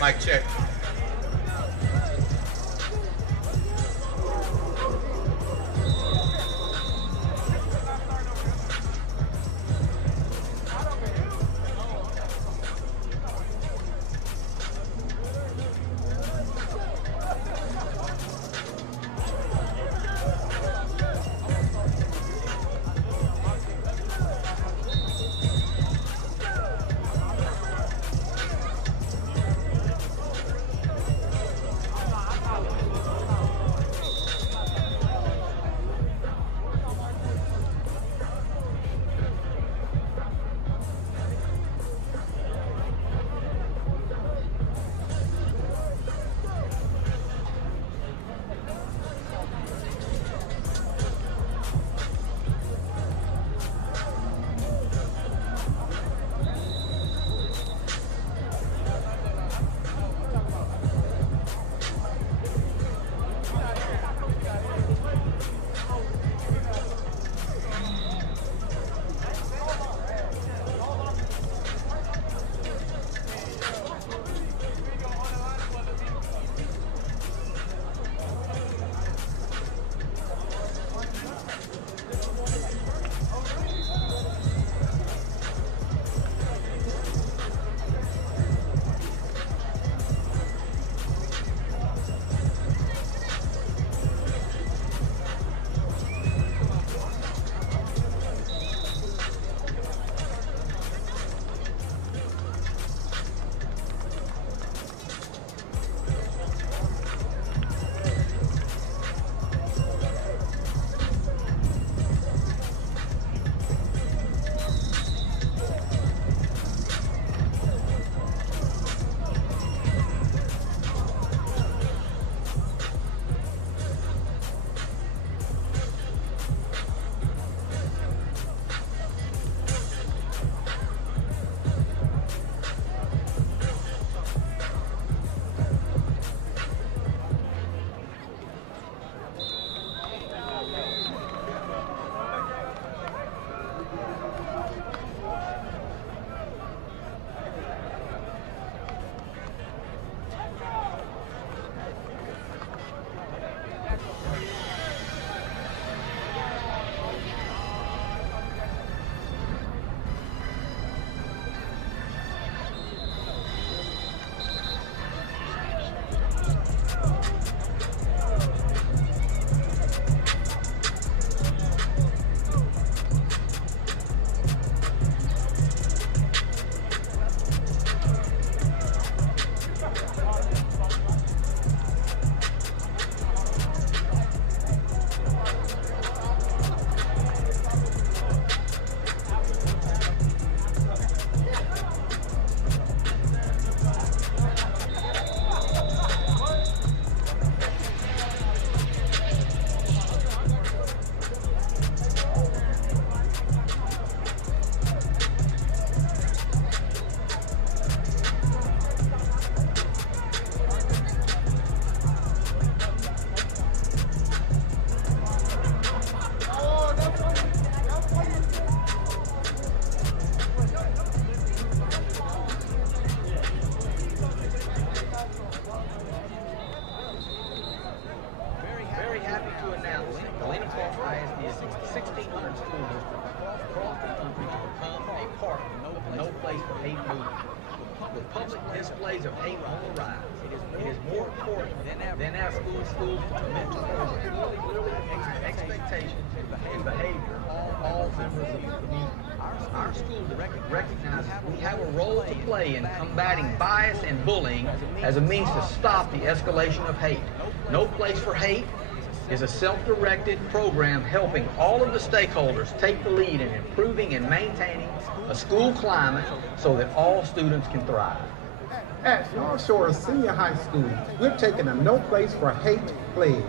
Mic check. With public displays of hate on the rise, it is more important than our schools to commit to expectations and behavior of all members of the community. Our school recognizes we have a role to play in combating bias and bullying as a means to stop the escalation of hate. No Place for Hate is a self-directed program helping all of the stakeholders take the lead in improving and maintaining a school climate so that all students can thrive. At North Shore Senior High School, we're taking a No Place for Hate pledge.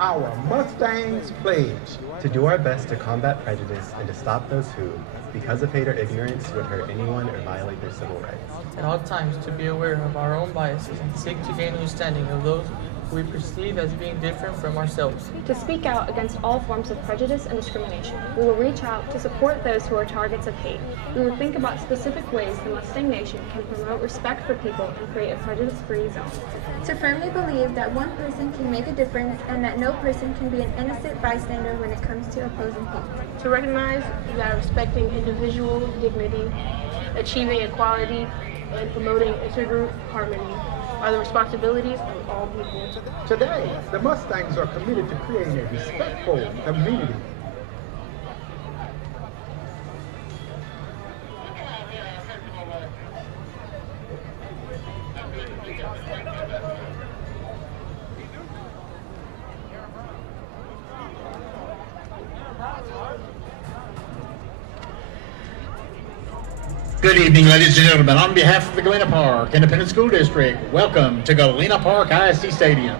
Our Mustangs pledge. To do our best to combat prejudice and to stop those who, because of hate or ignorance, would hurt anyone or violate their civil rights. At all times to be aware of our own biases and seek to gain understanding of those we perceive as being different from ourselves. To speak out against all forms of prejudice and discrimination. We will reach out to support those who are targets of hate. We will think about specific ways the Mustang Nation can promote respect for people and create a prejudice-free zone. To firmly believe that one person can make a difference and that no person can be an innocent bystander when it comes to opposing hate. To recognize that respecting individual dignity, achieving equality, and promoting intergroup harmony are the responsibilities of all people. Today, the Mustangs are committed to creating a respectful community. Good evening, ladies and gentlemen. On behalf of the Galena Park Independent School District, welcome to Galena Park ISD Stadium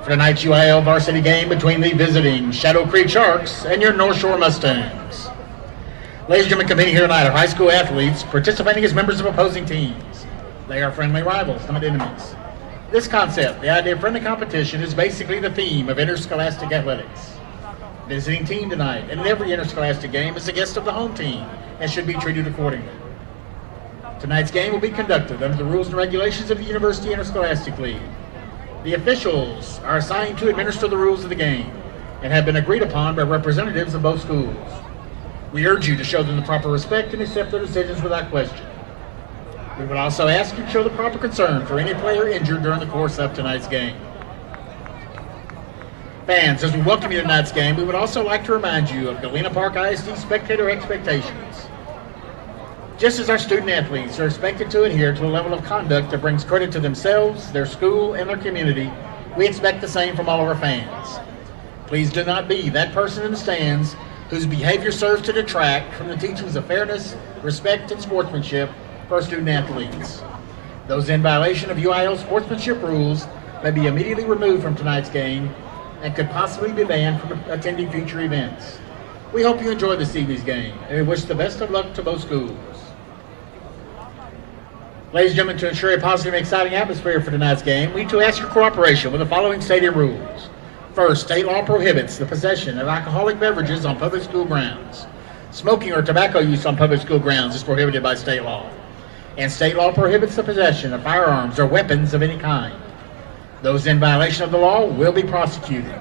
for tonight's UIL varsity game between the visiting Shadow Creek Sharks and your North Shore Mustangs. Ladies and gentlemen, competing here tonight are high school athletes participating as members of opposing teams. They are friendly rivals, not enemies. This concept, the idea of friendly competition, is basically the theme of interscholastic athletics. Visiting team tonight, and in every interscholastic game, is a guest of the home team and should be treated accordingly. Tonight's game will be conducted under the rules and regulations of the University Interscholastic League. The officials are assigned to administer the rules of the game and have been agreed upon by representatives of both schools. We urge you to show them the proper respect and accept their decisions without question. We would also ask you to show the proper concern for any player injured during the course of tonight's game. Fans, as we welcome you to tonight's game, we would also like to remind you of Galena Park ISD spectator expectations. Just as our student athletes are expected to adhere to a level of conduct that brings credit to themselves, their school, and their community, we expect the same from all of our fans. Please do not be that person in the stands whose behavior serves to detract from the teachings of fairness, respect, and sportsmanship for our student athletes. Those in violation of UIL sportsmanship rules may be immediately removed from tonight's game and could possibly be banned from attending future events. We hope you enjoy this evening's game, and we wish the best of luck to both schools. Ladies and gentlemen, to ensure a positive and exciting atmosphere for tonight's game, we too ask your cooperation with the following stadium rules. First, state law prohibits the possession of alcoholic beverages on public school grounds. Smoking or tobacco use on public school grounds is prohibited by state law. And state law prohibits the possession of firearms or weapons of any kind. Those in violation of the law will be prosecuted.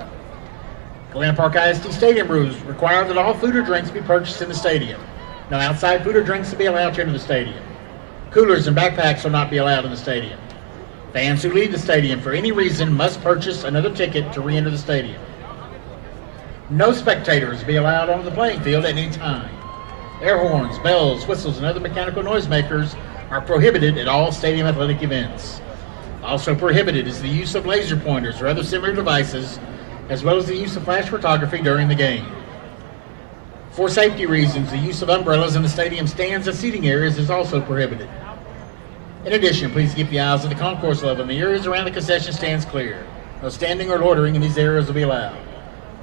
Galena Park ISD Stadium rules require that all food or drinks be purchased in the stadium. No outside food or drinks will be allowed to enter the stadium. Coolers and backpacks will not be allowed in the stadium. Fans who leave the stadium for any reason must purchase another ticket to re-enter the stadium. No spectators will be allowed on the playing field at any time. Air horns, bells, whistles, and other mechanical noisemakers are prohibited at all stadium athletic events. Also prohibited is the use of laser pointers or other similar devices, as well as the use of flash photography during the game. For safety reasons, the use of umbrellas in the stadium stands and seating areas is also prohibited. In addition, please keep the aisles at the concourse level and the areas around the concession stands clear. No standing or loitering in these areas will be allowed.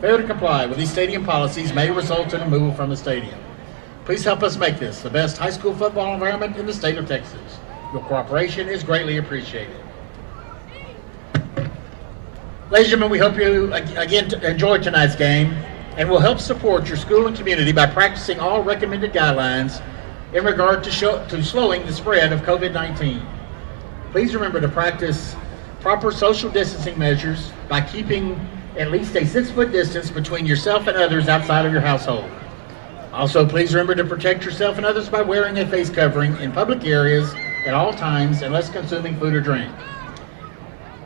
Failure to comply with these stadium policies may result in removal from the stadium. Please help us make this the best high school football environment in the state of Texas. Your cooperation is greatly appreciated. Ladies and gentlemen, we hope you again enjoy tonight's game and will help support your school and community by practicing all recommended guidelines in regard to slowing the spread of COVID-19. Please remember to practice proper social distancing measures by keeping at least a 6-foot distance between yourself and others outside of your household. Also, please remember to protect yourself and others by wearing a face covering in public areas at all times unless consuming food or drink.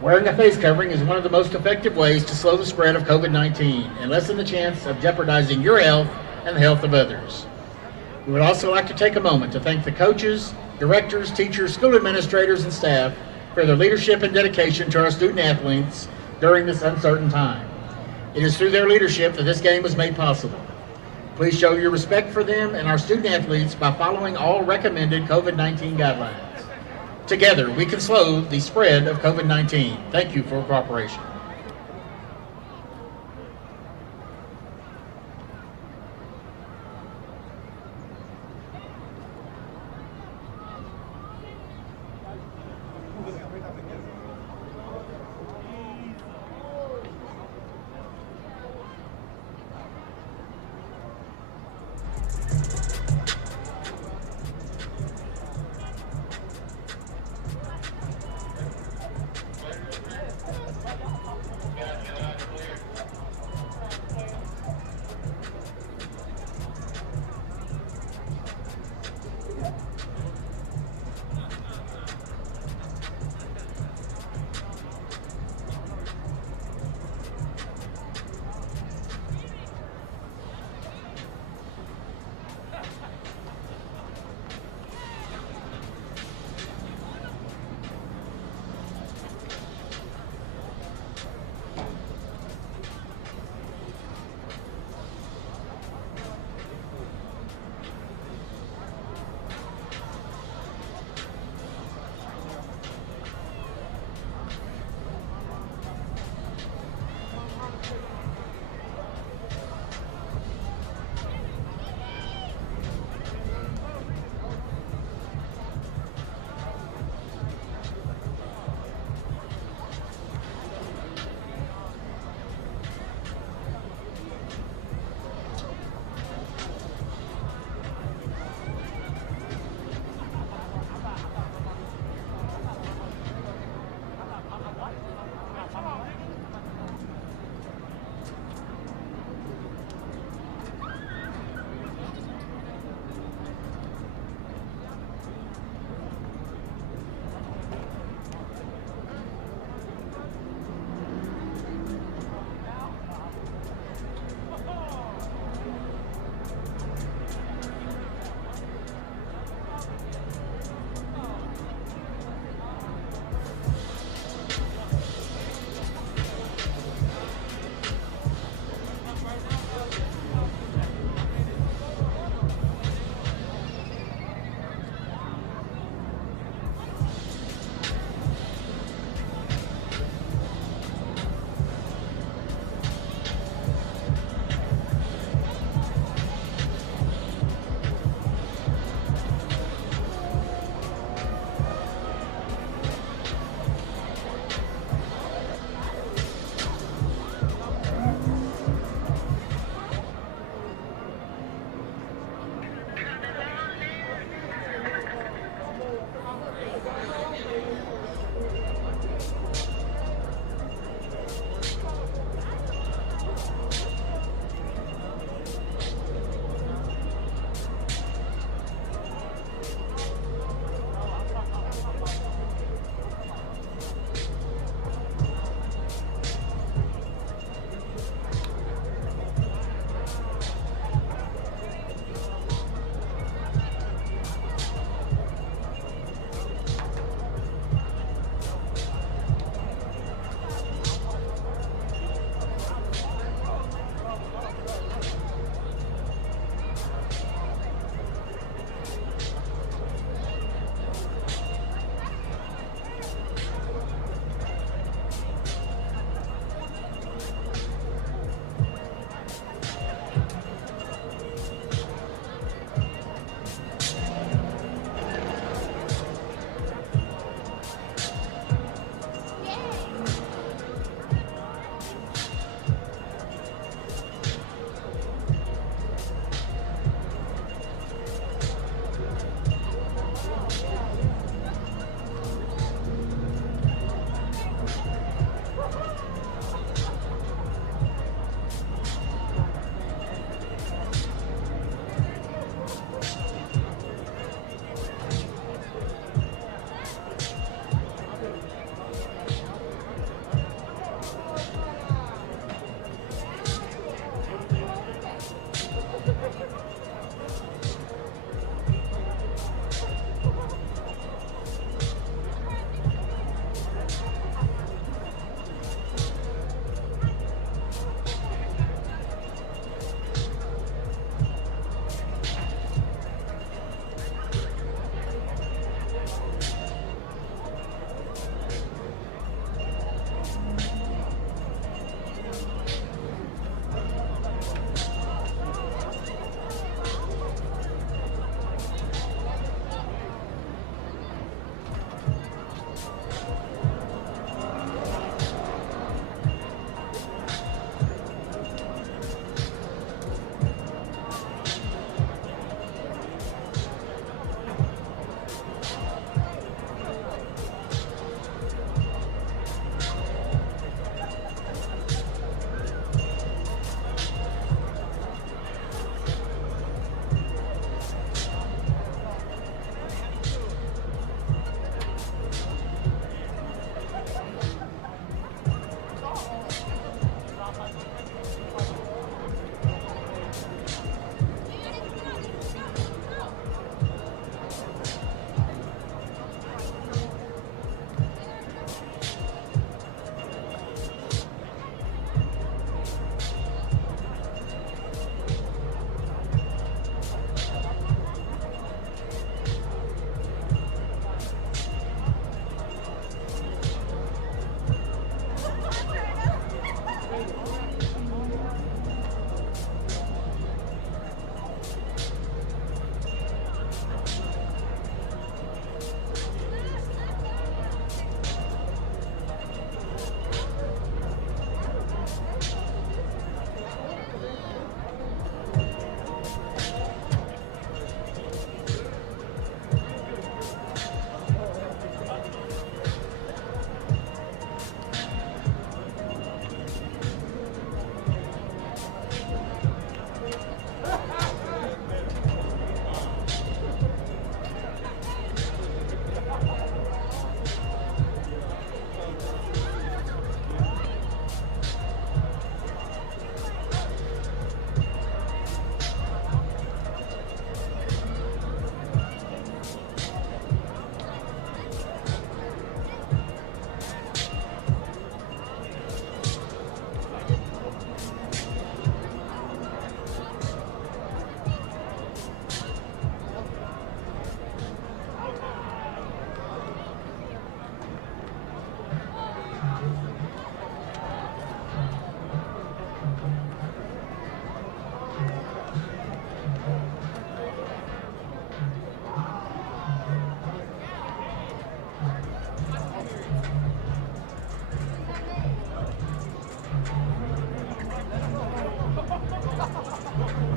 Wearing a face covering is one of the most effective ways to slow the spread of COVID-19 and lessen the chance of jeopardizing your health and the health of others. We would also like to take a moment to thank the coaches, directors, teachers, school administrators, and staff for their leadership and dedication to our student athletes during this uncertain time. It is through their leadership that this game was made possible. Please show your respect for them and our student athletes by following all recommended COVID-19 guidelines. Together, we can slow the spread of COVID-19. Thank you for your cooperation.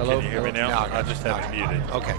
Hello? Can you hear me now? I just have it muted. Okay.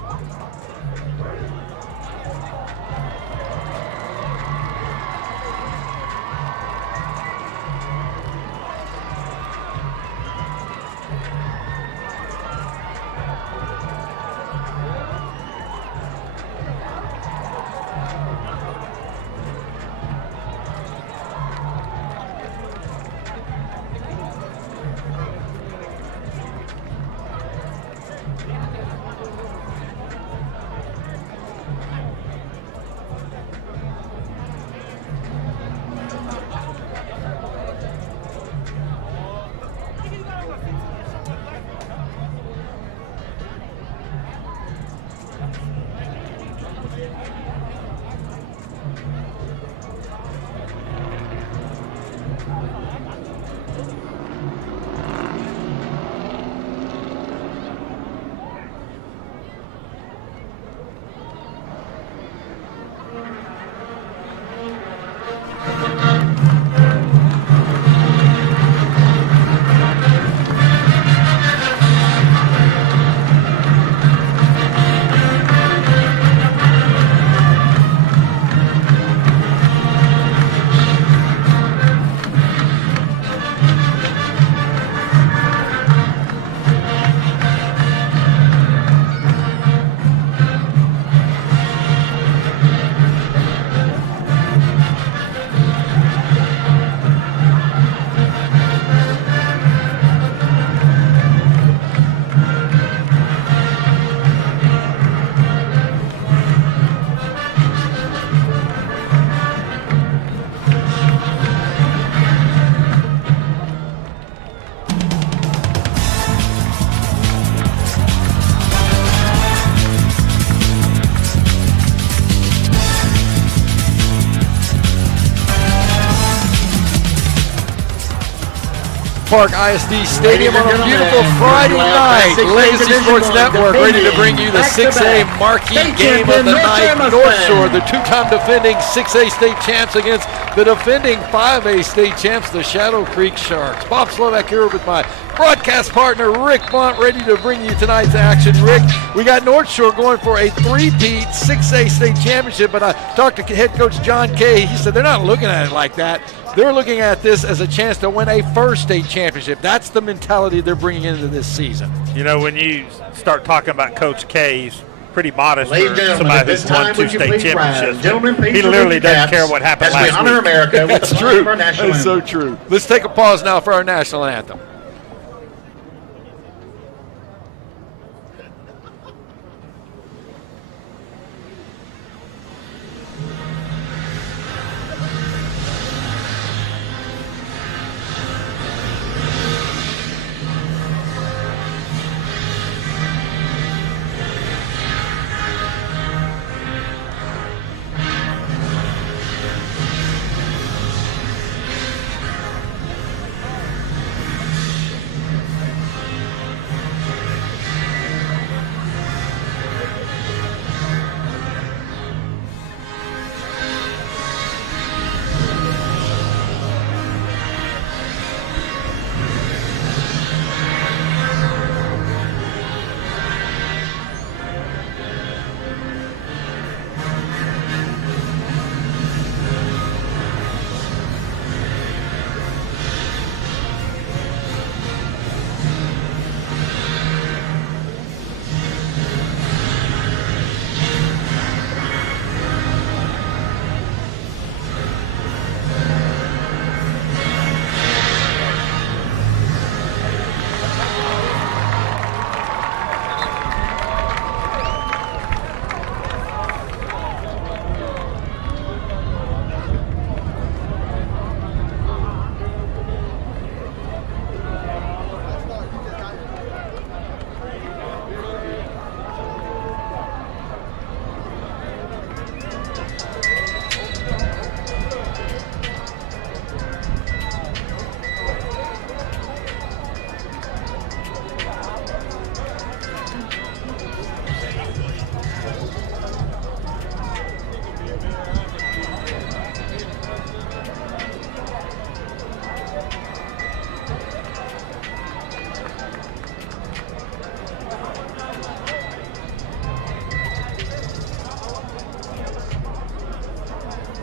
Park ISD Stadium on a beautiful Friday night. Legacy Sports Network ready to bring you the 6A marquee game of the night. North Shore, the two-time defending 6A state champs against the defending 5A state champs, the Shadow Creek Sharks. Bob Slovak here with my broadcast partner Rick Blunt, ready to bring you tonight's action. Rick, we got North Shore going for a three-peat 6A state championship, but I talked to head coach John Kay. He said they're not looking at it like that. They're looking at this as a chance to win a first state championship. That's the mentality they're bringing into this season. You know, when you start talking about Coach K, he's pretty modest Ladies for and gentlemen, somebody at this who's won time, two would you state please rise? championships. Gentlemen, please He literally remove your doesn't caps care what happened as we last honor week. America with That's the pledge true. of our national That's so anthem. true. Let's take a pause now for our national anthem.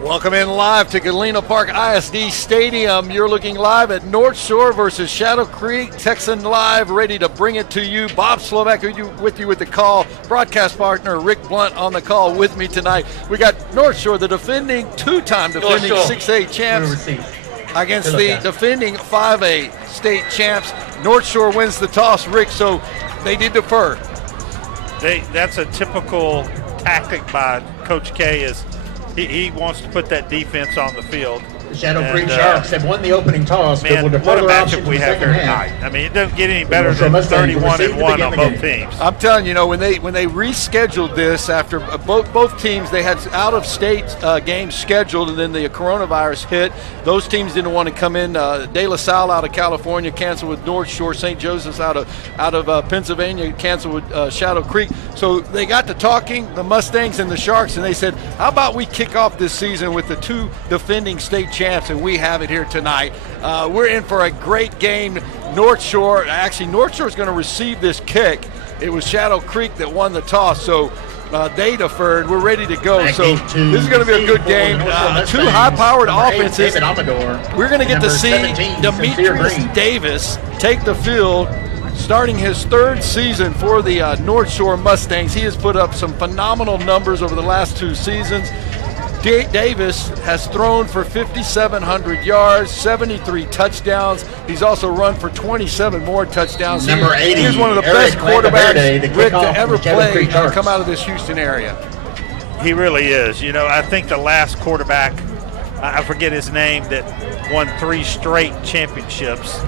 Welcome in live to Galena Park ISD Stadium. You're looking live at North Shore versus Shadow Creek. Texan Live, ready to bring it to you. Bob Slovak with you with the call. Broadcast partner Rick Blunt on the call with me tonight. We got North Shore, the two-time defending 6A champs, against the defending 5A state champs. North Shore wins the toss, Rick, so they did defer. That's a typical tactic by Coach K. Is he wants to put that defense on the field. The Shadow Creek Sharks have won the opening toss, but will defer their option we to the have second here half. tonight. I mean, it doesn't get any better than 31-1 on both teams. I'm telling you, when they rescheduled this after both teams, they had out-of-state games scheduled, and then the coronavirus hit. Those teams didn't want to come in. De La Salle out of California canceled with North Shore. St. Joseph's out of Pennsylvania canceled with Shadow Creek. So they got to talking, the Mustangs and the Sharks, and they said, how about we kick off this season with the two defending state champs, and we have it here tonight. We're in for a great game. North Shore is going to receive this kick. It was Shadow Creek that won the toss, so they deferred. We're ready to go. So this is going to be a good game. Two high-powered offenses. We're going to get to see Demetrius Davis take the field, starting his third season for the North Shore Mustangs. He has put up some phenomenal numbers over the last two seasons. Davis has thrown for 5,700 yards, 73 touchdowns. He's also run for 27 more touchdowns. Number 80, he's one of the Eric best quarterbacks, Rick, to ever play to come out of this Houston area. He really is. I think the last quarterback, I forget his name, that won 3 straight championships.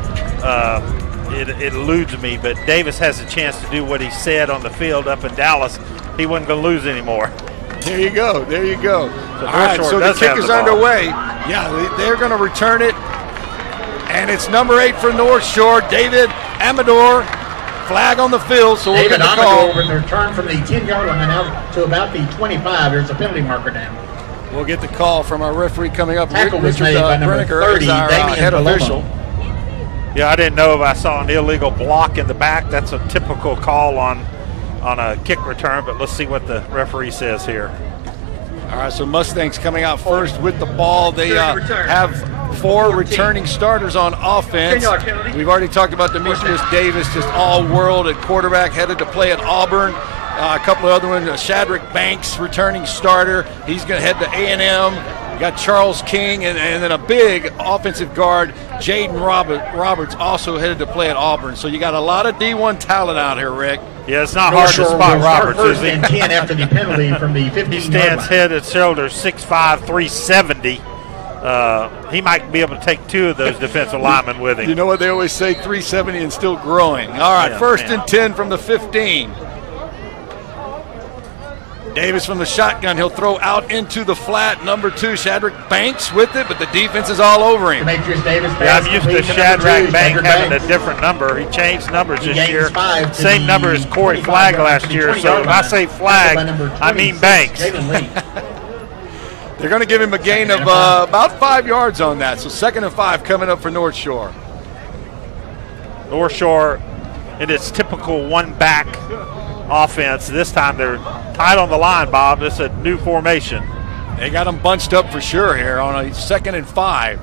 It eludes me, but Davis has a chance to do what he said on the field up in Dallas. He wasn't going to lose anymore. There you go. So all right, so the kick is underway. Yeah, they're going to return it. And it's number 8 for North Shore, David Amador. Flag on the field, so we'll get the call. David Amador return from the 10-yard line out to about the 25. There's a penalty marker down. We'll get the call from our referee coming up. Tackle was made by number 30, is our head official. Yeah, I didn't know if I saw an illegal block in the back. That's a typical call on a kick return, but let's see what the referee says here. All right, so Mustangs coming out first with the ball. They have 4 returning starters on offense. We've already talked about Demetrius Davis, just all-world at quarterback, headed to play at Auburn. A couple of other ones, Shadrack Banks, returning starter. He's going to head to A&M. You got Charles King, and then a big offensive guard, Jaden Roberts, also headed to play at Auburn. So you got a lot of D1 talent out here, Rick. Yeah, it's not hard to spot Roberts, is he? 10 after the penalty from the 15-yard line. He stands head and shoulders, 6'5", 370. He might be able to take 2 of those defensive linemen with him. You know what they always say, 370 and still growing. All right, first and 10 from the 15. Davis from the shotgun. He'll throw out into the flat. Number 2, Shadrack Banks with it, but the defense is all over him. I'm used to Shadrack Banks having a different number. He changed numbers this year. Same number as Corey Flagg last year. So when I say Flagg, I mean Banks. They're going to give him a gain of about 5 yards on that. So 2nd and 5 coming up for North Shore. North Shore, in its typical one-back offense, this time they're tight on the line, Bob. It's a new formation. They got them bunched up for sure here on a 2nd and 5.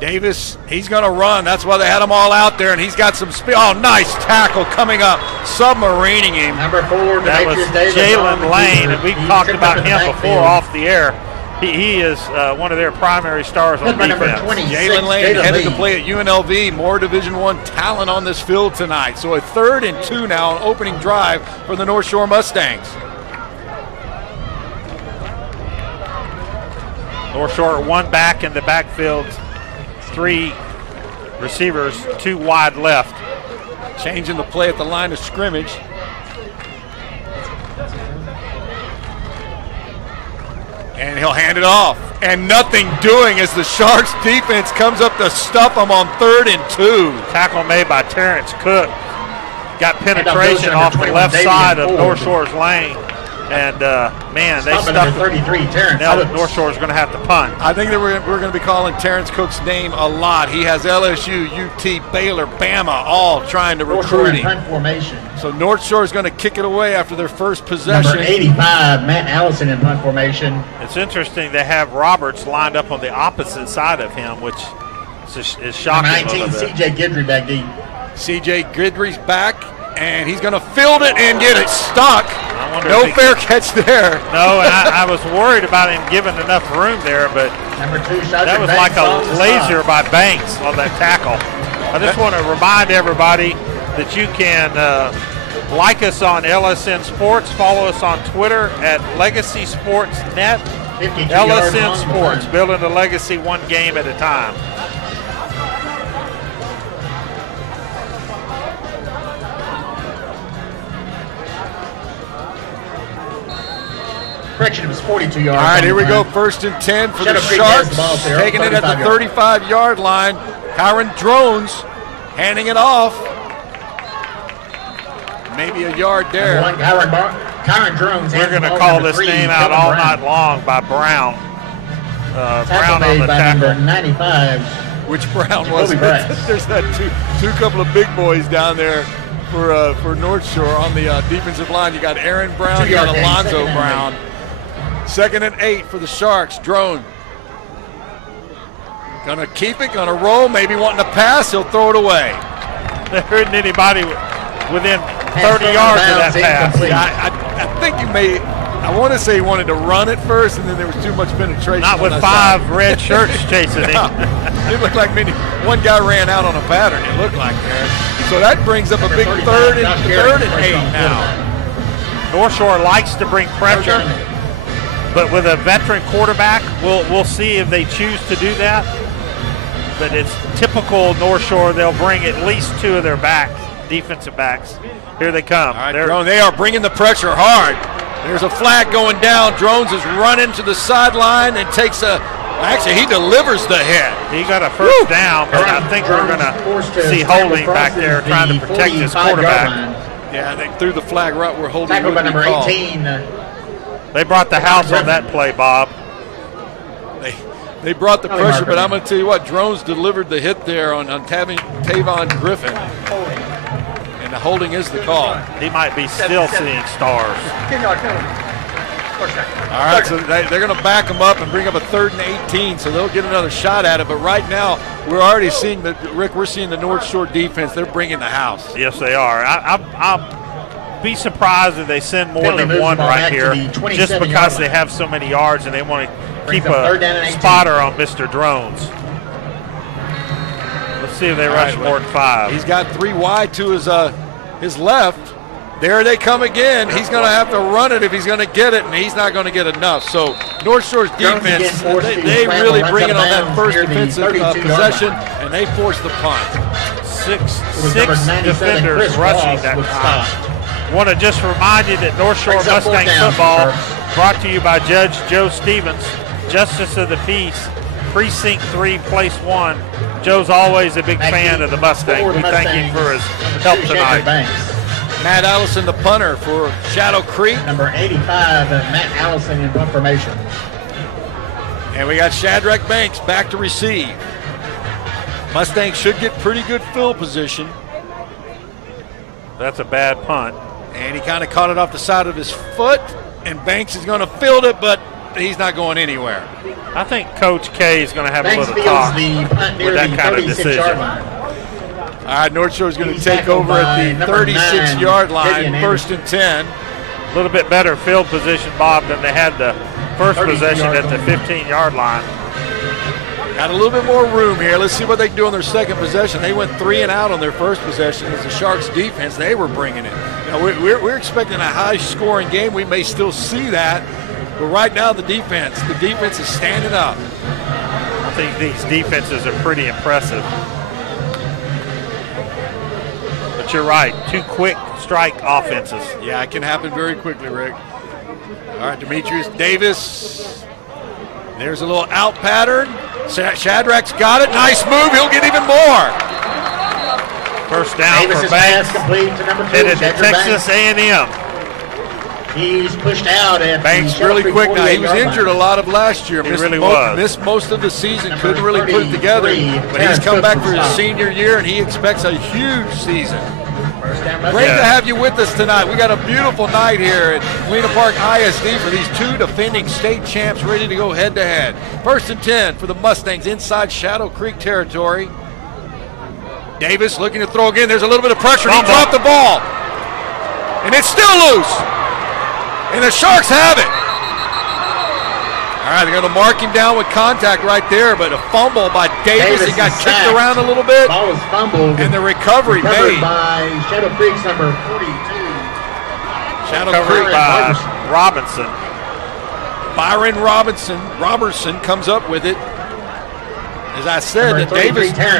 Davis, he's going to run. That's why they had him all out there, and he's got some speed. Oh, nice tackle coming up, submarining him. Number 4, that was Jalen Lane, and we've talked about him before off the air. He is one of their primary stars on defense. Jalen Lane headed to play at UNLV. More Division I talent on this field tonight. So a 3rd and 2 now, an opening drive for the North Shore Mustangs. North Shore 1 back in the backfield, 3 receivers, 2 wide left. Changing the play at the line of scrimmage. And he'll hand it off. And nothing doing as the Sharks defense comes up to stuff them on 3rd and 2. Tackle made by Terrence Cook. Got penetration off the left side of North Shore's lane. And, man, they stuffed 33, Terrence. Now that North Shore is going to have to punt. I think that we're going to be calling Terrence Cook's name a lot. He has LSU, UT, Baylor, Bama all trying to recruit him. Punt formation. So North Shore is going to kick it away after their first possession. Number 85, Matt Allison in punt formation. It's interesting they have Roberts lined up on the opposite side of him, which is shocking. Number 19, C.J. Guidry back deep. C.J. Guidry's back, and he's going to field it and get it stuck. No fair catch there. No, and I was worried about him giving enough room there, but Number 2, that was like a laser by Banks on that tackle. I just want to remind everybody that you can like us on LSN Sports, follow us on Twitter at Legacy Sports Net, LSN Sports, building a legacy one game at a time. Correction, it was 42 yards. All right, here we go. 1st and 10 for the Sharks. Taking it at the 35-yard line. Kyron Drones handing it off. Maybe a yard there. Kyron Drones. We're going to call this name out all night long by Brown. Brown on the tackle. Number 95. Which Brown was it? There's that two couple of big boys down there for North Shore on the defensive line. You got Aaron Brown, you got Alonzo Brown. 2nd and 8 for the Sharks. Drone. Gonna keep it, gonna roll, maybe wanting to pass, he'll throw it away. There isn't anybody within 30 yards of that pass. I think you may, I want to say he wanted to run it first, and then there was too much penetration. Not with 5 red shirts chasing him. It looked like one guy ran out on a pattern, it looked like there. So that brings up a big 3rd and 8 now. North Shore likes to bring pressure, but with a veteran quarterback, we'll see if they choose to do that. But it's typical North Shore. They'll bring at least 2 of their defensive backs. Here they come. All right, they are bringing the pressure hard. There's a flag going down. Drones is running to the sideline and takes actually he delivers the hit. He got a first down, but I think we're going to see holding back there trying to protect his quarterback. Yeah, they threw the flag right where holding would be number called. 18. They brought the house on that play, Bob. They brought the pressure, but I'm going to tell you what, Drones delivered the hit there on Tavon Griffin. And the holding is the call. He might be still seeing stars. All right, so they're going to back them up and bring up a 3rd and 18, so they'll get another shot at it. But right now, we're already seeing we're seeing the North Shore defense. They're bringing the house. Yes, they are. I'll be surprised if they send more than one right here, just because they have so many yards and they want to keep a spotter on Mr. Drones. Let's see if they rush more than 5. He's got 3 wide to his left. There they come again. He's going to have to run it if he's going to get it, and he's not going to get enough. So North Shore's defense, they really bring it on that first defensive possession, and they force the punt. Six defenders rushing that time. Want to just remind you that North Shore Mustang football brought to you by Judge Joe Stevens, Justice of the Peace, Precinct 3, Place 1. Joe's always a big fan of the Mustang. We thank him for his help tonight. Matt Allison, the punter for Shadow Creek. Number 85, Matt Allison in punt formation. And we got Shadrack Banks back to receive. Mustangs should get pretty good field position. That's a bad punt. And he kind of caught it off the side of his foot, and Banks is going to field it, but he's not going anywhere. I think Coach K is going to have a little talk with that kind of decision. All right, North Shore is going to take over at the 36-yard line, 1st and 10. A little bit better field position, Bob, than they had the first possession at the 15-yard line. Got a little bit more room here. Let's see what they can do on their second possession. They went 3 and out on their first possession as the Sharks defense, they were bringing it. Now, we're expecting a high-scoring game. We may still see that. But right now, the defense is standing up. I think these defenses are pretty impressive. But you're right, 2 quick strike offenses. Yeah, it can happen very quickly, Rick. All right, Demetrius Davis. There's a little out pattern. Shadrack's got it. Nice move. He'll get even more. First down Davis for Banks. Complete to number 2, headed to Texas A&M. He's pushed out at Banks really quick now. He was injured a lot of last year. Missed most of the season. Couldn't really put it together. But he's come back for his senior year, and he expects a huge season. First down Great to have you with us tonight. We got a beautiful night here at Galena Park ISD for these two defending state champs ready to go head-to-head. 1st and 10 for the Mustangs inside Shadow Creek territory. Davis looking to throw again. There's a little bit of pressure. He dropped the ball. And it's still loose. And the Sharks have it. All right, they're going to mark him down with contact right there, but a fumble by Davis. He got kicked around a little bit. Ball was fumbled. And the recovery made by Shadow Creek's number 42. Shadow Creek by Robinson. Byron Robertson comes up with it. As I said, that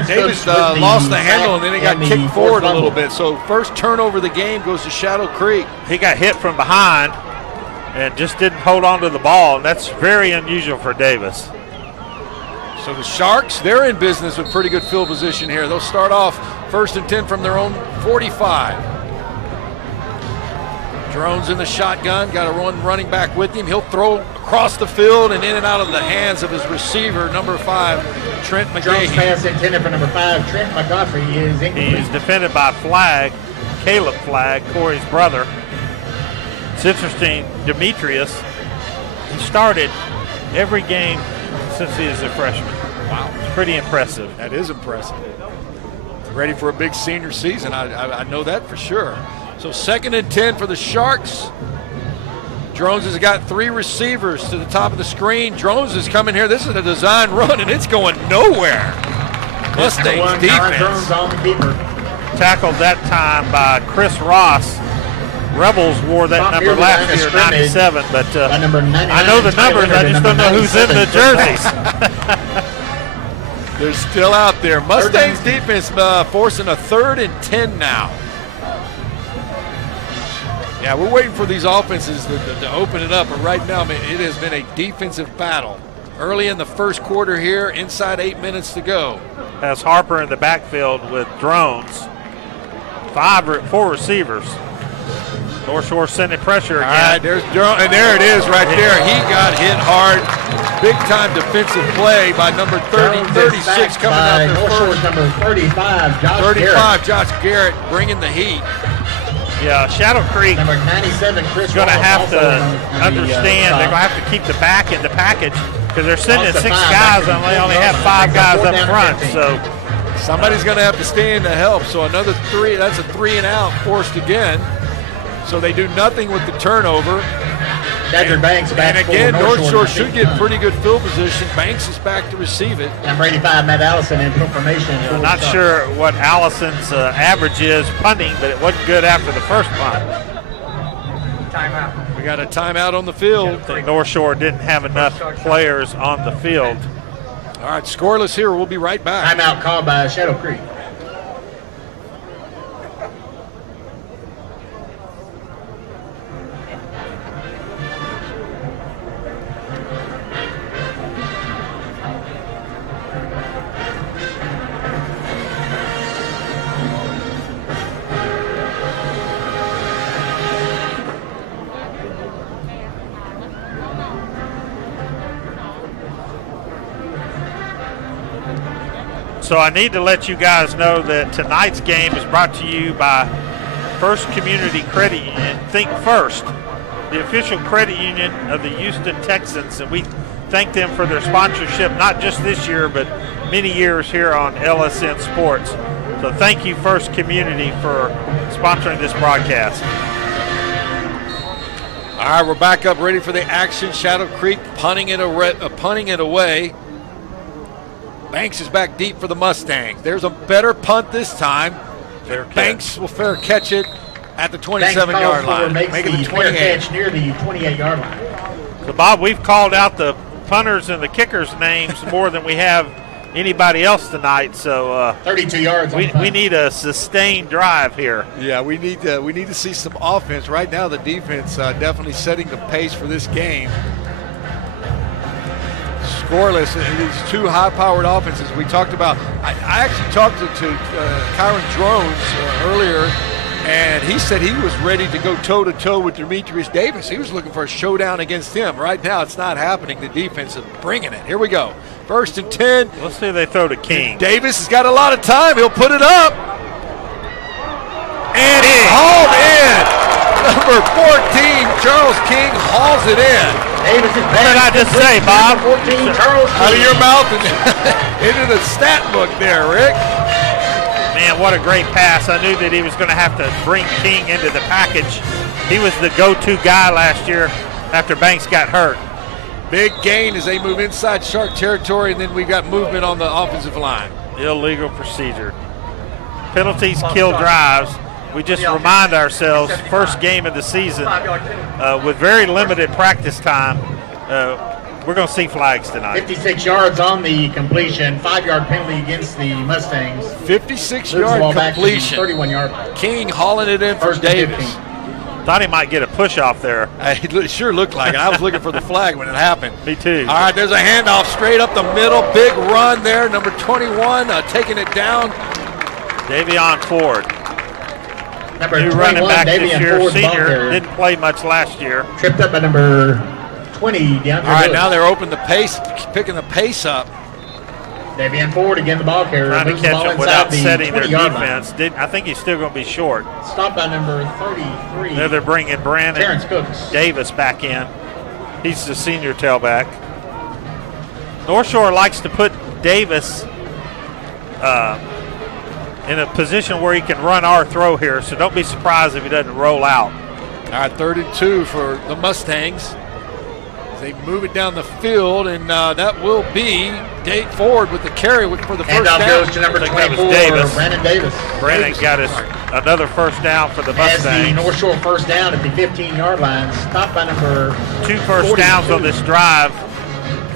Davis lost the handle and then he got kicked forward a little bit. So first turnover of the game goes to Shadow Creek. He got hit from behind and just didn't hold on to the ball, and that's very unusual for Davis. So the Sharks, they're in business with pretty good field position here. They'll start off 1st and 10 from their own 45. Drones in the shotgun, got a running back with him. He'll throw across the field and in and out of the hands of his receiver, number 5, Trent McGahee. Drones pass intended for number 5, Trent McGoffrey is incomplete. He's defended by Caleb Flagg, Corey's brother. It's interesting, Demetrius, he started every game since he was a freshman. Wow. It's pretty impressive. That is impressive. Ready for a big senior season, I know that for sure. So 2nd and 10 for the Sharks. Drones has got 3 receivers to the top of the screen. Drones is coming here. This is a design run, and it's going nowhere. Mustangs defense. Drones on the keeper. Tackled that time by Chris Ross. Rebels wore that number last year, 97, but I know the numbers, I just don't know who's in the jerseys. They're still out there. Mustangs defense forcing a 3rd and 10 now. Yeah, we're waiting for these offenses to open it up, but right now, man, it has been a defensive battle. Early in the first quarter here, inside 8 minutes to go. Has Harper in the backfield with Drones. 4 receivers. North Shore sending pressure again. All right, there's Drones, and there it is right there. He got hit hard. Big-time defensive play by number 36 coming out there first. Number 35, Josh Garrett bringing the heat. Yeah, Shadow Creek number 97, Chris is going to have to understand they're going to have to keep the back in the package because they're sending 6 guys and they only have 5 guys up front. So somebody's going to have to stay in to help. So another 3, that's a 3 and out forced again. So they do nothing with the turnover. Banks back. And again, North Shore should get pretty good field position. Banks is back to receive it. Number 85, Matt Allison in field formation. I'm not sure what Allison's average is punting, but it wasn't good after the first punt. Timeout. We got a timeout on the field. I think North Shore didn't have enough players on the field. All right, scoreless here. We'll be right back. Timeout called by Shadow Creek. So I need to let you guys know that tonight's game is brought to you by First Community Credit Union. Think First, the official credit union of the Houston Texans, and we thank them for their sponsorship, not just this year, but many years here on LSN Sports. So thank you, First Community, for sponsoring this broadcast. All right, we're back up, ready for the action. Shadow Creek punting it away. Banks is back deep for the Mustangs. There's a better punt this time. Banks will fair catch it at the 27-yard line. Make it the 28. Catch near the 28-yard line. So, Bob, we've called out the punters and the kickers' names more than we have anybody else tonight. So 32 yards. We need a sustained drive here. Yeah, we need to see some offense. Right now, the defense definitely setting the pace for this game. Scoreless, these two high-powered offenses. We talked about. I actually talked to Kyron Drones earlier, and he said he was ready to go toe-to-toe with Demetrius Davis. He was looking for a showdown against him. Right now, it's not happening. The defense is bringing it. Here we go. 1st and 10. Let's see if they throw to King. Davis has got a lot of time. He'll put it up. And hauled in. Number 14, Charles King hauls it in. What did I just say, Bob? 14, Charles King. Out of your mouth and into the stat book there, Rick. Man, what a great pass. I knew that he was going to have to bring King into the package. He was the go-to guy last year after Banks got hurt. Big gain as they move inside Shark territory, and then we've got movement on the offensive line. Illegal procedure. Penalties kill drives. We just remind ourselves, first game of the season, with very limited practice time, we're going to see flags tonight. 56 yards on the completion, 5-yard penalty against the Mustangs. 56-yard completion. 31-yard line. King hauling it in for Davis. Thought he might get a push off there. It sure looked like it. I was looking for the flag when it happened. Me too. All right, there's a handoff straight up the middle. Big run there. Number 21 taking it down. Davion Ford. Number New 21, running back Davion this year, Ford, senior, didn't play much last year. Tripped up by number 20, DeAndre All right, Lewis. now they're opening the pace, picking the pace up. Davion Ford again, the ball carrier. Trying to moves the catch ball them without inside the setting their 20-yard line. defense. I think he's still going to be short. Stopped by number 33. Now they're bringing Brandon Terrence Cooks. Davis back in. He's the senior tailback. North Shore likes to put Davis in a position where he can run our throw here, so don't be surprised if he doesn't roll out. All right, 3rd and 2 for the Mustangs. They move it down the field, and that will be Dave Ford with the carry for the first Handoff down. goes to number I think that was 24, Davis. Brandon Davis. Brandon got us another first down for the Has the Mustangs. North Shore first down at the 15-yard line. Stopped by number 2 first 42. downs on this drive,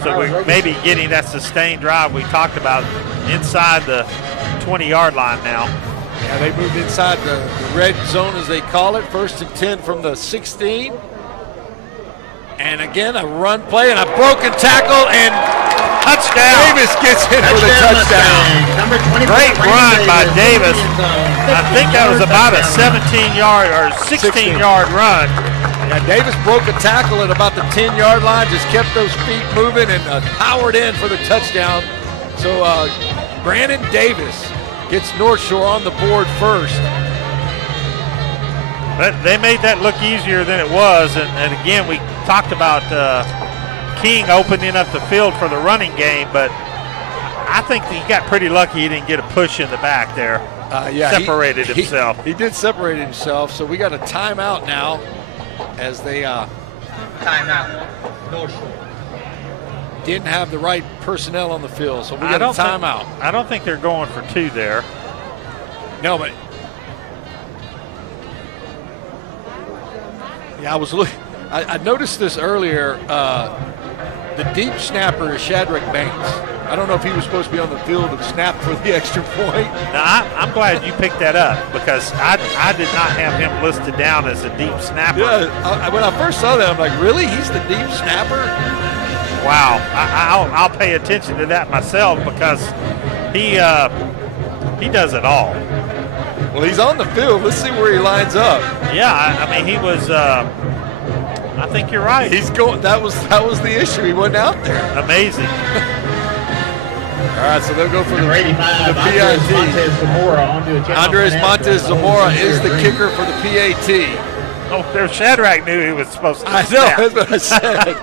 so Myron we're maybe getting that sustained drive we talked about inside the 20-yard line now. Yeah, they moved inside the red zone, as they call it. 1st and 10 from the 16. And again, a run play and a broken tackle, and touchdown. Davis gets in for the touchdown. Number 24, Great run by Davis. I think that was about a 17. 17-yard or 16-yard run. Yeah, Davis broke a tackle at about the 10-yard line, just kept those feet moving and powered in for the touchdown. So Brandon Davis gets North Shore on the board first. But they made that look easier than it was, and again, we talked about King opening up the field for the running game, but I think he got pretty lucky he didn't get a push in the back there. Yeah, separated himself. He did separate himself, so we got a timeout now as they Timeout. North Shore. didn't have the right personnel on the field, so we got a timeout. I don't think they're going for 2 there. No, but yeah, I was looking. I noticed this earlier. The deep snapper is Shadrack Banks. I don't know if he was supposed to be on the field and snap for the extra point. Now, I'm glad you picked that up because I did not have him listed down as a deep snapper. Yeah, when I first saw that, I'm like, really? He's the deep snapper? Wow, I'll pay attention to that myself because he does it all. Well, he's on the field. Let's see where he lines up. Yeah, I mean, he was. I think you're right. He's going. That was the issue. He wasn't out there. Amazing. All right, so they'll go for the 85, PAT. Andres Montez Zamora is the kicker for the PAT. Oh, there's Shadrack knew he was supposed to. I know. That's what I said.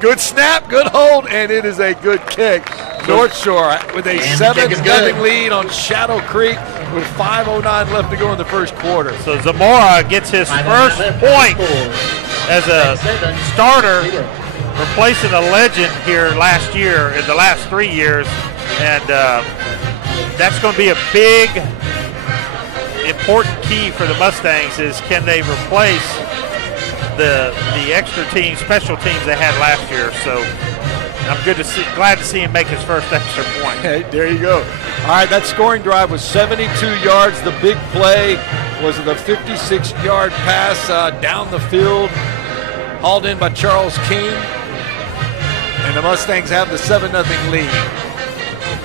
Good snap, good hold, and it is a good kick. North Shore with a 7-0 lead on Shadow Creek with 5:09 left to go in the first quarter. So Zamora gets his first point as a starter, replacing a legend here last year in the last 3 years, and that's going to be a big, important key for the Mustangs is can they replace the extra team, special teams they had last year. So I'm glad to see him make his first extra point. Hey, there you go. All right, that scoring drive was 72 yards. The big play was the 56-yard pass down the field, hauled in by Charles King. And the Mustangs have the 7-0 lead.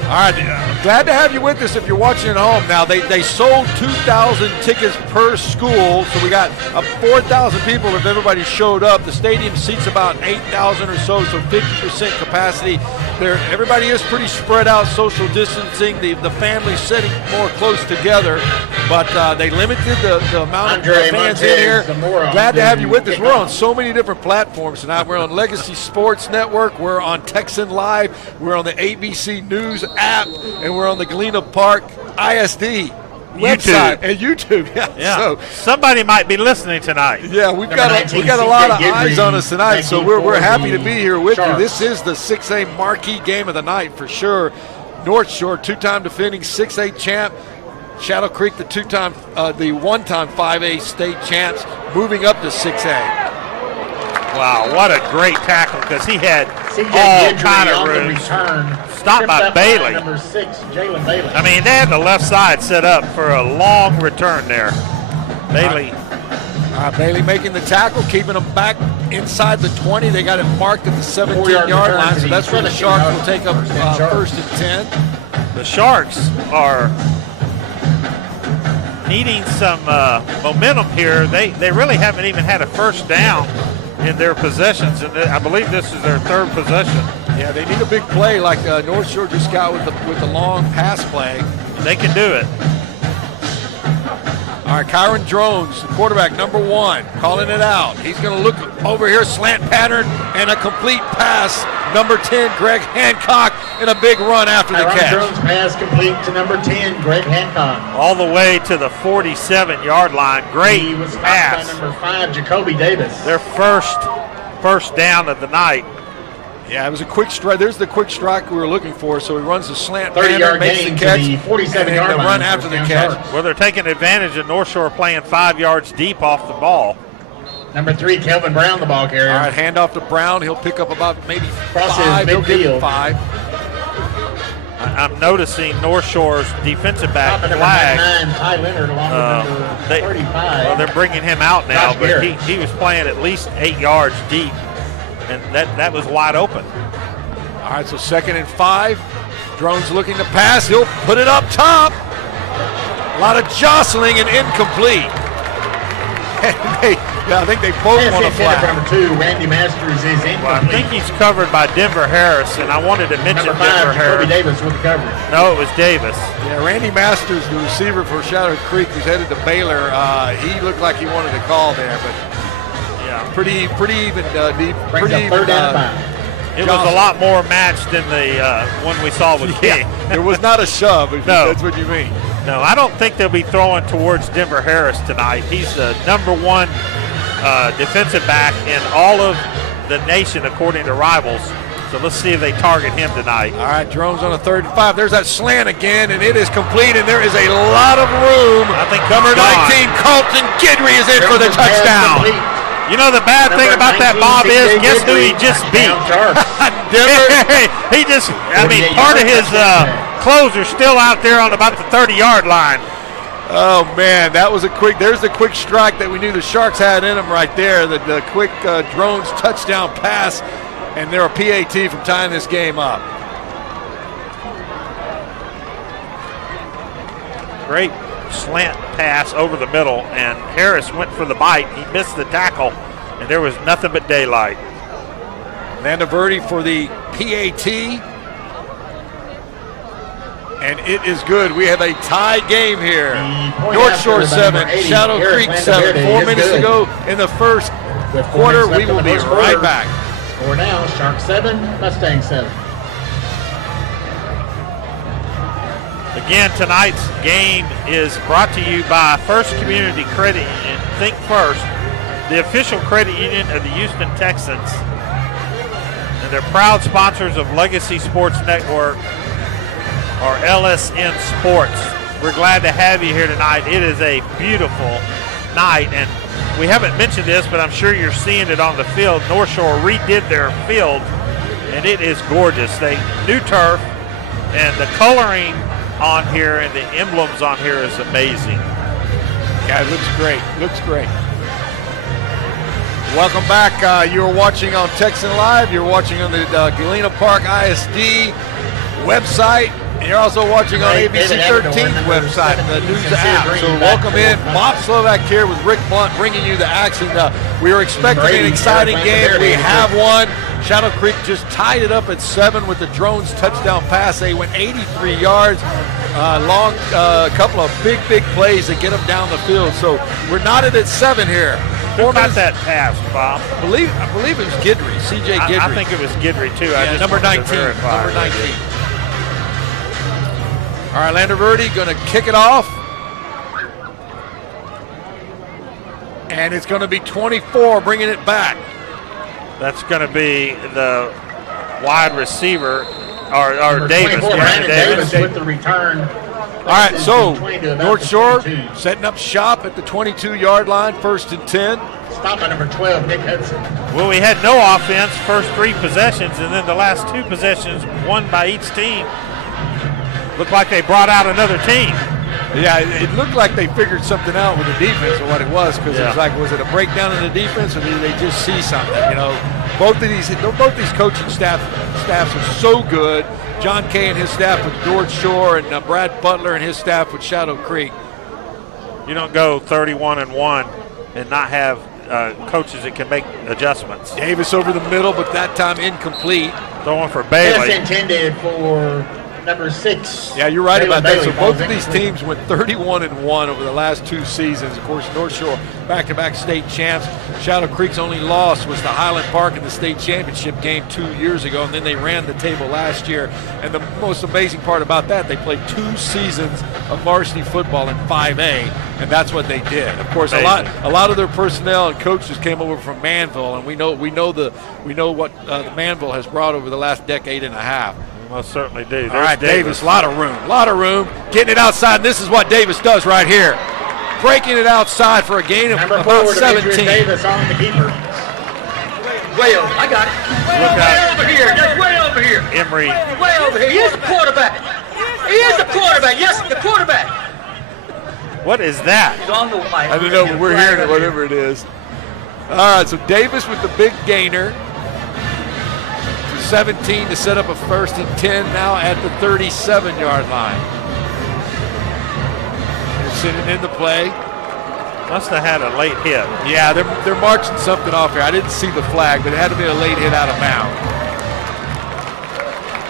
All right, glad to have you with us if you're watching at home. Now, they sold 2,000 tickets per school, so we got 4,000 people if everybody showed up. The stadium seats about 8,000 or so 50% capacity. Everybody is pretty spread out, social distancing. The families sitting more close together. but they limited the amount of Andre fans Montez, in here. Zamora Glad to have you on with us. We're on kickoff. so many different platforms tonight. We're on Legacy Sports Network. We're on Texan Live. We're on the ABC News app, and we're on the Galena Park ISD website and YouTube. Yeah. So somebody might be listening tonight. yeah, we Number got 19, a lot of CJ eyes on us tonight, so we're 19 happy to for be the here with you. Sharks. This is the 6A marquee game of the night for sure. North Shore, two-time defending 6A champ. Shadow Creek, the one-time 5A state champs, moving up to 6A. Wow, what a great tackle because he had CJ all Guidry kind of on the room. return. Stopped by Tripped up Bailey. Number 6, Jalen Bailey. I mean, they had the left side set up for a long return there. Bailey. Bailey making the tackle, keeping them back inside the 20. They got it marked at the 17-yard line, so that's where the Sharks will take up first and 10. The Sharks are needing some momentum here. They really haven't even had a first down in their possessions, and I believe this is their third possession. Yeah, they need a big play like North Shore just got with the long pass play. They can do it. All right, Kyron Drones, the quarterback, number 1, calling it out. He's going to look over here, slant pattern, and a complete pass. Number 10, Greg Hancock, and a big run after the catch. Drones pass complete to number 10, Greg Hancock. All the way to the 47-yard line. Great He was stopped pass. by number 5, Jacoby Davis. Their first down of the night. Yeah, it was a quick strike. There's the quick strike we were looking for. So he runs the slant 30-yard pattern, makes the gain to catch, the 47-yard and the line. run after the First catch. down Sharks. Well, they're taking advantage of North Shore playing 5 yards deep off the ball. Number 3, Kelvin Brown, the ball carrier. All right, hand off to Brown. He'll pick up about maybe Crosses 5. He'll give him midfield. 5. I'm noticing North Shore's defensive back Number flag. 9, Ty Leonard, along with number 35. Well, they're bringing him out now, Josh but Garrett. he was playing at least 8 yards deep, and that was wide open. All right, so 2nd and 5. Drones looking to pass. He'll put it up top. A lot of jostling and incomplete. I think they both want to flag. Number 2, Randy Masters is incomplete. Well, I think he's covered by Denver Harris, and I wanted to mention Number 5, Denver Jacoby Harris. Davis with the coverage. No, it was Davis. Yeah, Randy Masters, the receiver for Shadow Creek, who's headed to Baylor. He looked like he wanted to call there, but Yeah, pretty even deep. Brings Pretty up 3rd even, down and 5. it was a lot more matched than the one we saw with King. There was not a shove, if No. that's what you mean. No, I don't think they'll be throwing towards Denver Harris tonight. He's the number 1 defensive back in all of the nation, according to Rivals. So let's see if they target him tonight. All right, Drones on a 3rd and 5. There's that slant again, and it is complete, and there is a lot of room. I think Number he's 19, Colton Gidry is in for the touchdown. You know the bad thing Number about that, 19, Bob, is CJ guess who he Guidry, just beat? down Sharks. He just, I mean, part of his clothes are still out there on about the 30-yard line. Oh, man, that was there's the quick strike that we knew the Sharks had in them right there, the quick Drones touchdown pass, and they're a PAT from tying this game up. Great slant pass over the middle, and Harris went for the bite. He missed the tackle, and there was nothing but daylight. Vanderverde for the PAT. And it is good. We have a tie game here. North Shore 7, Shadow Creek 7. 4 minutes to go in the first quarter. We will be right back. For now, Shark 7, Mustang 7. Again, tonight's game is brought to you by First Community Credit Union. Think First, the official credit union of the Houston Texans. And they're proud sponsors of Legacy Sports Network, or LSN Sports. We're glad to have you here tonight. It is a beautiful night, and we haven't mentioned this, but I'm sure you're seeing it on the field. North Shore redid their field, and it is gorgeous. New turf, and the coloring on here and the emblems on here is amazing. Yeah, it looks great. Looks great. Welcome back. You're watching on Texan Live. You're watching on the Galena Park ISD website. And you're also watching on ABC 13's website, the news app. So welcome in. Bob Slovak here with Rick Blunt bringing you the action. We are expecting an exciting game. We have one. Shadow Creek just tied it up at 7 with the Drones touchdown pass. They went 83 yards. couple of big plays that get them down the field. So we're knotted at 7 here. Who got that pass, Bob? I believe it was Guidry, C.J. Guidry. I think it was Guidry, too. Yeah, number 19. Number 19. All right, Lander Verde going to kick it off. And it's going to be 24 bringing it back. That's going to be the wide receiver, or Davis. Brandon Davis with the return. All right, so North Shore setting up shop at the 22-yard line, 1st and 10. Stop by number 12, Nick Hudson. Well, we had no offense first 3 possessions, and then the last 2 possessions, one by each team. Looked like they brought out another team. Yeah, it looked like they figured something out with the defense or what it was, because it was like, was it a breakdown in the defense, or did they just see something? You know, both these coaching staffs are so good. John Kay and his staff with North Shore, and Brad Butler and his staff with Shadow Creek. You don't go 31-1 and not have coaches that can make adjustments. Davis over the middle, but that time incomplete. Throwing for Bailey. That's intended for number 6. Yeah, you're right about that. So both of these incomplete. teams went 31-1 over the last 2 seasons. Of course, North Shore back-to-back state champs. Shadow Creek's only loss was to Highland Park in the state championship game 2 years ago, and then they ran the table last year. And the most amazing part about that, they played 2 seasons of varsity football in 5A, and that's what they did. Of course, a lot of their personnel and coaches came over from Manville, and we know what the Manville has brought over the last decade and a half. Most certainly do. All right, Davis, a lot of room. Getting it outside. This is what Davis does right here. Breaking it outside for a gain of Number about 4, 17. Davis on the keeper. Way over. I got it. Way over here. That's way over here. Emery. Way over here. He is the quarterback. He is the quarterback. Yes, the quarterback. What is that? He's on the mic. I don't know, but we're hearing it, whatever it is. All right, so Davis with the big gainer. 17 to set up a 1st and 10 now at the 37-yard line. They're sitting in the play. Must have had a late hit. Yeah, they're marching something off here. I didn't see the flag, but it had to be a late hit out of bounds.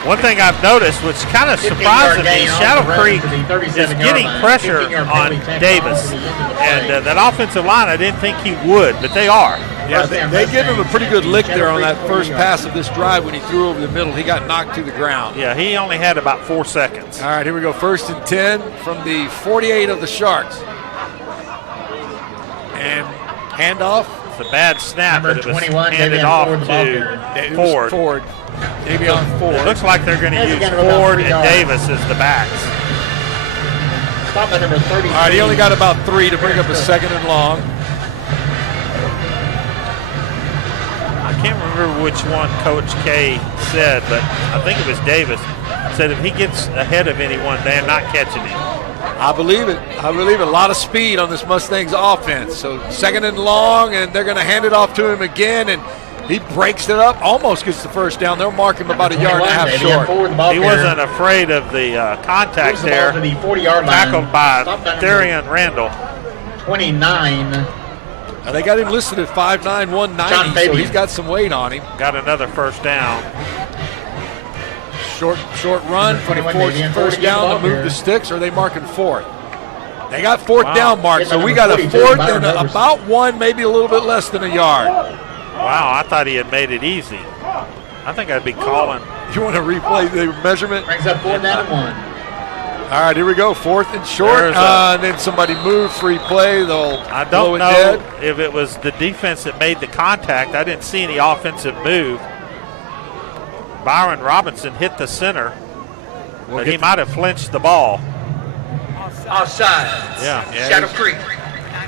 One thing I've noticed, which kind of surprising me, Shadow Creek is getting pressure on Davis. And that offensive line, I didn't think he would, but they are. Yeah, they gave him a pretty good lick there on that first pass of this drive when he threw over the middle. He got knocked to the ground. Yeah, he only had about 4 seconds. All right, here we go. 1st and 10 from the 48 of the Sharks. And handoff. It's a bad snap, but it was 21, handed off to Ford. Davion Ford. It looks like they're going to use Ford and Davis as the backs. Stop at number 30. All right, he only got about 3 to bring up a 2nd and long. I can't remember which one Coach K said, but I think it was Davis, said if he gets ahead of anyone, they're not catching him. I believe it. A lot of speed on this Mustangs offense. So 2nd and long, and they're going to hand it off to him again, and he breaks it up, almost gets the 1st down. They'll mark him about a yard and a half short. He wasn't afraid of the contact there. The 40-yard line. Tackled by Therian Randall. 29. They got him listed at 5'9", 190, so he's got some weight on him. Got another 1st down. Short run for the 1st down to move the sticks, or are they marking 4th? They got 4th down marked, so we got a 4th and about 1, maybe a little bit less than a yard. Wow, I thought he had made it easy. I think I'd be calling. You want to replay the measurement? Brings up 4th down and 1. All right, here we go. 4th and short. And then somebody moved, free play. I don't know if it was the defense that made the contact. I didn't see any offensive move. Byron Robinson hit the center, but he might have flinched the ball. Offside. Yeah. Shadow Creek,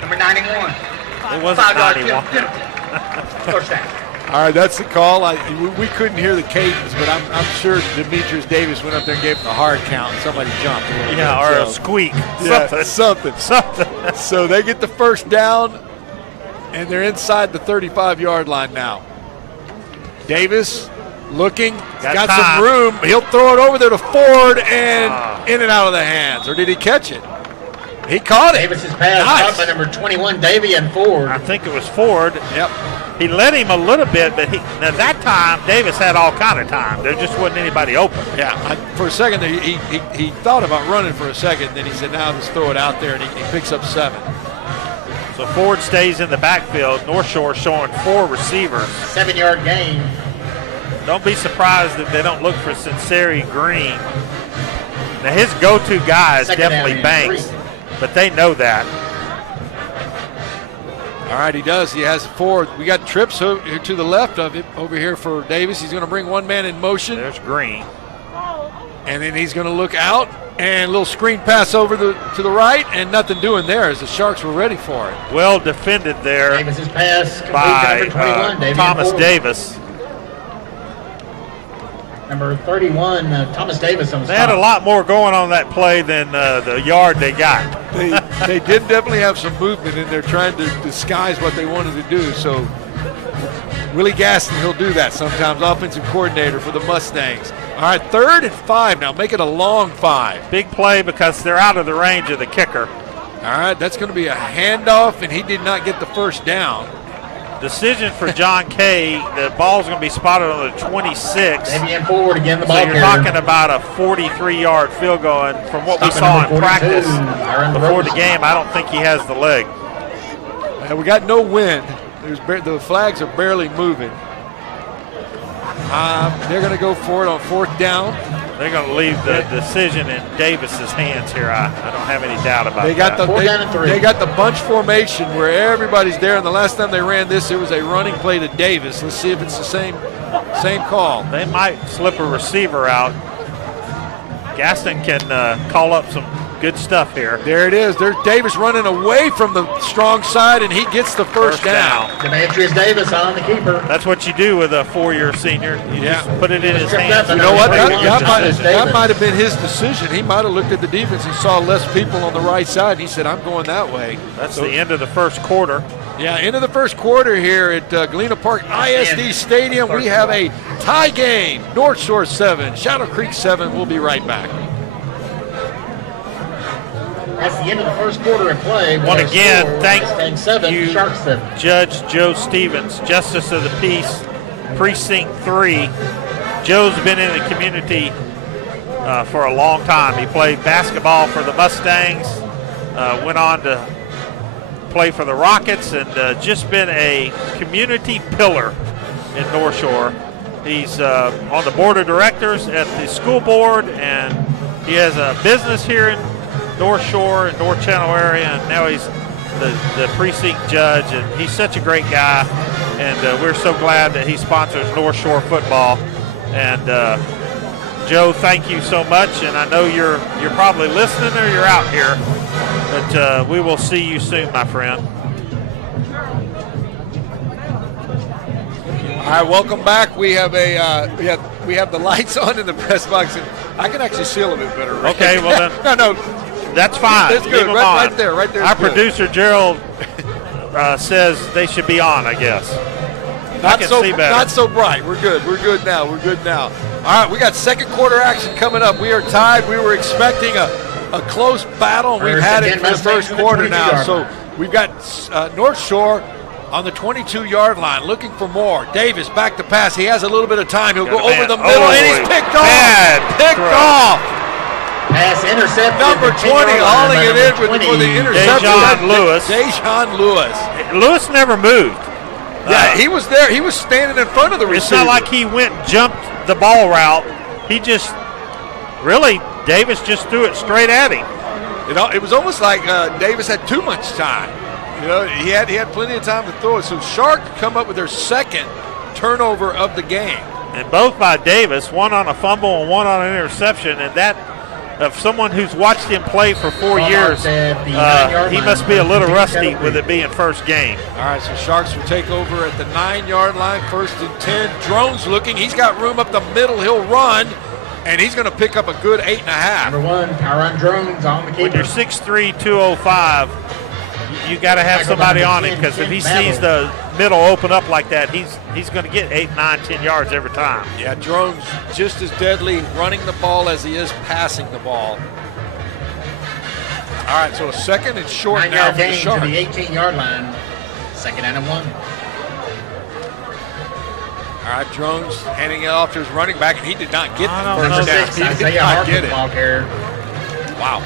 number 91. It wasn't 91. First down. All right, that's the call. We couldn't hear the cadence, but I'm sure Demetrius Davis went up there and gave him the hard count. Somebody jumped a little bit. Or a squeak. Something. So they get the 1st down, and they're inside the 35-yard line now. Davis looking, got some room. He'll throw it over there to Ford and in and out of the hands. Or did he catch it? He caught it. Davis's pass caught by number 21, Davion Ford. I think it was Ford. Yep. He led him a little bit, but now that time Davis had all kind of time. There just wasn't anybody open. Yeah, for a second he thought about running for a second. Then he said, "Now let's throw it out there," and he picks up 7. So Ford stays in the backfield. North Shore showing 4 receivers. 7-yard gain. Don't be surprised if they don't look for Sinceri Green. Now his go-to guy is definitely Banks, but they know that. All right, he does. He has 4. We got trips to the left of him over here for Davis. He's going to bring one man in motion. There's Green. And then he's going to look out and a little screen pass over to the right, and nothing doing there as the Sharks were ready for it. Well defended there Davis's pass by number 21, Thomas Davis. Number 31, Thomas Davis on the They had a lot more going on that play than the yard they got. They did definitely have some movement in there trying to disguise what they wanted to do. So Willie Gaston, he'll do that sometimes, offensive coordinator for the Mustangs. All right, 3rd and 5 now. Make it a long 5. Big play because they're out of the range of the kicker. All right, that's going to be a handoff, and he did not get the first down. Decision for John Kay. The ball's going to be spotted on the 26. Maybe forward again, the ball So you're carrier. talking about a 43-yard field goal, and from what we saw in practice before the game, I don't think he has the leg. We got no wind. The flags are barely moving. They're going to go for it on 4th down. They're going to leave the decision in Davis's hands here. I don't have any doubt about They got that. they got the bunch formation where everybody's there, and the last time they ran this, it was a running play to Davis. Let's see if it's the same call. They might slip a receiver out. Gaston can call up some good stuff here. There it is. There's Davis running away from the strong side, and he gets the first down. Demetrius Davis on the keeper. That's what you do with a 4-year senior. You just put it in his hands. You know what? That might have been his decision. He might have looked at the defense and saw less people on the right side, and he said, I'm going that way. That's the end of the first quarter. Yeah, end of the first quarter here at Galena Park ISD Stadium. We have a tie game. North Shore 7, Shadow Creek 7. We'll be right back. That's the end of the first quarter of play. Once again, thank you, Sharks 7. Judge Joe Stevens, Justice of the Peace, Precinct 3. Joe's been in the community for a long time. He played basketball for the Mustangs, went on to play for the Rockets, and just been a community pillar in North Shore. He's on the board of directors at the school board, and he has a business here in North Shore and North Channel area, and now he's the precinct judge, and he's such a great guy, and we're so glad that he sponsors North Shore football. And Joe, thank you so much, and I know you're probably listening or you're out here, but we will see you soon, my friend. All right, welcome back. We have we have the lights on in the press box, and I can actually see a little bit better. Right? Okay, well then. no. That's fine. That's good. Right there. Our producer Gerald says they should be on, I guess. Not so bright. We're good. We're good now. All right, we got second quarter action coming up. We are tied. We were expecting a close battle, and we've had it for the first quarter now. So we've got North Shore on the 22-yard line looking for more. Davis back to pass. He has a little bit of time. He'll go over the middle, and he's picked off. Pass intercepted. Number 20 hauling it in for the interception. Dejon Lewis. Lewis. Lewis never moved. Yeah, he was there. He was standing in front of the receiver. It's not like he went and jumped the ball route. He just, Davis just threw it straight at him. It was almost like Davis had too much time. He had plenty of time to throw it. So Shark come up with their second turnover of the game. And both by Davis, one on a fumble and one on an interception, and that of someone who's watched him play for 4 years, he must be a little rusty with it being first game. All right, so Sharks will take over at the 9-yard line, 1st and 10. Drones looking. He's got room up the middle. He'll run, and he's going to pick up a good 8.5. Number 1, Tyron Drones on the keeper. When you're 6'3", 205, you got to have somebody on him, because if he sees the middle open up like that, he's going to get 8, 9, 10 yards every time. Yeah, Drones just as deadly running the ball as he is passing the ball. All right, so a second and short now for the Sharks. To the 18-yard line. 2nd and 1. All right, Drones handing it off to his running back, and he did not get the don't first know down. this. He did Isaiah not Harper, get it. ball carrier. Wow.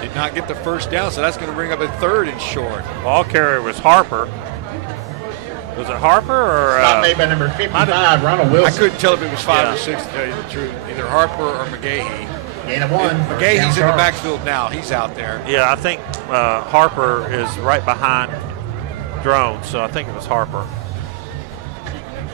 Did not get the first down, so that's going to bring up a 3rd and short. Ball carrier was Harper. Was it Harper or? Stop made by number 55, Ronald Wilson. I couldn't tell if it was 5 or 6, to tell you the truth. Either Harper or McGahee. Gain of 1. McGahee's in the backfield now. He's out there. Yeah, I think Harper is right behind Drones, so I think it was Harper.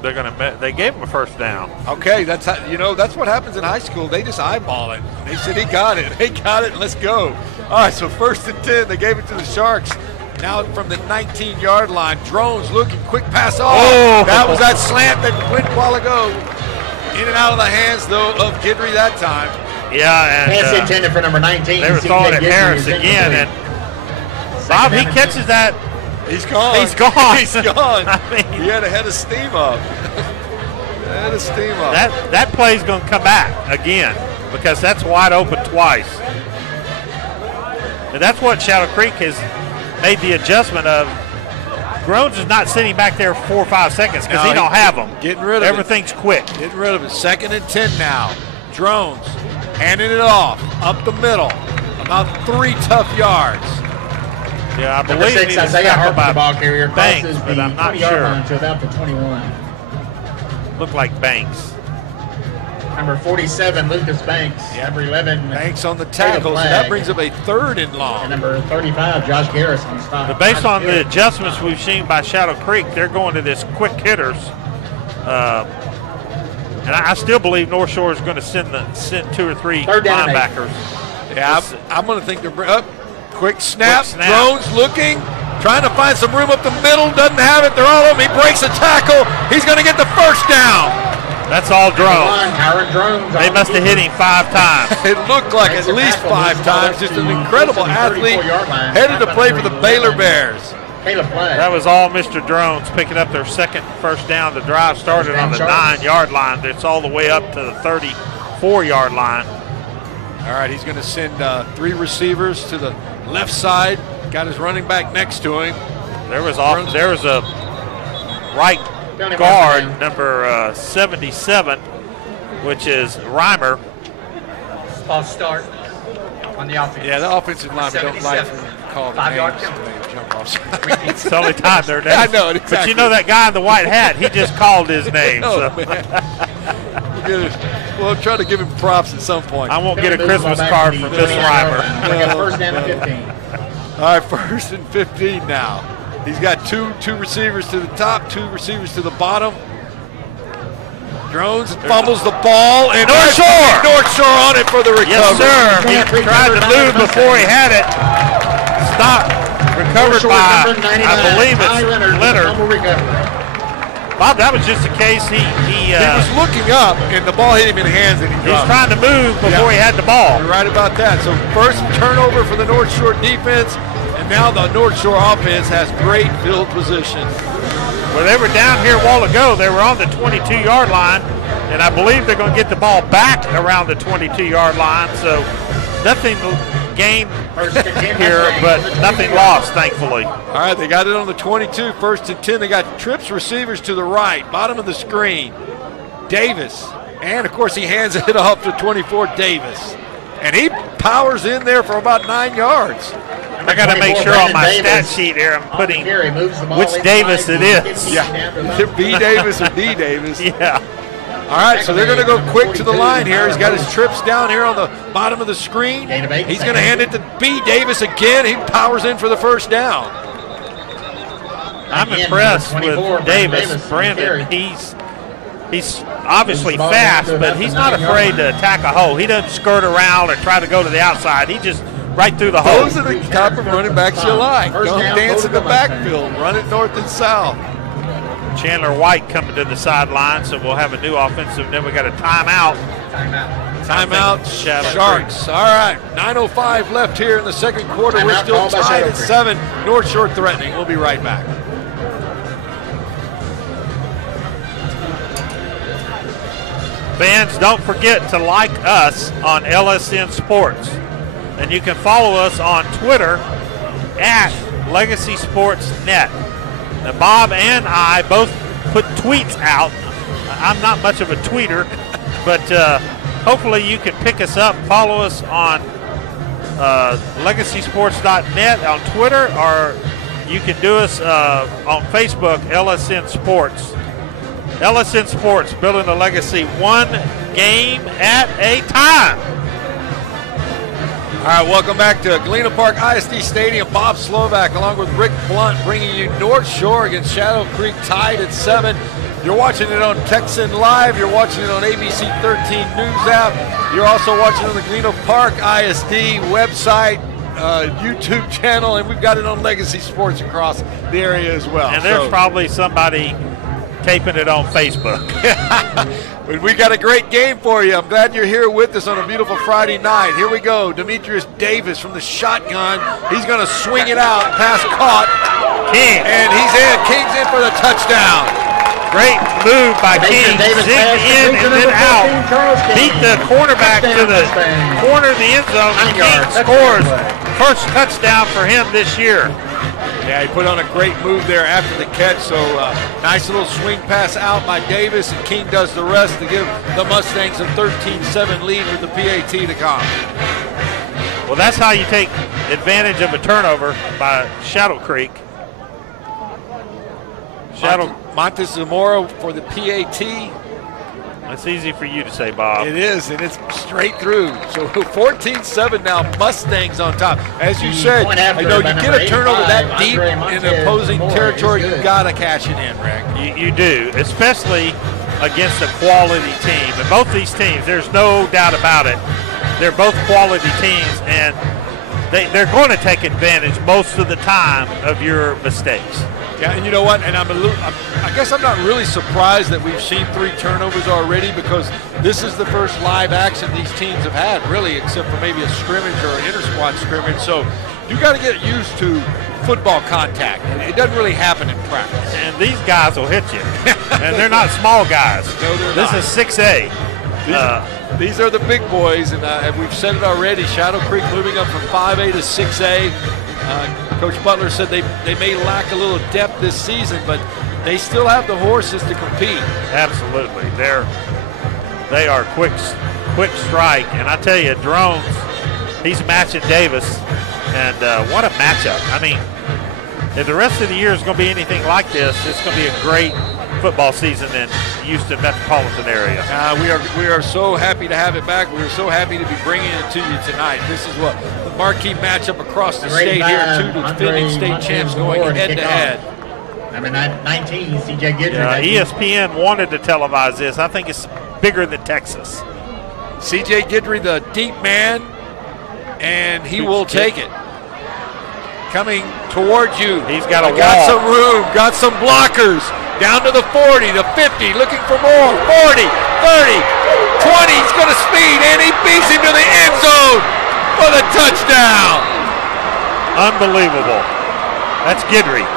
They gave him a first down. Okay, that's how, that's what happens in high school. They just eyeball it. They said he got it. They got it. Let's go. All right, so 1st and 10. They gave it to the Sharks. Now from the 19-yard line, Drones looking, quick pass off. Oh! That was that slant that went a while ago. In and out of the hands, though, of Guidry that time. Yeah, and pass intended for number 19. they were throwing at Harris again, and Bob, he catches that. He's gone. He's gone. He's gone. I mean, he had a head of steam up. Head of steam up. That play's going to come back again because that's wide open twice. And that's what Shadow Creek has made the adjustment of. Grones is not sitting back there for 4 or 5 seconds because he don't have them. Getting rid of Everything's quick. Getting rid of it. 2nd and 10 now. Drones handing it off up the middle. About 3 tough yards. Yeah, I Number believe 6, he was Isaiah Harper, by the ball carrier, Banks, crosses but the I'm not 20-yard sure. line to about the 21. Looked like Banks. Number 47, Lucas Banks. Number 11, Banks on the tackle, so that brings up a 3rd and long. And number 35, Josh Garris on the stop. But based on the adjustments we've seen by Shadow Creek, they're going to this quick hitters. And I still believe North Shore is going to send 2 or 3 linebackers. Yeah, I'm going to think they're up. Quick snap. Drones looking, trying to find some room up the middle. Doesn't have it. They're all over. He breaks a tackle. He's going to get the first down. That's all Drones. Drones. They must have hit him 5 times. It looked like at least 5 times. Just an incredible athlete headed to play for the Baylor Bears. That was all Mr. Drones picking up their 2nd first down. The drive started on the 9-yard line. It's all the way up to the 34-yard line. All right, he's going to send 3 receivers to the left side. Got his running back next to him. There was a right guard, number 77, which is Reimer. False start on the offense. Yeah, the offensive linemen don't like to call the 5-yard names when they jump off. It's the only time they're there. I know it, exactly. But you know that guy in the white hat, he just called his name. Oh, So. We'll try to give him props at some point. I won't get a Christmas card from Miss Reimer. First down and 15. All right, 1st and 15 now. He's got two receivers to the top, 2 receivers to the bottom. Drones fumbles the ball, and North Shore on it for the recovery. Yes, sir. He tried to move before he had it. Stopped. Recovered by, I believe it's Leonard. Bob, that was just a case he was looking up, and the ball hit him in the hands, and he was trying to move before he had the ball. You're right about that. So first turnover for the North Shore defense, and now the North Shore offense has great field position. Well, they were down here a while ago. They were on the 22-yard line, and I believe they're going to get the ball back around the 22-yard line. So nothing gained here, but nothing lost, thankfully. All right, they got it on the 22, 1st and 10. They got trips receivers to the right, bottom of the screen. Davis, and of course he hands it off to 24, Davis. And he powers in there for about 9 yards. I got to make sure on my stat sheet here I'm putting which Davis it is. Yeah, B Davis or D Davis. Yeah. All right, so they're going to go quick to the line here. He's got his trips down here on the bottom of the screen. He's going to hand it to B Davis again. He powers in for the first down. I'm impressed with Davis. Brandon, he's obviously fast, but he's not afraid to attack a hole. He doesn't skirt around or try to go to the outside. He just right through the hole. Those are the type of running backs you like. Don't dance in the backfield. Run it north and south. Chandler White coming to the sideline, so we'll have a new offensive. Then we got a timeout. Timeout, Sharks. All right, 9:05 left here in the second quarter. We're still tied at 7. North Shore threatening. We'll be right back. Fans, don't forget to like us on LSN Sports. And you can follow us on Twitter at Legacy Sports Net. Now, Bob and I both put tweets out. I'm not much of a tweeter, but hopefully you can pick us up, follow us on legacysports.net on Twitter, or you can do us on Facebook, LSN Sports. LSN Sports, building a legacy one game at a time. All right, welcome back to Galena Park ISD Stadium. Bob Slovak along with Rick Blunt bringing you North Shore against Shadow Creek, tied at 7. You're watching it on Texan Live. You're watching it on ABC 13 News app. You're also watching it on the Galena Park ISD website, YouTube channel, and we've got it on Legacy Sports across the area as well. And there's probably somebody taping it on Facebook. But we got a great game for you. I'm glad you're here with us on a beautiful Friday night. Here we go. Demetrius Davis from the shotgun. He's going to swing it out. Pass caught. King. And he's in. King's in for the touchdown. Great move by King. Zigged in and then out. Beat the cornerback to the corner of the end zone. And King scores. First touchdown for him this year. Yeah, he put on a great move there after the catch. So nice little swing pass out by Davis, and King does the rest to give the Mustangs a 13-7 lead with the PAT to come. Well, that's how you take advantage of a turnover by Shadow Creek. Montes Zamora for the PAT. That's easy for you to say, Bob. It is, and it's straight through. So 14-7 now, Mustangs on top. As you said, you get a turnover that deep in opposing territory, you got to cash it in, Rick. You do, especially against a quality team. And both these teams, there's no doubt about it, they're both quality teams, and they're going to take advantage most of the time of your mistakes. Yeah, and you know what? And I guess I'm not really surprised that we've seen 3 turnovers already, because this is the first live action these teams have had, really, except for maybe a scrimmage or an inter-squad scrimmage. So you got to get used to football contact. It doesn't really happen in practice. And these guys will hit you, and they're not small guys. No, they're this not. Is 6A. These are the big boys, and we've said it already. Shadow Creek moving up from 5A to 6A. Coach Butler said they may lack a little depth this season, but they still have the horses to compete. Absolutely. They are quick strike. And I tell you, Drones, he's matching Davis. And what a matchup. I mean, if the rest of the year is going to be anything like this, it's going to be a great football season in Houston metropolitan area. We are so happy to have it back. We're so happy to be bringing it to you tonight. This is what the marquee matchup across the state here. 2 defending state champs going head-to-head. Number 19, CJ Gidry. ESPN wanted to televise this. I think it's bigger than Texas. CJ Gidry, the deep man, and he will take it. Coming towards you. He's got a wall. Got some room, got some blockers. Down to the 40, the 50, looking for more. 40, 30, 20, he's going to speed, and he beats him to the end zone for the touchdown. Unbelievable. That's Gidry.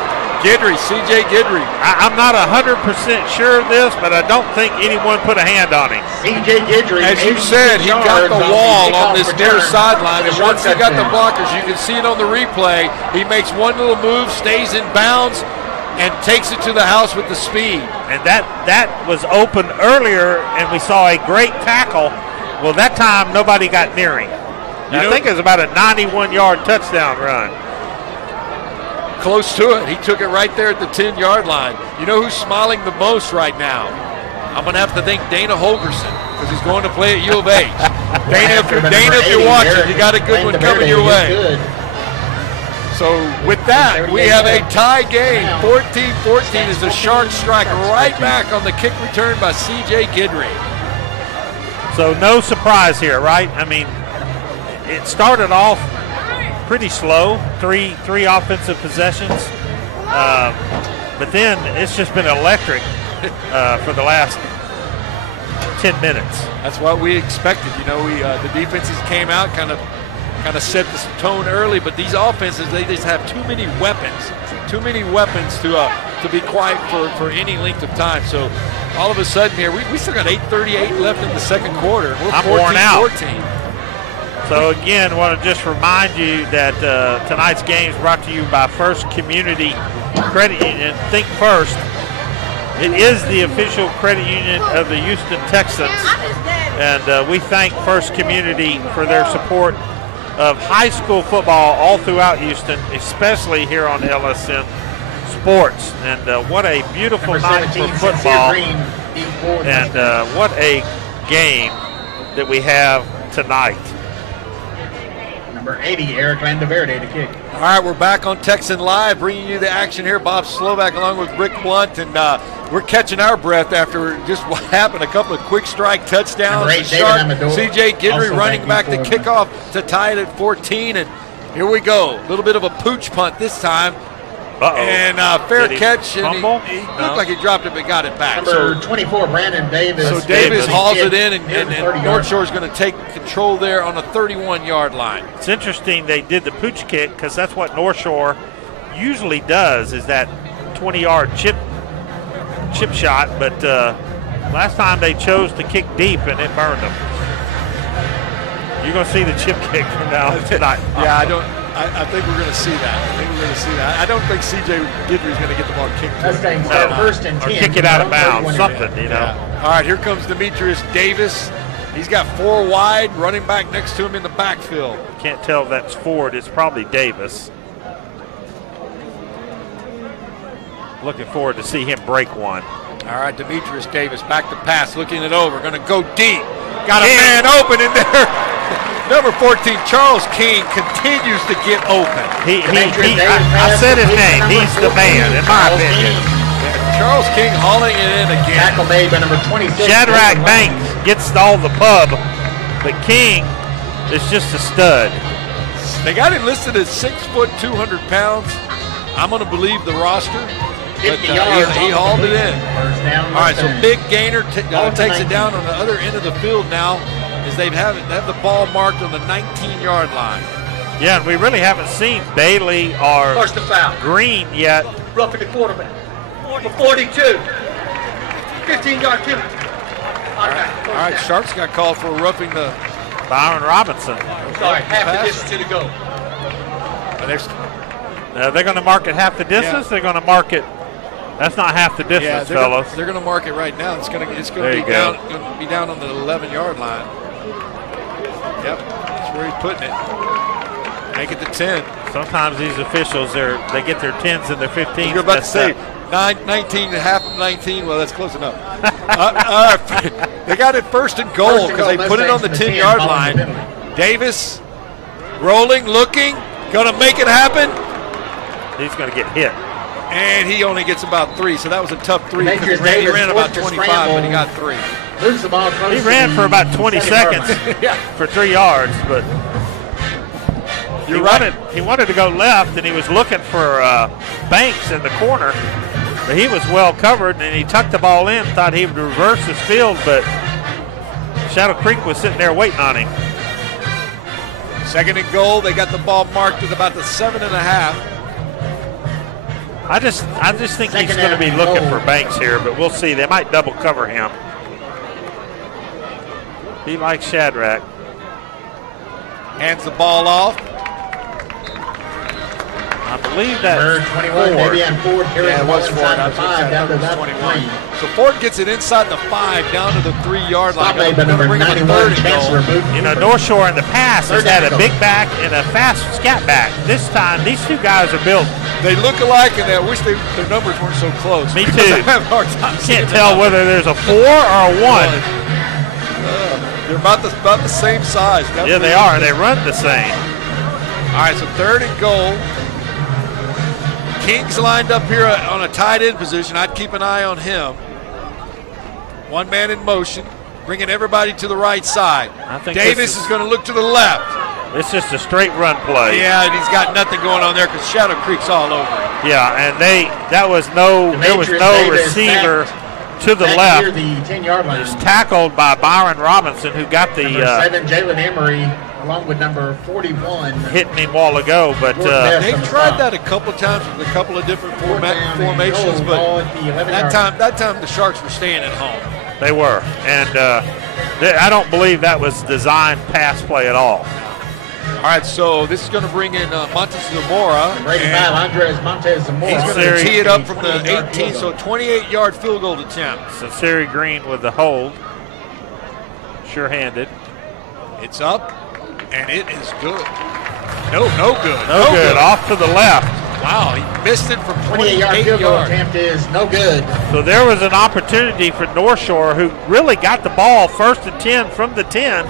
CJ Gidry. I'm not 100% sure of this, but I don't think anyone put a hand on him. CJ Gidry. As you said, he got the wall on this near sideline, and once he got the blockers, you can see it on the replay. He makes one little move, stays in bounds, and takes it to the house with the speed. And that was open earlier, and we saw a great tackle. Well, that time nobody got near him. I think it was about a 91-yard touchdown run. Close to it. He took it right there at the 10-yard line. You know who's smiling the most right now? I'm going to have to thank Dana Holgerson, because he's going to play at U of H. Dana, if you're watching, you got a good one coming your way. So with that, we have a tie game. 14-14 as the Sharks strike right back on the kick return by C.J. Gidry. So no surprise here, right? I mean, it started off pretty slow, three offensive possessions, but then it's just been electric for the last 10 minutes. That's what we expected. You know, the defenses came out, kind of set the tone early, but these offenses, they just have too many weapons to be quiet for any length of time. So all of a sudden here, we still got 8:38 left in the second quarter. We're I'm worn out. 14. So again, want to just remind you that tonight's game is brought to you by First Community Credit Union, think first. It is the official credit union of the Houston Texans, and we thank First Community for their support of high school football all throughout Houston, especially here on LSN Sports. And what a beautiful night for football, and what a game that we have tonight. Number 80, Eric Landaverde to kick. All right, we're back on Texan Live, bringing you the action here. Bob Slovak along with Rick Blunt, and we're catching our breath after just what happened. A couple of quick strike touchdowns. C.J. Guidry running back the kickoff to tie it at 14, and here we go. A little bit of a pooch punt this time. And fair catch, and he looked like he dropped it, but got it back. Number 24, Brandon Davis. So Davis hauls it in, and North Shore is going to take control there on the 31-yard line. It's interesting they did the pooch kick because that's what North Shore usually does, is that 20-yard chip shot, but last time they chose to kick deep and it burned them. You're going to see the chip kick from now on tonight. I think we're going to see that. I don't think C.J. Guidry is going to get the ball kicked. First and 10. Or kick it out of bounds, something, you know. Yeah. All right, here comes Demetrius Davis. He's got 4 wide, running back next to him in the backfield. Can't tell if that's Ford. It's probably Davis. Looking forward to see him break one. All right, Demetrius Davis back to pass, looking it over, going to go deep. Got a man open in there. Number 14, Charles King, continues to get open. I said his name. He's the man, in my opinion. Charles King hauling it in again. Tackle made by number 26. Shadrach Banks gets all the pub, but King is just a stud. They got him listed as 6 foot, 200 pounds. I'm going to believe the roster. But he hauled it in. All right, so big gainer takes it down on the other end of the field now, as they have the ball marked on the 19-yard line. Yeah, and we really haven't seen Bailey or Green yet. Roughing the quarterback. For 42. 15-yard penalty. All right, Sharps got called for roughing the Byron Robinson. Sorry, half the distance to the goal. They're going to mark it half the distance. Yeah. They're going to mark it. That's not half the distance, fellas. They're going to mark it right now. It's going to be down on the 11-yard line. Yep, that's where he's putting it. Make it to 10. Sometimes these officials, they get their 10s and their 15s. You're about to say 19 and half of 19. Well, that's close enough. They got it first and goal because they put it on the 10-yard line. Davis rolling, looking, going to make it happen. He's going to get hit. And he only gets about 3, so that was a tough 3 because he ran about 25, but he got 3. He ran for about 20 seconds for 3 yards, but he wanted to go left, and he was looking for Banks in the corner, but he was well covered, and he tucked the ball in, thought he would reverse his field, but Shadow Creek was sitting there waiting on him. Second and goal, they got the ball marked at about the 7.5. I just think he's going to be looking for Banks here, but we'll see. They might double cover him. He likes Shadrach. Hands the ball off. I believe that's 21, maybe on Ford. Yeah, it was Ford. I was down to the 21. So Ford gets it inside the 5, down to the 3-yard line. Made by number 91, Chancellor. You know, North Shore in the past has had a big back and a fast scat back. This time, these two guys are built. They look alike, and I wish their numbers weren't so close. Me too. I have a hard time you can't tell whether there's a 4 or a 1. They're about the same size. Yeah, they are. They run the same. All right, so third and goal. King's lined up here on a tight end position. I'd keep an eye on him. One man in motion, bringing everybody to the right side. I think Davis is going to look to the left. It's just a straight run play. Yeah, and he's got nothing going on there because Shadow Creek's all over him. Yeah, and there was no receiver to the left. The 10-yard line. He was tackled by Byron Robinson, who got the number 7, Jalen Emery, along with number 41. Hitting him a while ago, but they've tried that a couple of times with a couple of different formations, but that time the Sharks were staying at home. They were, and I don't believe that was designed pass play at all. All right, so this is going to bring in Montes Zamora. Brady 5, Andres Montes Zamora. He's going to tee it up from the 18, so 28-yard field goal attempt. Sincere Green with the hold. Sure-handed. It's up, and it is good. No good. No good. Off to the left. Wow, he missed it from 28-yard 28 field goal yards. attempt is no good. So there was an opportunity for North Shore, who really got the ball 1st and 10 from the 10.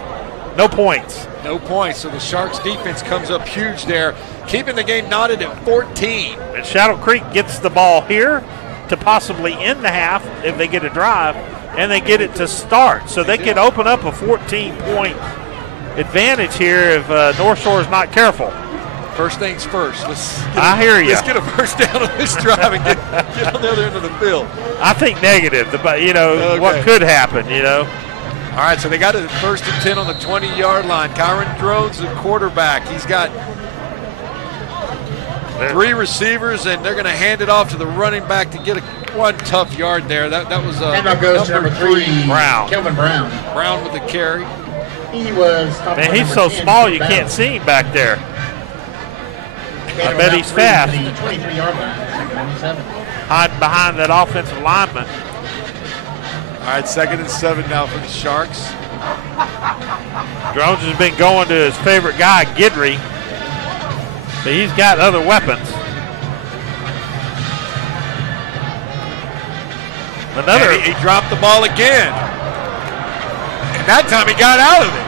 No points. No points, so the Sharks defense comes up huge there, keeping the game knotted at 14. And Shadow Creek gets the ball here to possibly end the half if they get a drive, and they get it to start. So they could open up a 14-point advantage here if North Shore is not careful. First things first. Let's get a first down on this drive and get on the other end of the field. I think negative, but what could happen, All right, so they got it at 1st and 10 on the 20-yard line. Kyron Drones, the quarterback. He's got 3 receivers, and they're going to hand it off to the running back to get one tough yard there. That was Handoff goes to number 3, Brown. Kelvin Brown. Brown with the carry. He was. Man, he's so small you can't see him back there. I bet he's fast. 23-yard line. Hiding behind that offensive lineman. All right, 2nd and 7 now for the Sharks. Drones has been going to his favorite guy, Guidry, but he's got other weapons. And he dropped the ball again. And that time he got out of it.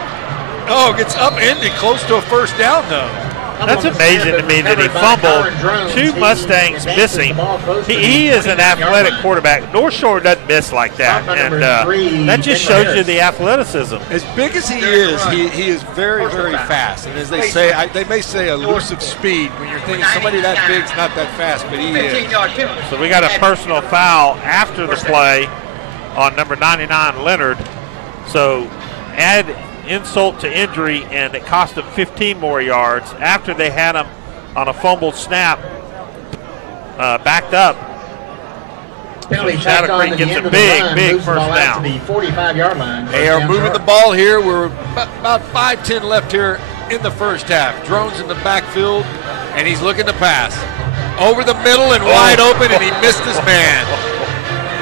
Oh, gets upended close to a first down, though. That's amazing to me that he fumbled. 2 Mustangs missing. He is an athletic quarterback. North Shore doesn't miss like that, and that just shows you the athleticism. As big as he is, he is very, very fast. And as they say, they may say elusive speed. When you're thinking somebody that big's not that fast, but he is. So we got a personal foul after the play on number 99, Leonard. So add insult to injury, and it cost them 15 more yards after they had him on a fumbled snap, backed up. So Shadow Creek gets a big first down. The 45-yard line. They are moving the ball here. We're about 5-10 left here in the first half. Drones in the backfield, and he's looking to pass. Over the middle and wide open, and he missed his man.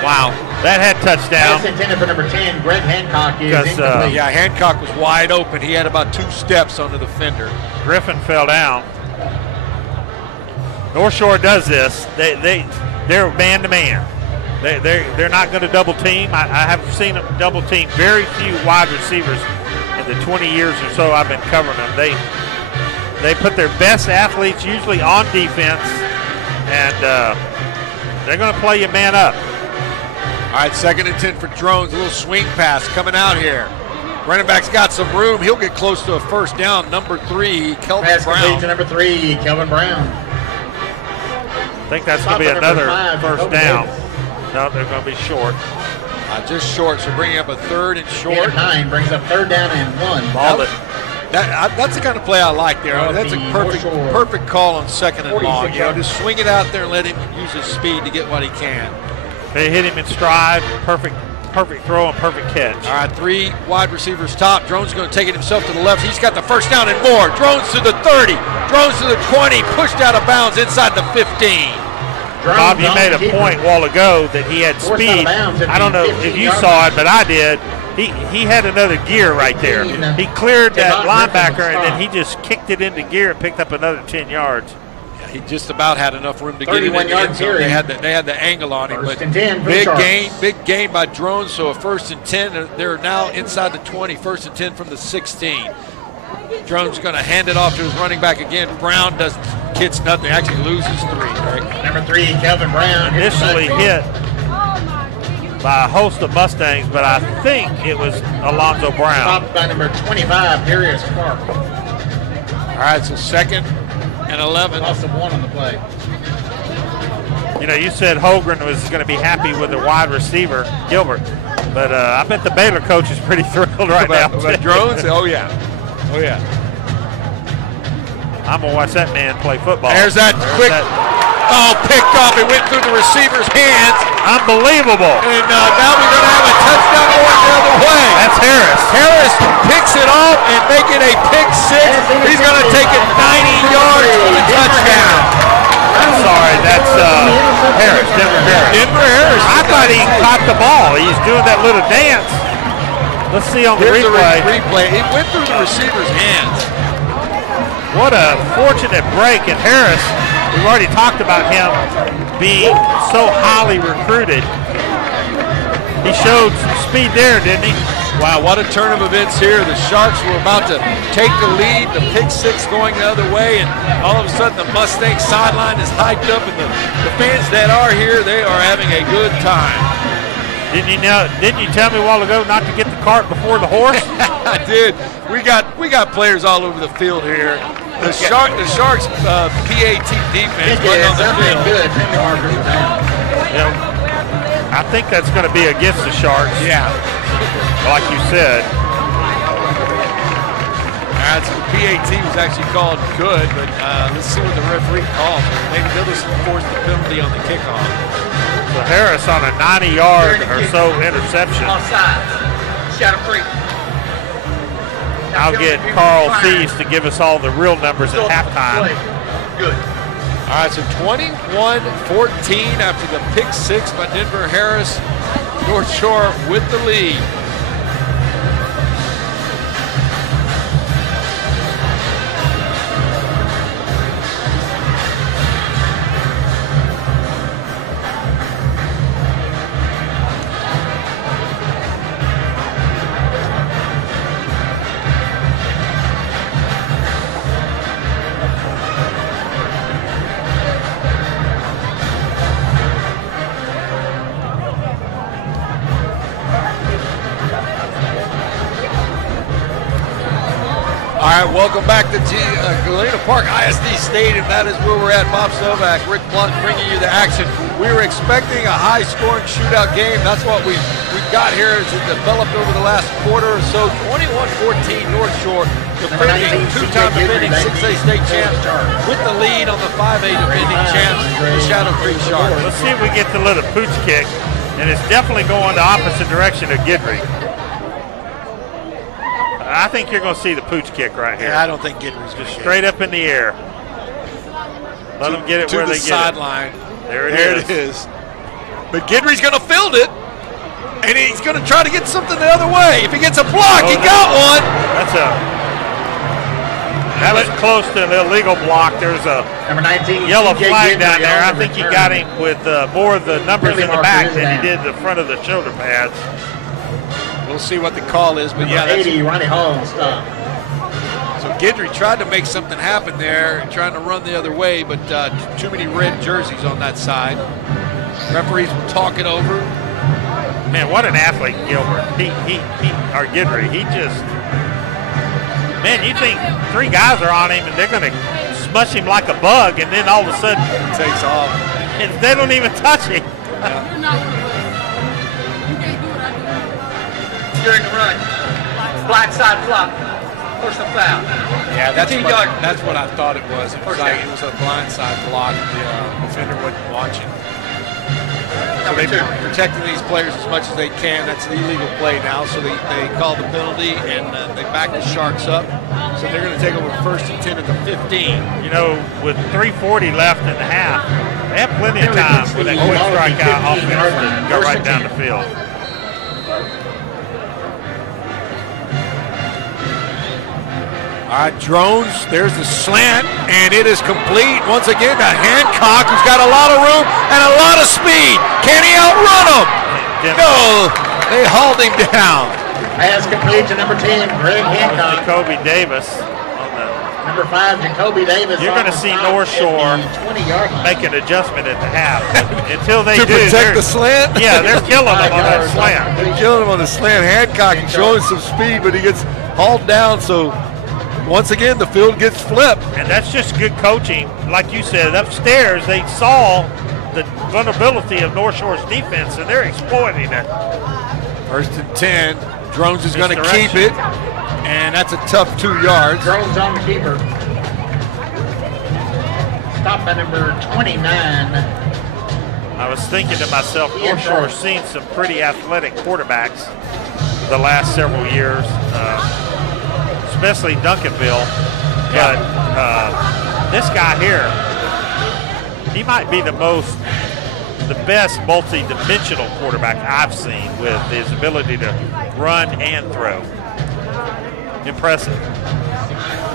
Wow. That had touchdown. That's intended for number 10, Greg Hancock. Yeah, Hancock was wide open. He had about 2 steps on the defender. Griffin fell down. North Shore does this. They're man-to-man. They're not going to double team. I have seen them double team very few wide receivers in the 20 years or so I've been covering them. They put their best athletes usually on defense, and they're going to play you man up. All right, 2nd and 10 for Drones. A little swing pass coming out here. Running back's got some room. He'll get close to a first down. Number 3, Kelvin Brown. To number 3, Kelvin Brown. I think that's going to be another first down. No, they're going to be short. Just short, so bringing up a 3rd and short. 9 brings up 3rd down and 1. That's the kind of play I like there. That's a perfect call on 2nd and long. Just swing it out there and let him use his speed to get what he can. They hit him in stride. Perfect throw and perfect catch. All right, 3 wide receivers top. Drones going to take it himself to the left. He's got the first down and more. Drones to the 30. Drones to the 20. Pushed out of bounds inside the 15. Bob, you made a point a while ago that he had speed. I don't know if you saw it, but I did. He had another gear right there. He cleared that linebacker, and then he just kicked it into gear and picked up another 10 yards. He just about had enough room to get it in the end zone. They had the angle on him, but big gain by Drones. So a 1st and 10. They're now inside the 20. 1st and 10 from the 16. Drones going to hand it off to his running back again. Brown gets nothing. Actually loses 3. Right? Number 3, Kelvin Brown. Initially hit by a host of Mustangs, but I think it was Alonzo Brown. Stopped by number 25, Darius Clark. All right, so 2nd and 11. Loss of 1 on the play. You said Holgren was going to be happy with the wide receiver, Gilbert. But I bet the Baylor coach is pretty thrilled right now. About Drones? Oh, yeah. I'm going to watch that man play football. There's that quick. Picked off. It went through the receiver's hands. Unbelievable. And now we're going to have a touchdown going the other way. That's Harris. Harris picks it off and make it a pick six. He's going to take it 90 yards for the touchdown. I'm sorry, that's Harris, Denver Harris. Denver Harris. I thought he caught the ball. He's doing that little dance. Let's see on the Here's replay. the replay. It went through the receiver's hands. What a fortunate break. And Harris, we've already talked about him being so highly recruited. He showed some speed there, didn't he? Wow, what a turn of events here. The Sharks were about to take the lead, the pick six going the other way, and all of a sudden the Mustang sideline is hyped up, and the fans that are here, they are having a good time. Didn't you tell me a while ago not to get the cart before the horse? I did. We got players all over the field here. The Sharks PAT defense wasn't on the field. Good. I think that's going to be against the Sharks. Yeah. Like you said. All right, so the PAT was actually called good, but let's see what the referee calls. Maybe they'll just enforce the penalty on the kickoff. So Harris on a 90-yard or so interception. Offside. Shadow Creek. I'll get Carl Thies to give us all the real numbers at halftime. Good. All right, so 21-14 after the pick six by Denver Harris. North Shore with the lead. All right, welcome back to Galena Park ISD Stadium. That is where we're at. Bob Stovak, Rick Blunt bringing you the action. We were expecting a high-scoring shootout game. That's what we've got here as it developed over the last quarter or so. 21-14 North Shore, defending two-time defending 6A state champs with the lead on the 5A defending champs, the Shadow Creek Sharks. Let's see if we get the little pooch kick, and it's definitely going the opposite direction of Guidry. I think you're going to see the pooch kick right here. Yeah, I don't think Guidry's going to straight up in the air. Let them get it where they get it. To the sideline. There it is. But Guidry's going to field it, and he's going to try to get something the other way. If he gets a block, he got one. That was close to an illegal block. There's a number 19 yellow flag down there. I think he got him with more of the numbers in the back than he did the front of the shoulder pads. We'll see what the call is, but yeah, that's 80, Ronnie Hall stop. So Guidry tried to make something happen there, trying to run the other way, but too many red jerseys on that side. Referees will talk it over. Man, what an athlete, Gilbert. Or Guidry. He just, man, you think three guys are on him and they're going to smush him like a bug, and then all of a sudden it takes off. And they don't even touch him. Yeah. During the run, blind side flop, personal foul. Yeah, that's what I thought it was. It was a blind side block. The defender wasn't watching. So they've been protecting these players as much as they can. That's an illegal play now, so they call the penalty and they back the Sharks up. So they're going to take over first and 10 at the 15. You know, with 3:40 left in the half, they have plenty of time for that quick strikeout offense to go right down the field. All right, Drones, there's the slant, and it is complete. Once again to Hancock, who's got a lot of room and a lot of speed. Can he outrun him? No, they hauled him down. Pass complete to number 10, Greg Hancock. Jacoby Davis. Number 5, Jacoby Davis. You're going to see North Shore make an adjustment at the half. Until they to do. protect the slant? Yeah, they're killing him on that slant. They're killing him on the slant. Hancock is showing some speed, but he gets hauled down, so once again, the field gets flipped. And that's just good coaching. Like you said, upstairs, they saw the vulnerability of North Shore's defense, and they're exploiting it. First and 10. Drones is going to keep it, and that's a tough 2 yards. Drones on the keeper. Stopped by number 29. I was thinking to myself, North Shore's seen some pretty athletic quarterbacks. the last several years, especially Duncanville. But this guy here, he might be the best multi-dimensional quarterback I've seen with his ability to run and throw. Impressive.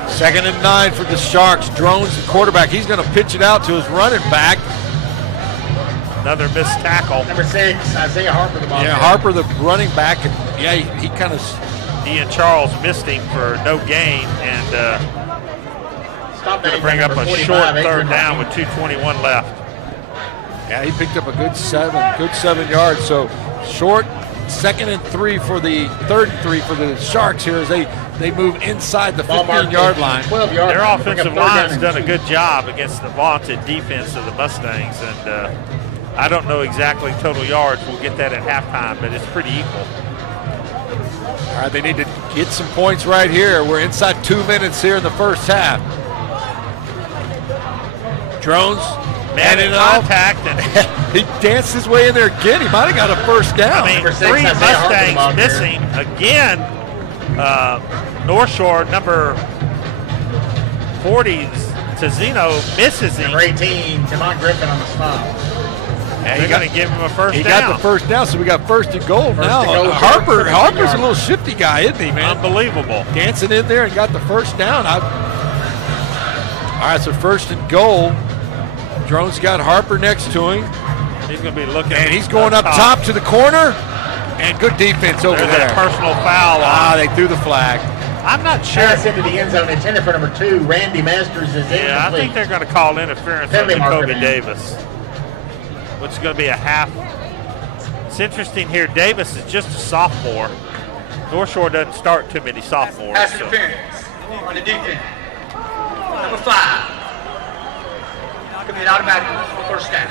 2nd and 9 for the Sharks. Drones, the quarterback. He's going to pitch it out to his running back. Another missed tackle. Number 6, Isaiah Harper, the ball. Yeah, Harper, the running back. And yeah, he kind of. He and Charles missed him for no gain, and going to bring up a short 3rd down with 2:21 left. Yeah, he picked up a good 7 yards. So short, 2nd and 3 for the 3rd and 3 for the Sharks here as they move inside the 15-yard line. 12 yards. Their offensive line's done a good job against the vaunted defense of the Mustangs, and I don't know exactly total yards. We'll get that at halftime, but it's pretty equal. All right, they need to get some points right here. We're inside 2 minutes here in the first half. Drones. Man in contact, and he danced his way in there again. He might have got a 1st down. I mean, 3 Mustangs missing again. North Shore number 40, Tizino misses him. Number 18, Timon Griffin on the stop. Yeah, they're going to give him a 1st down. He got the 1st down, so we got 1st and goal now. Harper's a little shifty guy, isn't he, man? Unbelievable. Dancing in there and got the 1st down. All right, so 1st and goal. Drones got Harper next to him. He's going to be looking. And he's going up top to the corner. And good defense over There's there. A personal foul. They threw the flag. I'm not sure. Pass into the end zone intended for number 2, Randy Masters is incomplete. Yeah, I think they're going to call interference on Jacoby Davis, which is going to be a half. It's interesting here. Davis is just a sophomore. North Shore doesn't start too many sophomores. Pass interference on the defense. Number 5. Could be an automatic 1st down.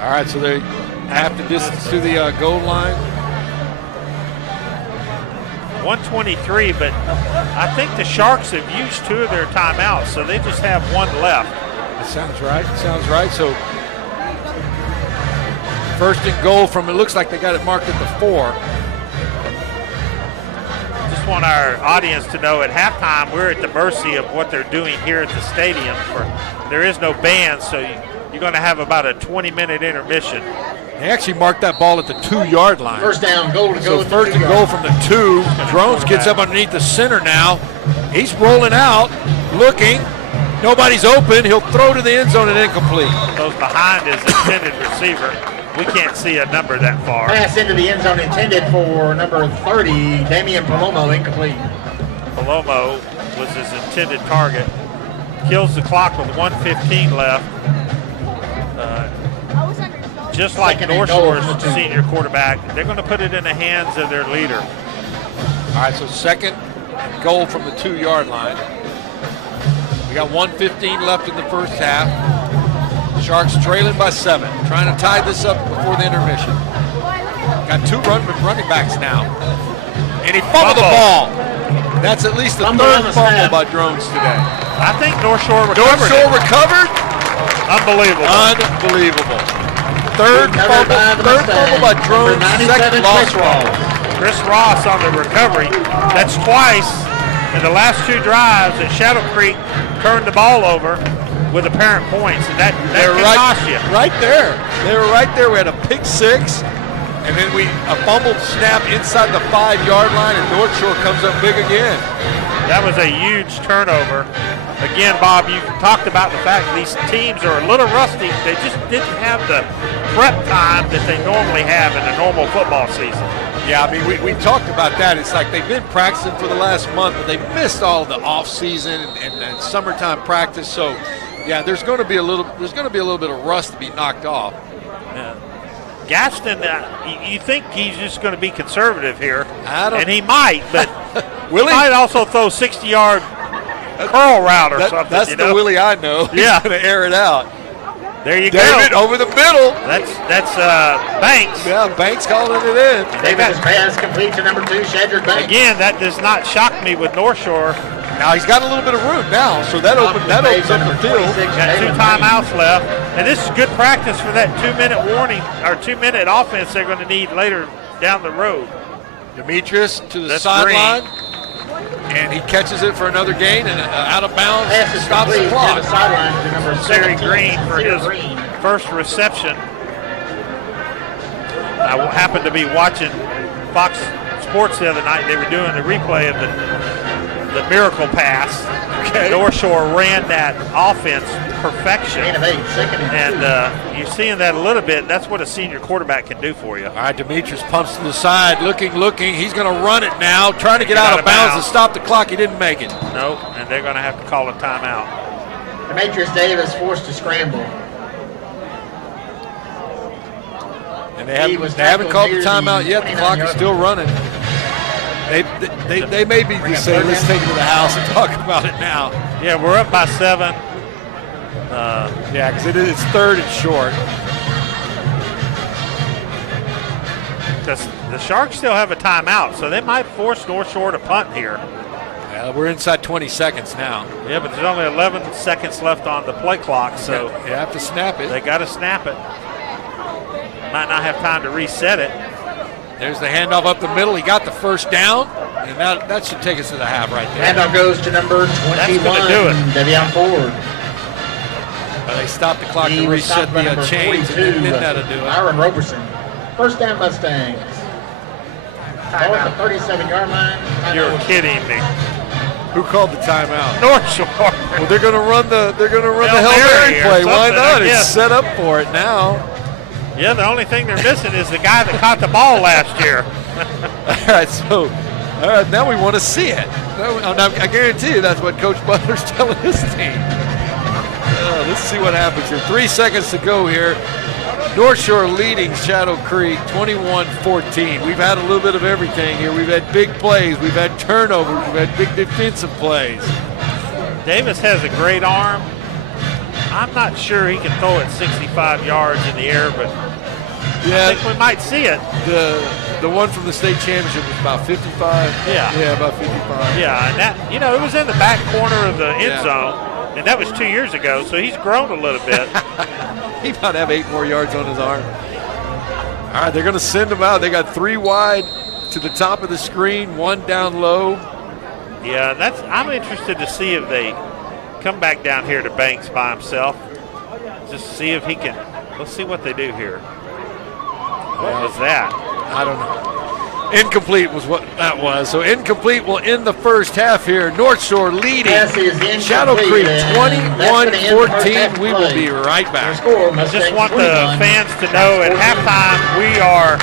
All right, so they half the distance to the goal line. 1:23, but I think the Sharks have used 2 of their timeouts, so they just have 1 left. That sounds right. So 1st and goal from, it looks like they got it marked at the 4. Just want our audience to know at halftime we're at the mercy of what they're doing here at the stadium. There is no band, so you're going to have about a 20-minute intermission. They actually marked that ball at the 2-yard line. 1st down, goal to go. So 1st and goal from the 2. Drones gets up underneath the center now. He's rolling out, looking. Nobody's open. He'll throw to the end zone and incomplete. Goes behind his intended receiver. We can't see a number that far. Pass into the end zone intended for number 30, Damian Palomo, incomplete. Palomo was his intended target. Kills the clock with 1:15 left. Just like North Shore's senior quarterback, they're going to put it in the hands of their leader. All right, so 2nd and goal from the 2-yard line. We got 1:15 left in the first half. Sharks trailing by 7, trying to tie this up before the intermission. Got 2 running backs now. And he fumbled the ball. That's at least the 3rd fumble by Drones today. I think North Shore recovered. Unbelievable. Third fumble by Drones, 2nd loss Ross. Chris Ross on the recovery. That's twice in the last 2 drives that Shadow Creek turned the ball over with apparent points, and that can cost you. Right there. They were right there. We had a pick 6, and then a fumbled snap inside the 5-yard line, and North Shore comes up big again. That was a huge turnover. Again, Bob, you talked about the fact that these teams are a little rusty. They just didn't have the prep time that they normally have in a normal football season. Yeah, I mean, we talked about that. It's like they've been practicing for the last month, but they missed all the off season and summertime practice. So, yeah, there's going to be a little bit of rust to be knocked off. Yeah. Gaston, you think he's just going to be conservative here, and he might, but he might also throw 60-yard curl route or something. That's the Willie I know. Yeah. He's going to air it out. There you David go. Over the middle. That's Banks. Yeah, Banks calling it in. David's pass complete to number 2, Shedrick Banks. Again, that does not shock me with North Shore. Now he's got a little bit of room now, so that opens up the field. Got 2 timeouts left, and this is good practice for that 2-minute warning or 2-minute offense they're going to need later down the road. Demetrius to the That's sideline, and he catches it for another gain and out of bounds, Pass is stops the complete clock. to the sideline to number Terry 17, Green for Sincere his Green. first reception. I happened to be watching Fox Sports the other night. They were doing the replay of the miracle pass. Okay. North Shore ran that offense perfection. Gain of 8, second and 2. And you're seeing that a little bit. That's what a senior quarterback can do for you. All right, Demetrius pumps to the side, looking. He's going to run it now, trying to get out of bounds to stop the clock. He didn't make it. Nope, and they're going to have to call a timeout. Demetrius Davis forced to scramble. And they haven't called the timeout yet. The clock is still running. They may be just saying, let's take it to the house and talk about it now. Yeah, we're up by 7. Yeah, because it's third and short. Because the Sharks still have a timeout, so they might force North Shore to punt here. Yeah, we're inside 20 seconds now. Yeah, but there's only 11 seconds left on the play clock, so you have to snap it. They got to snap it. Might not have time to reset it. There's the handoff up the middle. He got the first down, and that should take us to the half right there. Handoff goes to number 21, do it. Devion Ford. They stopped the clock to reset the chains, and then that'll do it. Myron Roberson. First down, Mustangs. Ball at the 37-yard line. You're kidding me. Who called the timeout? North Shore. Well, they're going to run the Hail Mary Mary or play. Why something, not? I It's guess. set up for it now. Yeah, the only thing they're missing is the guy that caught the ball last year. All right, now we want to see it. I guarantee you that's what Coach Butler's telling his team. Let's see what happens here. 3 seconds to go here. North Shore leading Shadow Creek 21-14. We've had a little bit of everything here. We've had big plays. We've had turnovers. We've had big defensive plays. Davis has a great arm. I'm not sure he can throw it 65 yards in the air, but yeah, I think we might see it. The one from the state championship was about 55. Yeah, about 55. Yeah, and that, it was in the back corner of the end zone, and that was 2 years ago, so he's grown a little bit. He might have 8 more yards on his arm. All right, they're going to send him out. They got 3 wide to the top of the screen, 1 down low. Yeah, I'm interested to see if they come back down here to Banks by himself. Just see if he can. Let's see what they do here. What was that? I don't know. Incomplete was what that was. So incomplete will end the first half here. North Shore leading Shadow Creek 21-14. We will be right back. I just want the fans to know at halftime we are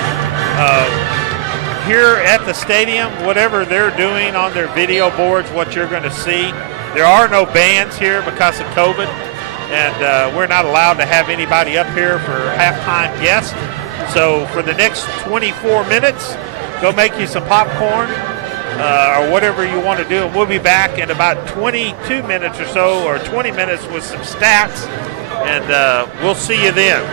here at the stadium. Whatever they're doing on their video boards, what you're going to see. There are no bands here because of COVID, and we're not allowed to have anybody up here for halftime guests. So for the next 24 minutes, go make you some popcorn or whatever you want to do, and we'll be back in about 22 minutes or so, or 20 minutes with some stats, and we'll see you then.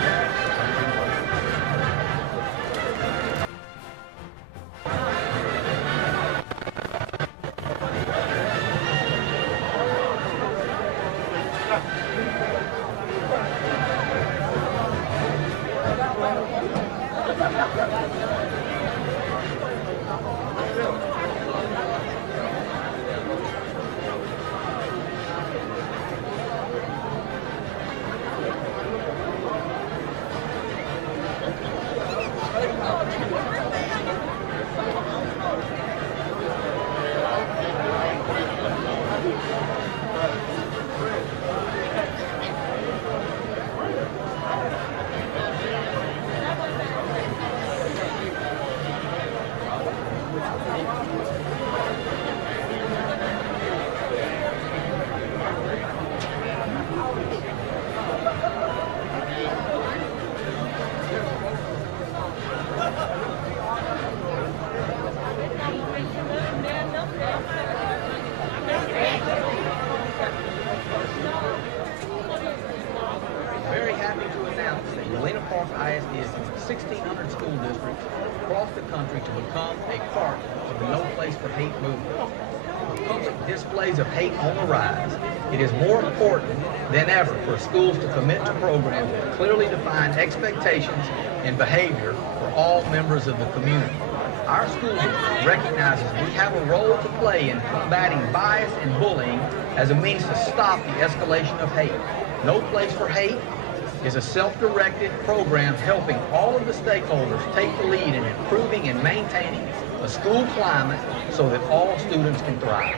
Displays of hate on the rise. It is more important than ever for schools to commit to programs with clearly defined expectations and behavior for all members of the community. Our school district recognizes we have a role to play in combating bias and bullying as a means to stop the escalation of hate. No Place for Hate is a self-directed program helping all of the stakeholders take the lead in improving and maintaining a school climate so that all students can thrive.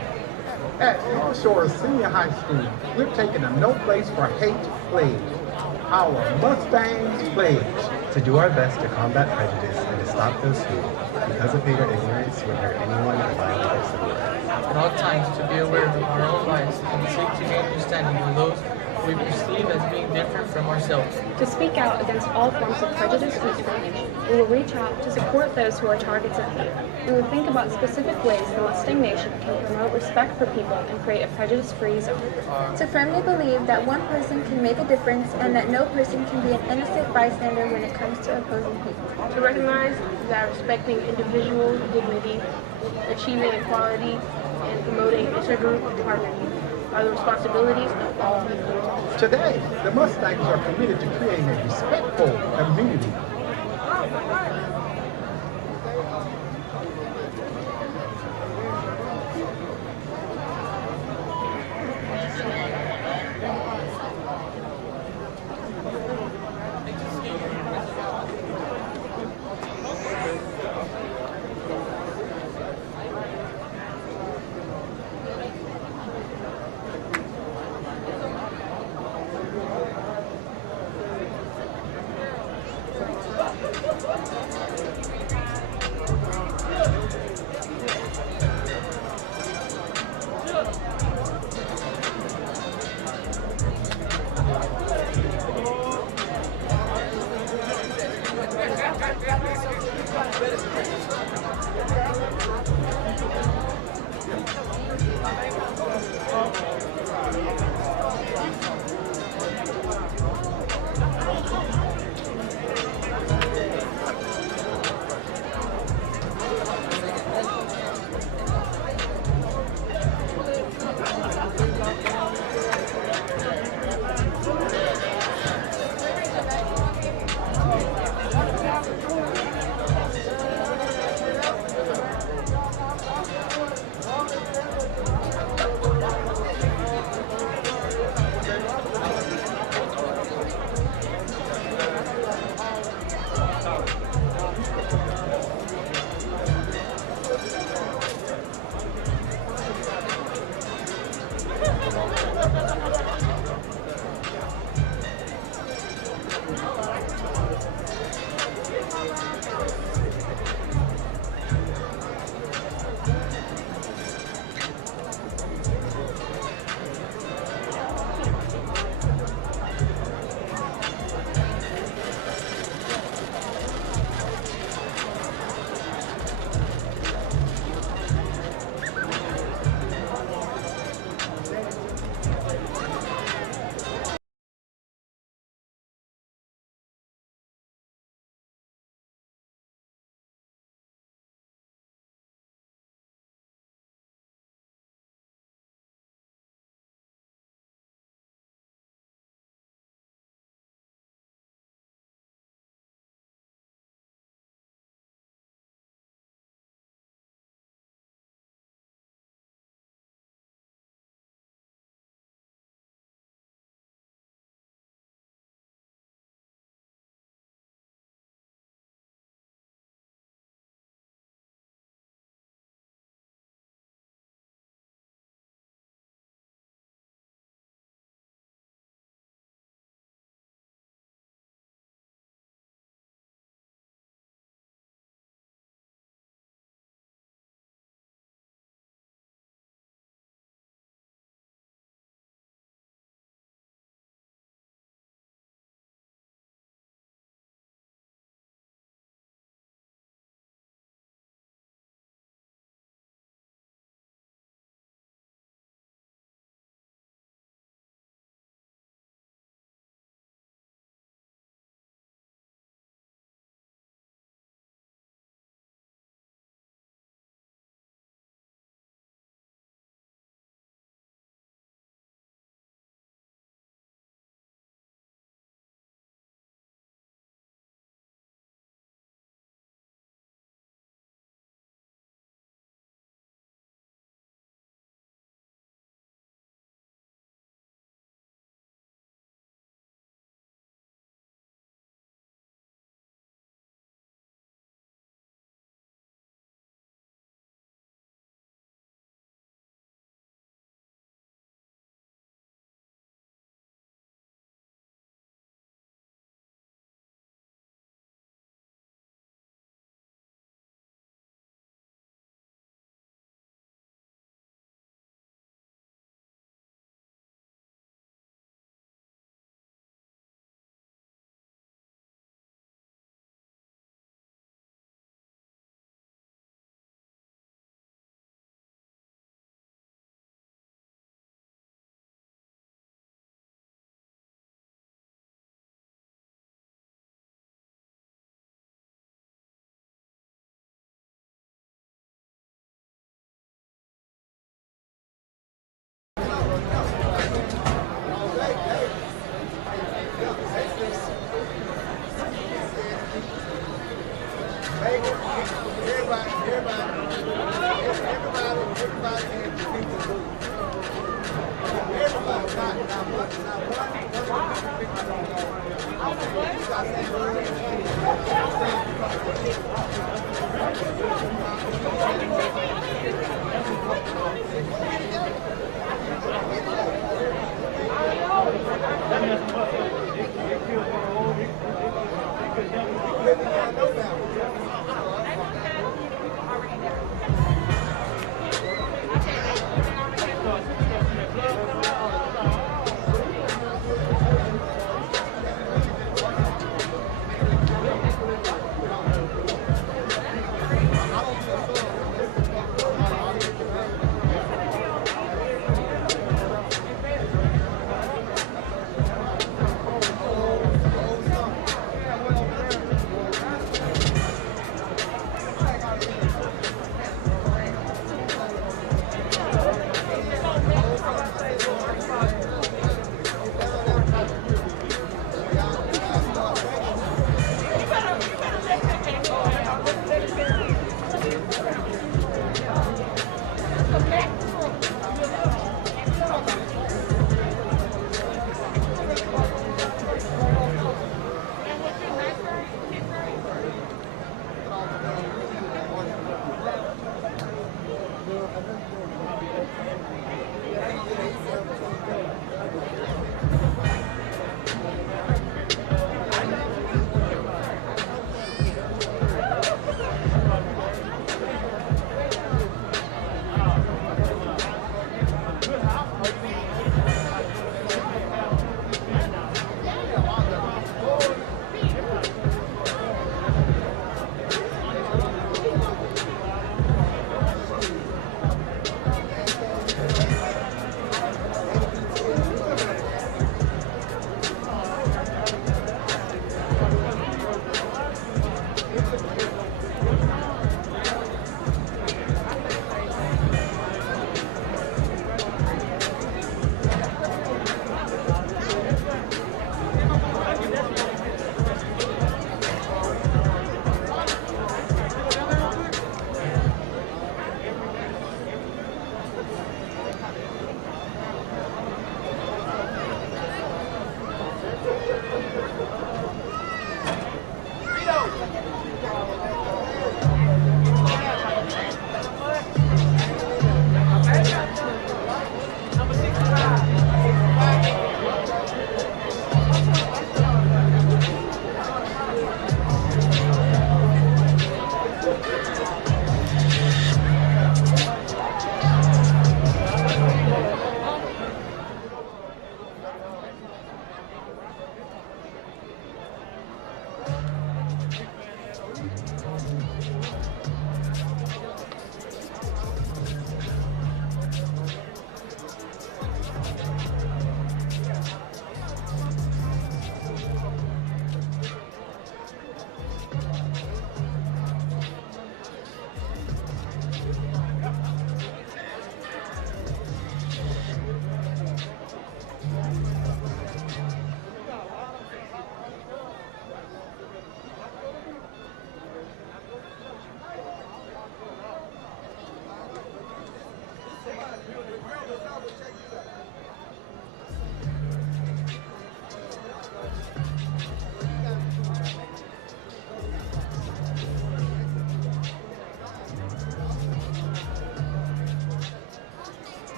At North Shore Senior High School, we're taking a No Place for Hate pledge. Our Mustangs pledge. To do our best to combat prejudice and to stop those who, because of hate or ignorance, would hurt anyone or violate their civil rights. At all times, to be aware of our own bias and seek to gain understanding of those we perceive as being different from ourselves. To speak out against all forms of prejudice and discrimination. We will reach out to support those who are targets of hate. We will think about specific ways the Mustang Nation can promote respect for people and create a prejudice-free zone. To firmly believe that one person can make a difference and that no person can be an innocent bystander when it comes to opposing hate. To recognize that respecting individual dignity, achieving equality, and promoting intergroup harmony are the responsibilities of all people. Today, the Mustangs are committed to creating a respectful community.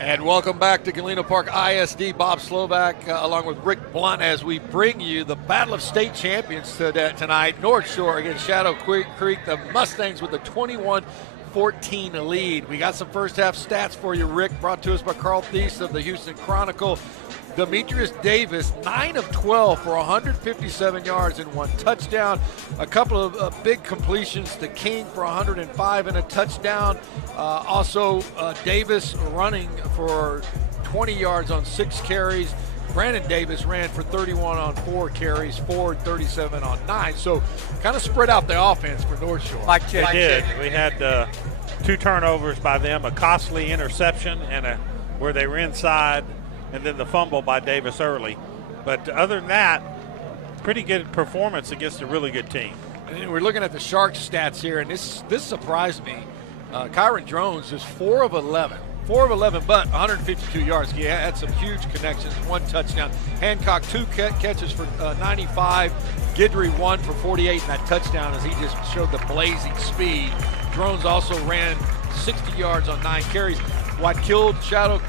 And welcome back to Galena Park ISD. Bob Slovak along with Rick Blunt as we bring you the Battle of State Champions tonight. North Shore against Shadow Creek. The Mustangs with the 21-14 lead. We got some first half stats for you, Rick, brought to us by Carl Thies of the Houston Chronicle. Demetrius Davis, 9 of 12 for 157 yards and 1 touchdown. A couple of big completions to King for 105 and a touchdown. Also, Davis running for 20 yards on 6 carries. Brandon Davis ran for 31 on 4 carries, Ford 37 on 9. So kind of spread out the offense for North Shore. They did. We had 2 turnovers by them, a costly interception and where they were inside, and then the fumble by Davis early. But other than that, pretty good performance against a really good team. And we're looking at the Sharks stats here, and this surprised me. Kyron Jones is 4 of 11. 4 of 11, but 152 yards. He had some huge connections, 1 touchdown. Hancock, 2 catches for 95. Guidry, 1 for 48, and that touchdown as he just showed the blazing speed. Drones also ran 60 yards on 9 carries. What killed Shadow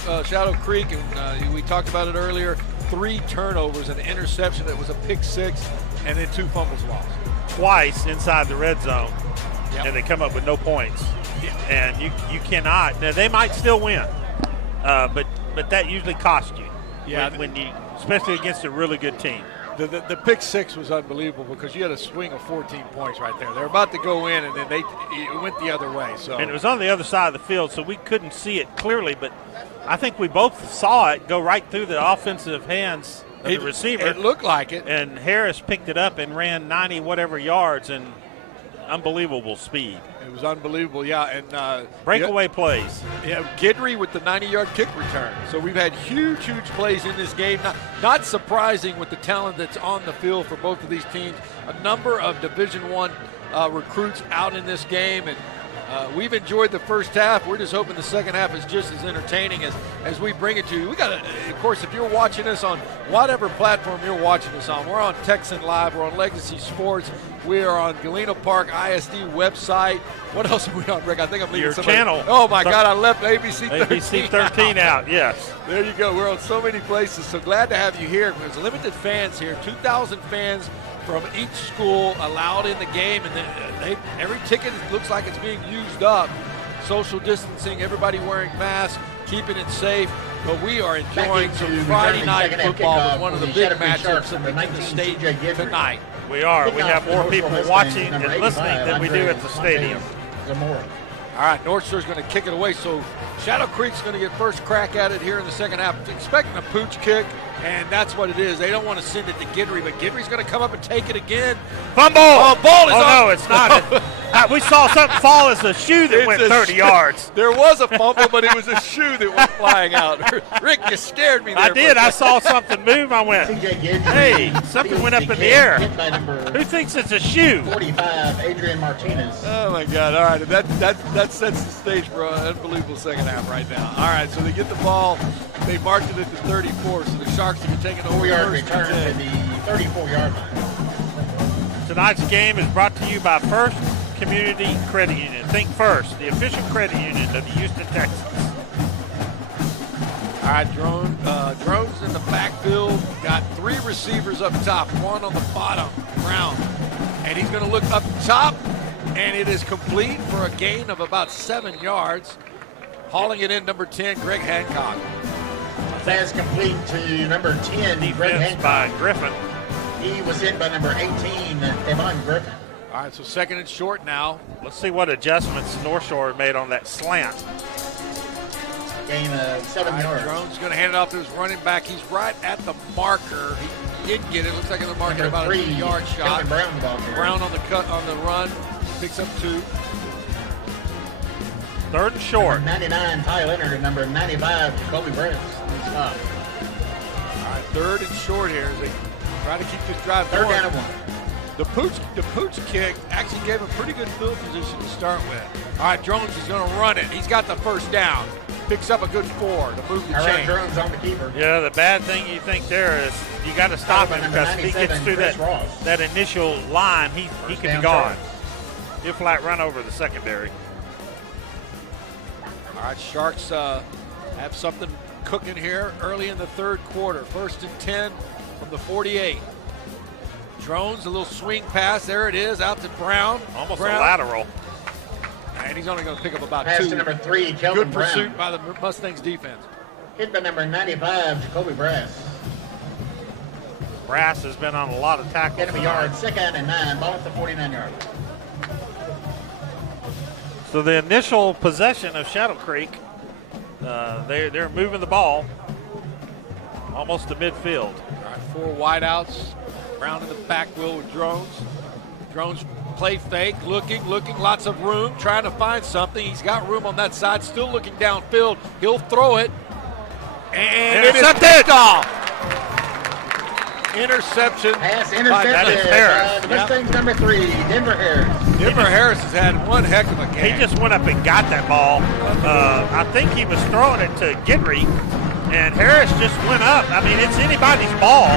Creek, and we talked about it earlier, 3 turnovers, an interception that was a pick 6, and then 2 fumbles lost. Twice inside the red zone, and they come up with no points. Yeah. And you cannot. Now, they might still win, but that usually costs you. Yeah. When you, especially against a really good team. The pick 6 was unbelievable because you had a swing of 14 points right there. They're about to go in, and then it went the other way. So. And it was on the other side of the field, so we couldn't see it clearly, but I think we both saw it go right through the offensive hands of the receiver. It looked like it. And Harris picked it up and ran 90-whatever yards and unbelievable speed. It was unbelievable, yeah. And breakaway plays. Yeah, Guidry with the 90-yard kick return. So we've had huge plays in this game. Not surprising with the talent that's on the field for both of these teams. A number of Division I recruits out in this game, and we've enjoyed the first half. We're just hoping the second half is just as entertaining as we bring it to you. We got to, of course, if you're watching us on whatever platform you're watching us on, we're on Texan Live, we're on Legacy Sports, we are on Galena Park ISD website. What else are we on, Rick? I think I'm leaving your somebody. Channel. Oh my God, I left ABC 13. ABC 13 out. Yes. There you go. We're on so many places. So glad to have you here. There's limited fans here, 2,000 fans from each school allowed in the game, and every ticket looks like it's being used up. Social distancing, everybody wearing masks, keeping it safe. But we are enjoying some Friday night football with one of the big matchups in the state tonight. We are. We have more people watching and listening than we do at the stadium. All right, North Shore's going to kick it away, so Shadow Creek's going to get first crack at it here in the second half. Expecting a pooch kick, and that's what it is. They don't want to send it to Guidry, but Guidry's going to come up and take it again. Fumble! Oh, ball is on. No, it's not. We saw something fall as a shoe that went 30 yards. There was a fumble, but it was a shoe that went flying out. Rick, you scared me there. I did. I saw something move. I went, hey, something went up in the air. Who thinks it's a shoe? 45, Adrian Martinez. Oh, my God. All right, that sets the stage for an unbelievable second half right now. All right, so they get the ball. They marked it at the 34, so the Sharks are taking over. 4-yard return to the 34-yard line. Tonight's game is brought to you by First Community Credit Union. Think First, the official credit union of the Houston Texans. All right, Drones in the backfield. Got 3 receivers up top, 1 on the bottom, Brown. And he's going to look up top, and it is complete for a gain of about 7 yards. Hauling it in, number 10, Greg Hancock. Pass complete to number 10, Greg Hancock. By Griffin. He was hit by number 18, Devon Griffin. All right, so second and short now. Let's see what adjustments North Shore made on that slant. Gain of 7 yards. Drones going to hand it off to his running back. He's right at the marker. He did get it. Looks like the marker about a 3-yard shot. Brown on the cut on the run. Picks up 2. Third and short. Number 99, Ty Leonard, and number 95, Kobe Brents. All right, third and short here as they try to keep this drive going. Third down and 1. The pooch kick actually gave a pretty good field position to start with. All right, Drones is going to run it. He's got the first down. Picks up a good 4 to move the chain. Drones on the keeper. Yeah, the bad thing you think there is you got to stop him because if he gets through that initial line, he could be gone. He'll flat run over the secondary. All right, Sharks have something cooking here early in the third quarter. 1st and 10 from the 48. Drones, a little swing pass. There it is, out to Brown. Almost Brown. a lateral. And he's only going to pick up about Pass 2. to number 3, Kelvin Good Brown. pursuit by the Mustangs defense. Hit by number 95, Jacoby Brass. Brass has been on a lot of tackles. Get him a yard, 2nd and 9, ball at the 49-yard. So the initial possession of Shadow Creek, they're moving the ball almost to midfield. All right, 4 wideouts. Brown in the back wheel with Drones. Drones play fake, looking, lots of room, trying to find something. He's got room on that side, still looking downfield. He'll throw it. And it is picked off. Interception. Pass intercepted. That is Harris. The Mustangs number 3, Denver Harris. Denver Harris has had one heck of a game. He just went up and got that ball. I think he was throwing it to Gidry, and Harris just went up. I mean, it's anybody's ball.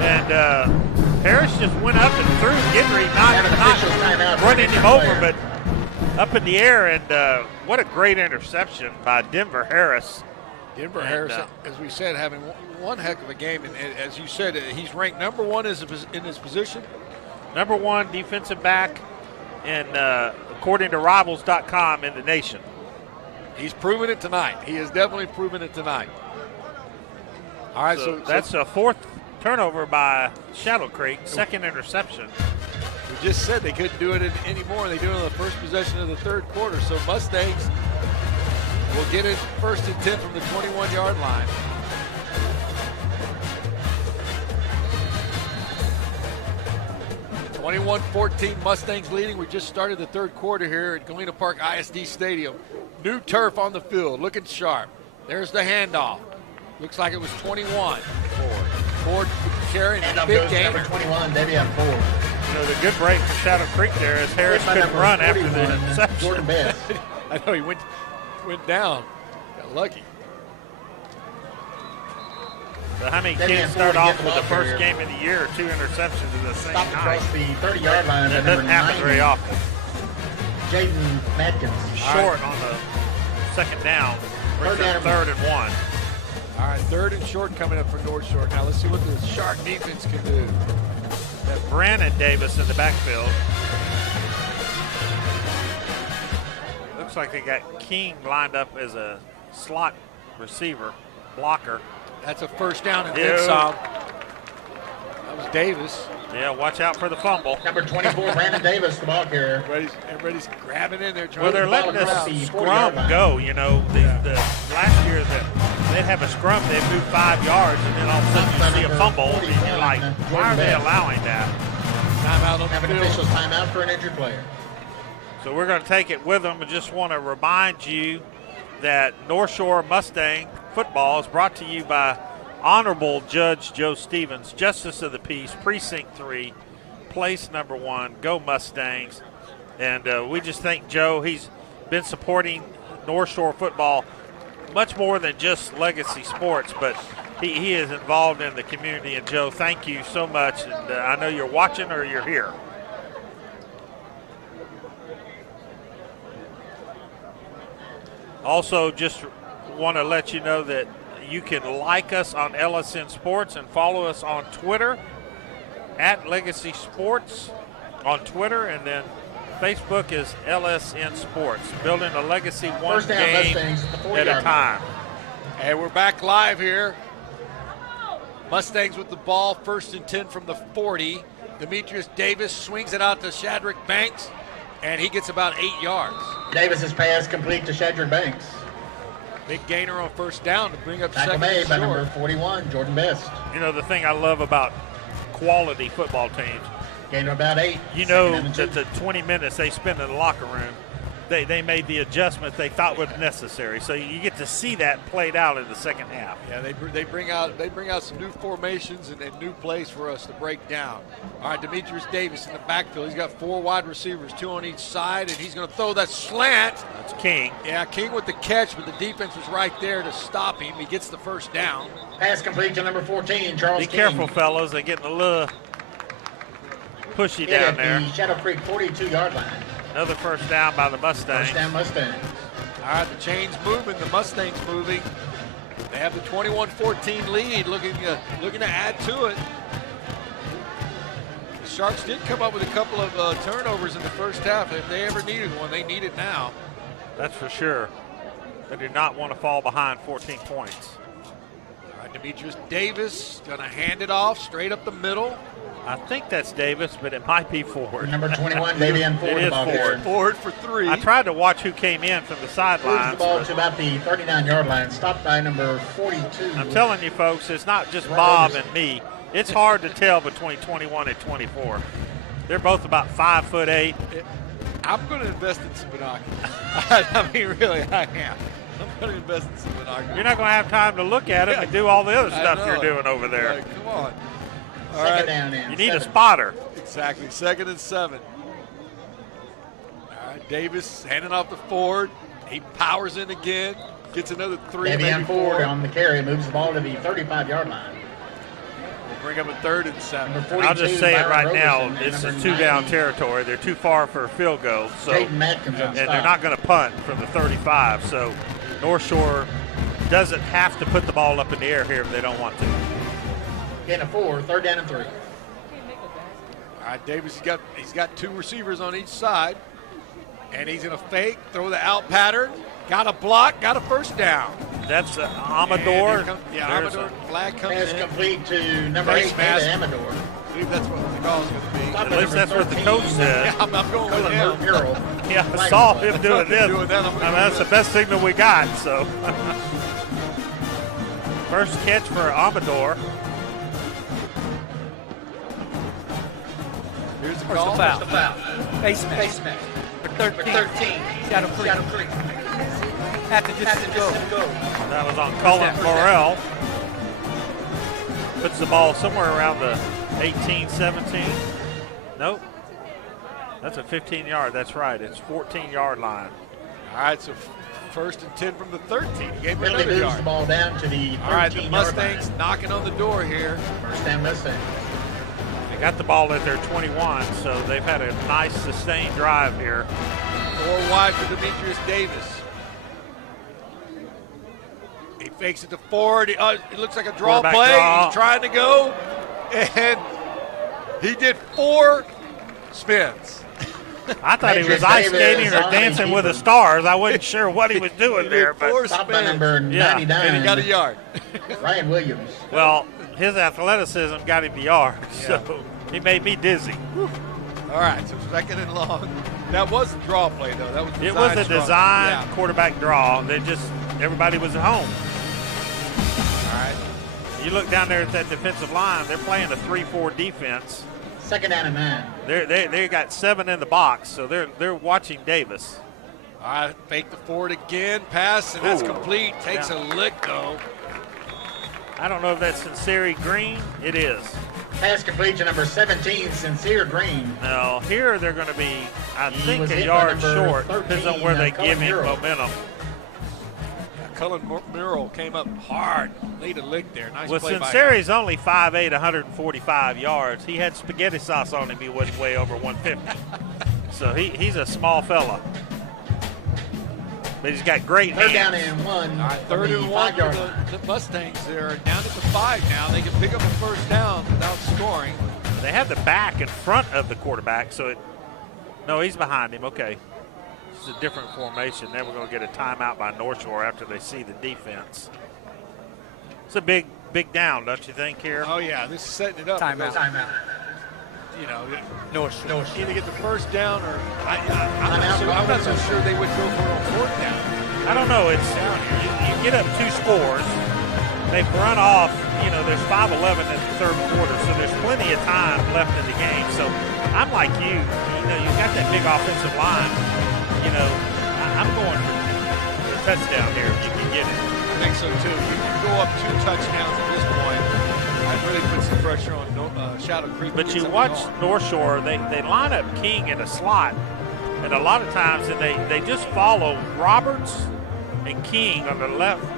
And Harris just went up and threw Gidry, not running him over, but up in the air. And what a great interception by Denver Harris. Denver Harris, as we said, having one heck of a game. And as you said, he's ranked number 1 in his position. Number 1 defensive back, and according to Rivals.com in the nation. He's proven it tonight. He has definitely proven it tonight. All right, so that's a 4th turnover by Shadow Creek, 2nd interception. We just said they couldn't do it anymore. They do it on the first possession of the third quarter. So Mustangs will get it 1st and 10 from the 21-yard line. (21-14) Mustangs leading. We just started the third quarter here at Galena Park ISD Stadium. New turf on the field, looking sharp. There's the handoff. Looks like it was 21. Ford carrying a big game. Number 21, Davion Ford. You know, the good break for Shadow Creek there is Harris couldn't run after the interception. Jordan Best. I know he went down. Got lucky. So how many kids start off with the first game of the year, 2 interceptions in the same night? Across the 30-yard line. That doesn't happen very often. Jaden Matkins. Short on the 2nd down. Brings up 3rd and 1. All right, 3rd and short coming up for North Shore. Now let's see what the Shark defense can do. That Brandon Davis in the backfield. Looks like they got King lined up as a slot receiver, blocker. That's a 1st down and then some. That was Davis. Yeah, watch out for the fumble. Number 24, Brandon Davis, the ball carrier. Everybody's grabbing in there. Well, they're letting this scrum go. You know, the last year that they'd have a scrum, they'd move 5 yards, and then all of a sudden you see a fumble, and you're like, why are they allowing that? Timeout on Have an official's timeout for an injured player. So we're going to take it with them, and just want to remind you that North Shore Mustang football is brought to you by Honorable Judge Joe Stevens, Justice of the Peace, Precinct 3, place number 1, go Mustangs. And we just thank Joe. He's been supporting North Shore football much more than just Legacy Sports, but he is involved in the community. And Joe, thank you so much. And I know you're watching or you're here. Also, just want to let you know that you can like us on LSN Sports and follow us on Twitter at Legacy Sports on Twitter, and then Facebook is LSN Sports, building a legacy one game at a time. And we're back live here. Mustangs with the ball, 1st and 10 from the 40. Demetrius Davis swings it out to Shadrack Banks, and he gets about 8 yards. Davis's pass complete to Shadrack Banks. Big gainer on 1st down to bring up Tackle 2nd made and by short. number 41, Jordan Best. You know, the thing I love about quality football teams, Gain of about 8. you know that the 20 minutes they spend in the locker room, they made the adjustments they thought were necessary. So you get to see that played out in the second half. Yeah, they bring out some new formations and new plays for us to break down. All right, Demetrius Davis in the backfield. He's got 4 wide receivers, 2 on each side, and he's going to throw that slant. That's King. Yeah, King with the catch, but the defense was right there to stop him. He gets the 1st down. Pass complete to number 14, Charles Be King. careful, fellas. They're getting a little pushy down there. The Shadow Creek 42-yard line. Another first down by the Mustangs. First down Mustangs. All right, the chain's moving, the Mustangs moving. They have the 21-14 lead, looking to add to it. The Sharks did come up with a couple of turnovers in the first half. If they ever needed one, they need it now. That's for sure. They do not want to fall behind 14 points. All right, Demetrius Davis going to hand it off straight up the middle. I think that's Davis, but it might be Ford. Number 21, Davian Ford. It is Ford. Ford for 3. I tried to watch who came in from the Moves sidelines. the ball to about the 39-yard line, stopped by number 42. I'm telling you, folks, it's not just Bob and me. It's hard to tell between 21 and 24. They're both about 5'8". I'm going to invest in some binoculars. I mean, really, I am. I'm going to invest in some binoculars. You're not going to have time to look at them and do all the other stuff you're doing over there. Like, come on. All Second right. down in. You need 7. a spotter. Exactly. 2nd and 7. All right, Davis handing off to Ford. He powers in again. Gets another 3, maybe Davian 4. Ford on the carry, moves the ball to the 35-yard line. We'll bring up a 3rd and 7. Number 42, I'll just say it Byron right now. Roberson, It's and a number 2-down 90, territory. They're too far for a field goal. So, Dayton Matkins on and they're stop. not going to punt from the 35. So North Shore doesn't have to put the ball up in the air here if they don't want to. Gain of 4, 3rd down and 3. All right, Davis, he's got 2 receivers on each side. And he's going to fake, throw the out pattern. Got a block, got a first down. That's Amador. Amador flag comes Pass in. complete to number Face 8, mask. Amador. I believe that's what the call is going to be. Stop At least that's what the coach said. Yeah, I'm going with him. Yeah, I saw him doing this. Doing that, I mean, that's the best signal we got. So, first catch for Amador. Here's the First call. foul. First foul. Face mask. For 13. Shadow Creek. After distance go. That was on Colin Morrell. Puts the ball somewhere around the 18, 17. Nope. That's a 15-yard. That's right. It's 14-yard line. All right, so 1st and 10 from the 13. He gave him Ridley another moves yard. the ball down to the 13-yard All right, the line. Mustangs knocking on the door here. First down Mustangs. They got the ball at their 21, so they've had a nice sustained drive here. 4 wide for Demetrius Davis. He fakes it to Ford. It looks like a draw Quarterback play. draw. He's trying to go, and he did 4 spins. I thought he was Demetrius ice Davis skating or on the dancing with the keeper. stars. I wasn't sure what he was He doing did there, 4 but Stopped by spins, number Yeah. 99. and he got a yard. Ryan Williams. well, his athleticism got him the yard, so he made me dizzy. All right, so 2nd and long. That was a draw play, though. That was It was a designed strong. design Yeah. quarterback draw. They just everybody was at home. All right. You look down there at that defensive line; they're playing a 3-4 defense. 2nd down and 9. They got 7 in the box, so they're watching Davis. All right, fake the Ford again, pass, and that's Ooh. complete. Takes Yeah. a lick, though. I don't know if that's Sincere Green. It is. Pass complete to number 17, Sincere Green. Now here they're going to be, I He think, was a hit by yard number short. Depends on 13, where they Cullen give him Murrell. momentum. Cullen Murrell came up hard, laid a lick there. Nice Well, play by him. Sincere's only 5'8", 145 yards. He had spaghetti sauce on him. He wasn't way over 150. So he's a small fella. But he's got great 3rd down hands. and 1. All right, from 3rd the and 1 for 5-yard line. the Mustangs. They're down at the 5 now. They can pick up a first down without scoring. They have the back in front of the quarterback, so no, he's behind him. Okay. It's a different formation. Then we're going to get a timeout by North Shore after they see the defense. It's a big down, don't you think, here? Oh, yeah, this is setting it up. Timeout. Timeout. You know, North Shore. either get the first down or I'm not so sure they would go for a 4th down. I don't know. It's you get up 2 scores. They've run off. You know, there's 5:11 in the 3rd quarter, so there's plenty of time left in the game. So I'm like you. You know, you've got that big offensive line. You know, I'm going for a touchdown here if you can get it. I think so, too. You can go up 2 touchdowns at this point. I'd really put some pressure on Shadow Creek. But you watch North Shore, they line up King in a slot, and a lot of times they just follow Roberts and King on the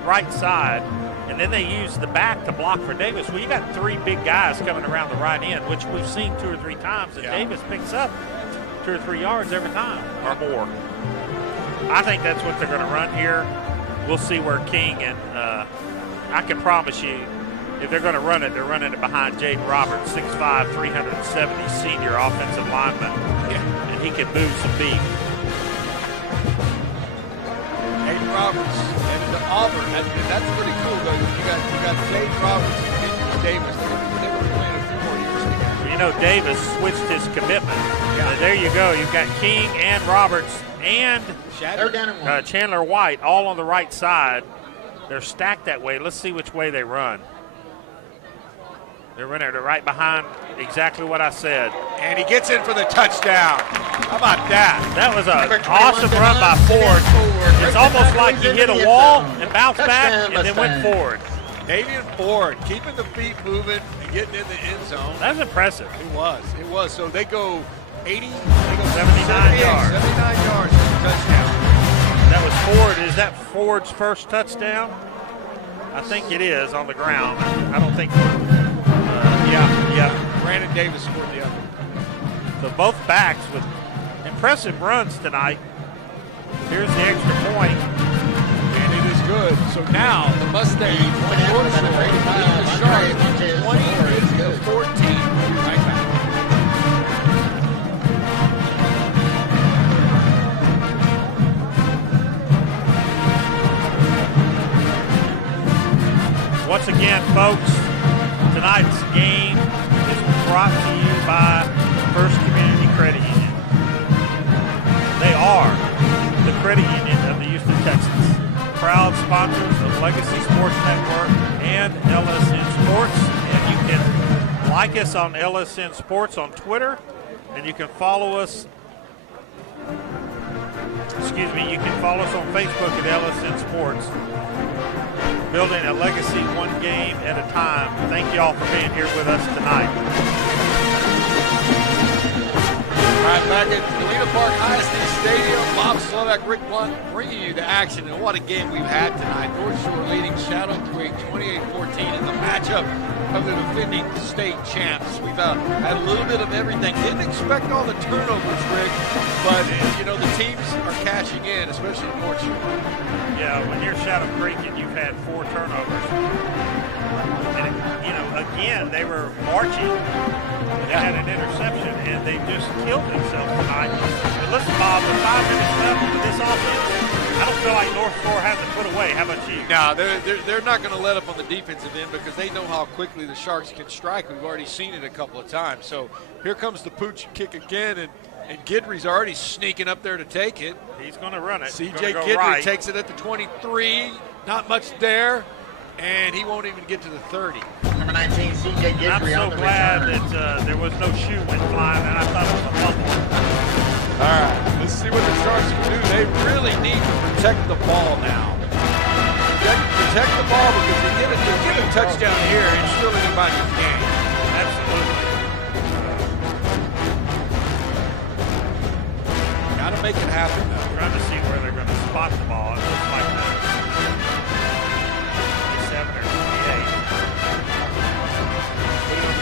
right side, and then they use the back to block for Davis. Well, you got 3 big guys coming around the right end, which we've seen 2 or 3 times, and Yeah. Davis picks up 2 or 3 yards every time or more. I think that's what they're going to run here. We'll see where King and I can promise you, if they're going to run it, they're running it behind Jaden Roberts, 6'5", 370 senior offensive lineman, and he can move some beef. Jaden Roberts headed to Auburn. That's pretty cool, though. You got Jaden Roberts and Kendrick Davis. They were playing a few more years together. You know, Davis switched his commitment. There you go. You've got King and Roberts and Chandler White all on the right side. They're stacked that way. Let's see which way they run. They're running it right behind exactly what I said. And he gets in for the touchdown. How about that? That was an awesome run by Ford. It's almost like he hit a wall and bounced back and then went forward. Davian Ford keeping the feet moving and getting in the end zone. That was impressive. It was. So they go 79 yards. 79 yards for the touchdown. That was Ford. Is that Ford's first touchdown? I think it is on the ground. I don't think. Yeah. Brandon Davis scored the other. So both backs with impressive runs tonight. Here's the extra point. And it is good. So now the Mustangs lead the Sharks 20-14. Right back. Once again, folks, tonight's game is brought to you by First Community Credit Union. They are the credit union of the Houston Texans, proud sponsors of Legacy Sports Network and LSN Sports. And you can like us on LSN Sports on Twitter, and you can follow us. You can follow us on Facebook at LSN Sports. Building a legacy one game at a time. Thank you all for being here with us tonight. All right, back at Galena Park ISD Stadium, Bob Slovak, Rick Blunt bringing you the action. And what a game we've had tonight. North Shore leading Shadow Creek 28-14 in the matchup of the defending state champs. We've had a little bit of everything. Didn't expect all the turnovers, Rick, but the teams are cashing in, especially North Shore. Yeah, when you're Shadow Creek and you've had 4 turnovers, and again they were marching. They had an interception, and they just killed themselves tonight. But listen, Bob, with 5 minutes left with this offense, I don't feel like North Shore has it put away. How about you? No, they're not going to let up on the defensive end because they know how quickly the Sharks can strike. We've already seen it a couple of times. So here comes the pooch kick again, and Guidry's already sneaking up there to take it. He's going to run it. C.J. Guidry takes it at the 23. Not much there, and he won't even get to the 30. Number 19, C.J. Guidry. I'm so glad that there was no shoe went flying, and I thought it was a fumble. All right, let's see what the Sharks can do. They really need to protect the ball now. Protect the ball because you get a touchdown here and it's still anybody's game. Absolutely. Got to make it happen, though. I'm trying to see where they're going to spot the ball. It looks like 27 or 28.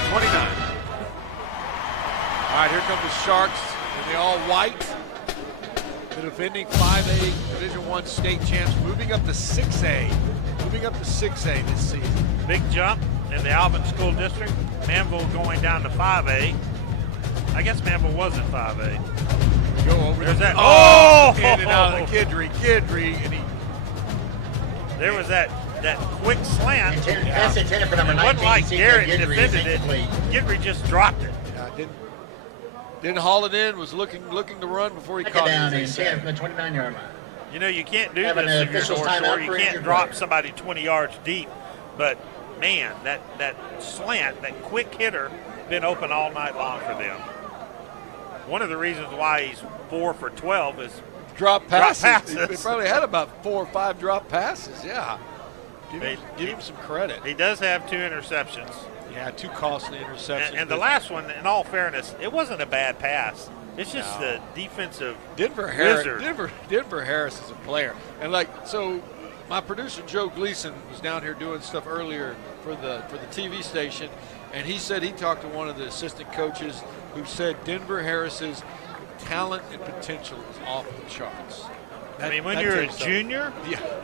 29. All right, here come the Sharks in the all-white. The defending 5A Division I state champs moving up to 6A. Moving up to 6A this season. Big jump in the Alvin School District. Manville going down to 5A. I guess Manville was in 5A. Go over. There's that. In and out of the Guidry, and he. There was that quick slant. That's intended for number 19. It wasn't like Garrett defended it. Guidry just dropped it. Didn't haul it in. Was looking to run before he caught down it. from the 29-yard line. You know, you can't do this if you're North Shore. You can't drop somebody 20 yards deep. But, man, that slant, that quick hitter, been open all night long for them. One of the reasons why he's 4 for 12 is drop passes. They probably had about 4 or 5 drop passes, yeah. Give him some credit. He does have 2 interceptions. Yeah, 2 costly interceptions. And the last one, in all fairness, it wasn't a bad pass. It's just the defensive Denver Harris is a player. And so my producer Joe Gleason was down here doing stuff earlier for the TV station, and he said he talked to one of the assistant coaches who said Denver Harris's talent and potential is off the charts. When you're a junior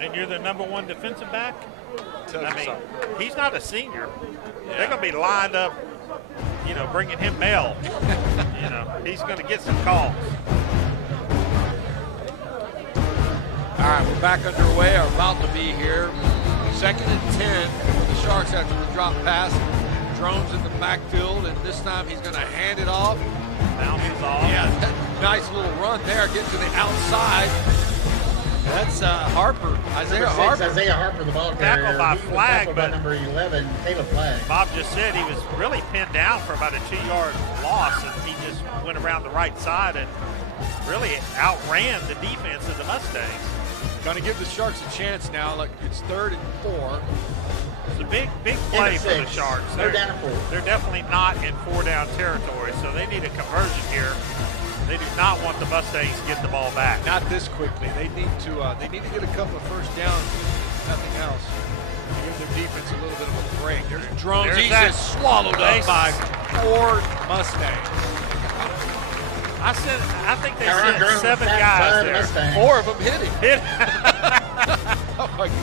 and you're the #1 defensive back, he's not a senior. Yeah. They're going to be lined up, bringing him mail. He's going to get some calls. All right, we're back underway, or about to be here. 2nd and 10 for the Sharks after the drop pass. Drones in the backfield, and this time he's going to hand it off. Bounces off. Yeah, nice little run there, getting to the outside. That's Harper, Isaiah Harper. The ball carrier. Tackled by Flag, but number 11, Caleb Flag. Bob just said he was really pinned down for about a 2-yard loss, and he just went around the right side and really outran the defense of the Mustangs. Going to give the Sharks a chance now. Like it's 3rd and 4. It's a big play for the Sharks. They're down to 4. They're definitely not in 4-down territory, so they need a conversion here. They do not want the Mustangs to get the ball back. Not this quickly. They need to get a couple of first downs, if nothing else. Give their defense a little bit of a break. There's Drones. He's just swallowed up by 4 Mustangs. I think they sent 7 guys there. 4 of them hit him.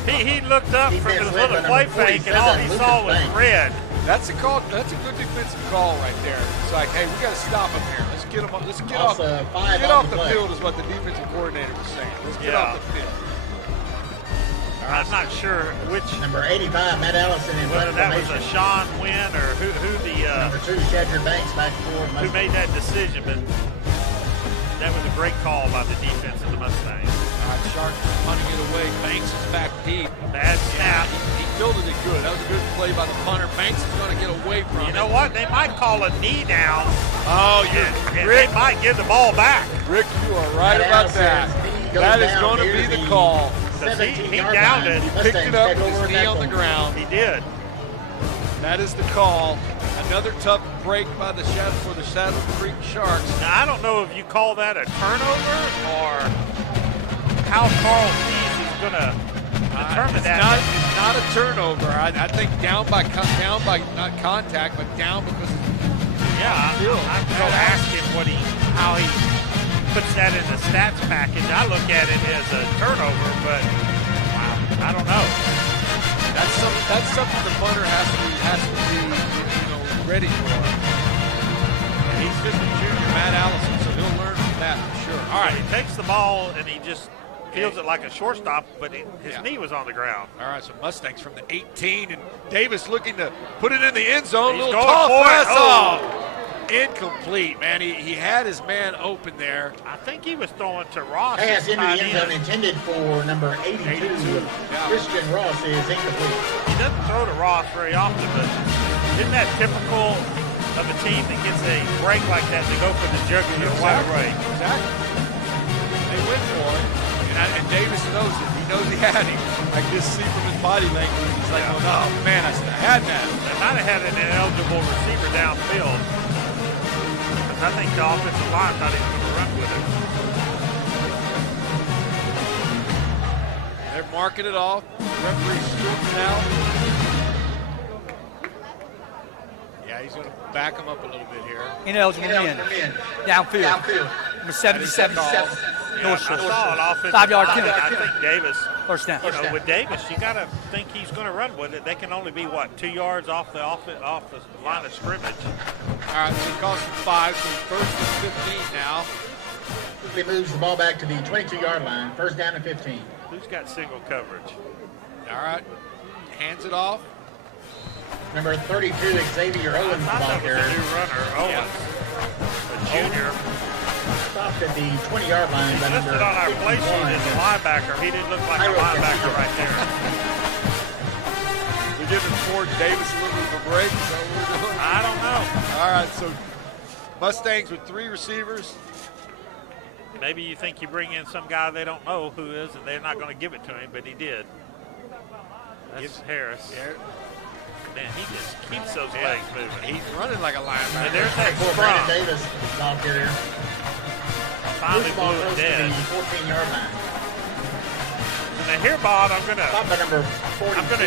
He looked up from his little play fake, and all he saw was red. That's a call. That's a good defensive call right there. It's like, hey, we got to stop him here. Let's get him. Let's get off the field is what the defensive coordinator was saying. Let's get off the field. I'm not sure which number 85, Matt Allison, in whether that was a Sean Wynn or who the number 2, Shedrick Banks back forward. Who made that decision, but that was a great call by the defense of the Mustangs. All right, Sharks punting it away. Banks is back deep. Bad snap. He fielded it good. That was a good play by the punter. Banks is going to get away from it. You know what? They might call a knee down. Oh, and Rick, they might give the ball back. Rick, you are right about that. That is going to be the call. He downed it. He picked it up with his knee on the ground. He did. That is the call. Another tough break by the Saddle Creek Sharks. Now, I don't know if you call that a turnover or how Carl Keys is going to determine that. It's not a turnover. I think down by not contact, but down because I'm going to ask him how he puts that in the stats package. I look at it as a turnover, but I don't know. That's something the punter has to be ready for. And he's just a junior, Matt Allison, so he'll learn from that for sure. All right, he takes the ball and he just feels it like a shortstop, but his knee was on the ground. All right, so Mustangs from the 18, and Davis looking to put it in the end zone. He's little tall pass incomplete, man. He had his man open there. I think he was throwing to Ross. Pass into the end zone intended for number 82. Christian Ross is incomplete. He doesn't throw to Ross very often, but isn't that typical of a team that gets a break like that to go for the jugular right away? Exactly. They went for it, and Davis knows it. He knows he had him. I can just see from his body language. He's like, oh man, I had that. They might have had an ineligible receiver downfield. I think the offensive line thought he was going to run with it. They're marking it off. Referee strips it out. Yeah, he's going to back him up a little bit here. Ineligible men. Downfield. Number 77. I saw an offensive 5-yard line. penalty. I think Davis. First down. With Davis, you got to think he's going to run with it. They can only be 2 yards off the line of scrimmage. All right, so it costs him 5, so 1st and 15 now. Quickly moves the ball back to the 22-yard line. 1st down and 15. Who's got single coverage? All right, hands it off. Number 32, Xavier Owens, the ball carrier. A new runner, Owens, a junior. Stopped at the 20-yard line. He's listed on our play sheet as a linebacker. He didn't look like a linebacker right there. We're giving Ford Davis a little bit of a break. Is that what we're doing? I don't know. All right, so Mustangs with 3 receivers. Maybe you think you bring in some guy they don't know who is, and they're not going to give it to him, but he did. That's Harris. Yeah. Man, he just keeps those legs moving. He's running like a linebacker. And there's that Brandon scrum. Davis, ball carrier. Finally blew it dead. 14-yard line. Now here, Bob, I'm gonna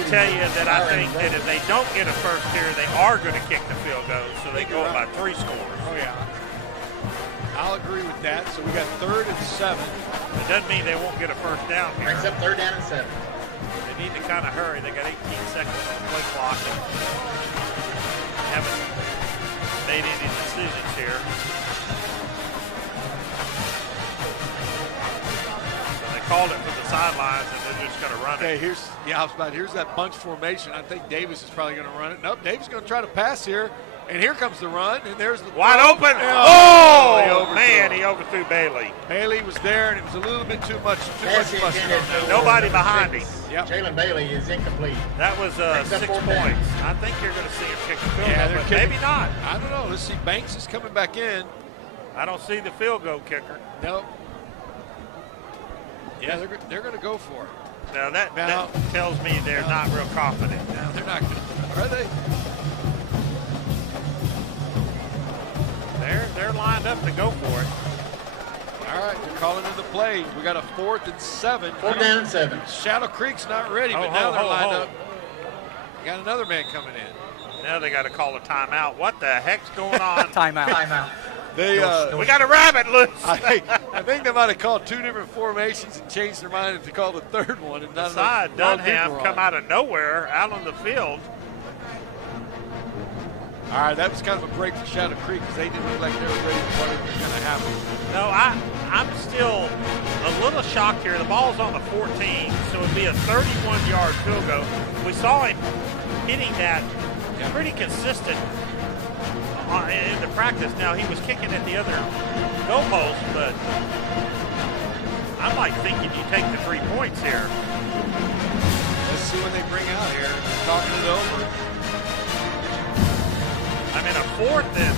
tell you that I think that if they don't get a first here, they are going to kick the field goal, so they go up by 3 scores. Oh yeah. I'll agree with that. So we got 3rd and 7. It doesn't mean they won't get a first down here. Brings up 3rd down and 7. They need to kind of hurry. They got 18 seconds on the play clock and haven't made any decisions here. So they called it from the sidelines, and they're just going to run it. Here's that bunch formation. I think Davis is probably going to run it. Nope, Davis is going to try to pass here. And here comes the run, and there's the wide throw. open. Oh, man, he overthrew Bailey. Bailey was there, and it was a little bit too much mustard on that. Nobody behind him. Yep. Jalen Bailey is incomplete. That was 6 points. I think you're going to see him kick the field goal, but maybe not. I don't know. Let's see. Banks is coming back in. I don't see the field goal kicker. Nope. Yeah, they're going to go for it. Now that tells me they're not real confident. No, they're not going to. Are they? They're lined up to go for it. All right, they're calling in the play. We got a 4th and 7. 4th down and 7. Shadow Creek's not ready, but now they're lined up. Got another man coming in. Now they got to call a timeout. What the heck's going on? Timeout. We got a rabbit loose. I think they might have called 2 different formations and changed their mind to call the 3rd one. And Besides, Dunham come out of nowhere out on the field. All right, that was kind of a break for Shadow Creek because they didn't look like they were ready for what was going to happen. No, I'm still a little shocked here. The ball's on the 14, so it'd be a 31-yard field goal. We saw him hitting that pretty consistent in the practice. Now, he was kicking at the other goalpost, but I'm like thinking you take the 3 points here. Let's see what they bring out here. Talking it over. I mean, a 4th and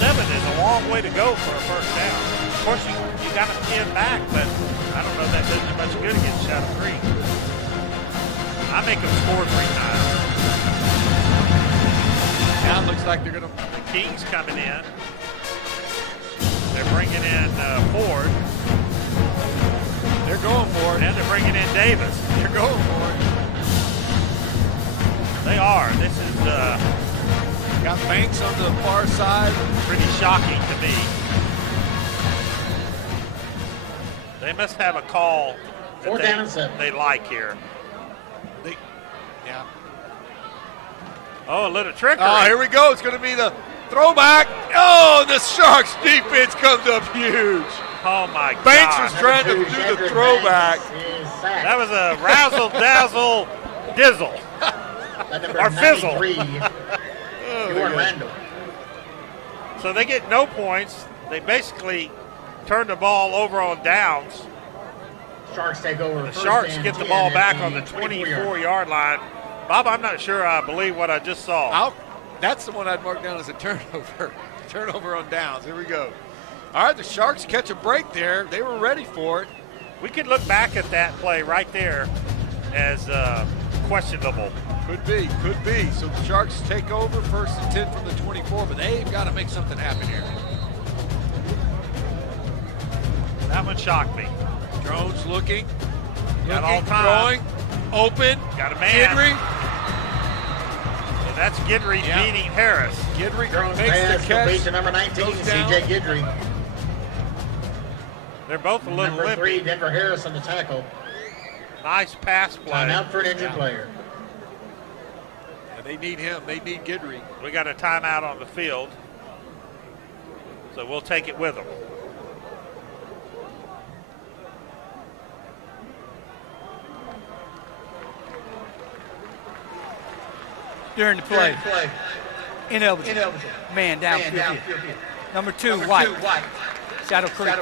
7 is a long way to go for a first down. Of course, you got to pin back, but I don't know if that does it much good against Shadow Creek. I make them score 3 times. Now it looks like they're going to. The Kings coming in. They're bringing in Ford. They're going for it. And they're bringing in Davis. They're going for it. They are. This is got Banks on the far side. Pretty shocking to me. They must have a call that they like here. Yeah. Oh, a little trickery. Oh, here we go. It's going to be the throwback. Oh, the Sharks defense comes up huge. Oh, my God. Banks was trying to do the throwback. That was a razzle-dazzle dizzle. Or fizzle. Randall. So they get no points. They basically turn the ball over on downs. Sharks take over. The Sharks get the ball back on the 24-yard line. Bob, I'm not sure I believe what I just saw. That's the one I'd mark down as a turnover. Turnover on downs. Here we go. All right, the Sharks catch a break there. They were ready for it. We could look back at that play right there as questionable. Could be. So the Sharks take over 1st and 10 from the 24, but they've got to make something happen here. That one shocked me. Drones looking. Got all time. Throwing. Open. Got a man. Gidry. And that's Gidry beating Harris. Gidry makes the catch. To number 19, C.J. Gidry. They're both a little number limpy. 3, Denver Harris on the tackle. Nice pass play. Timeout for an injured player. Yeah, they need him. They need Gidry. We got a timeout on the field, so we'll take it with them. During the play. Ineligible. Man down. Number 2, White. Shadow Creek.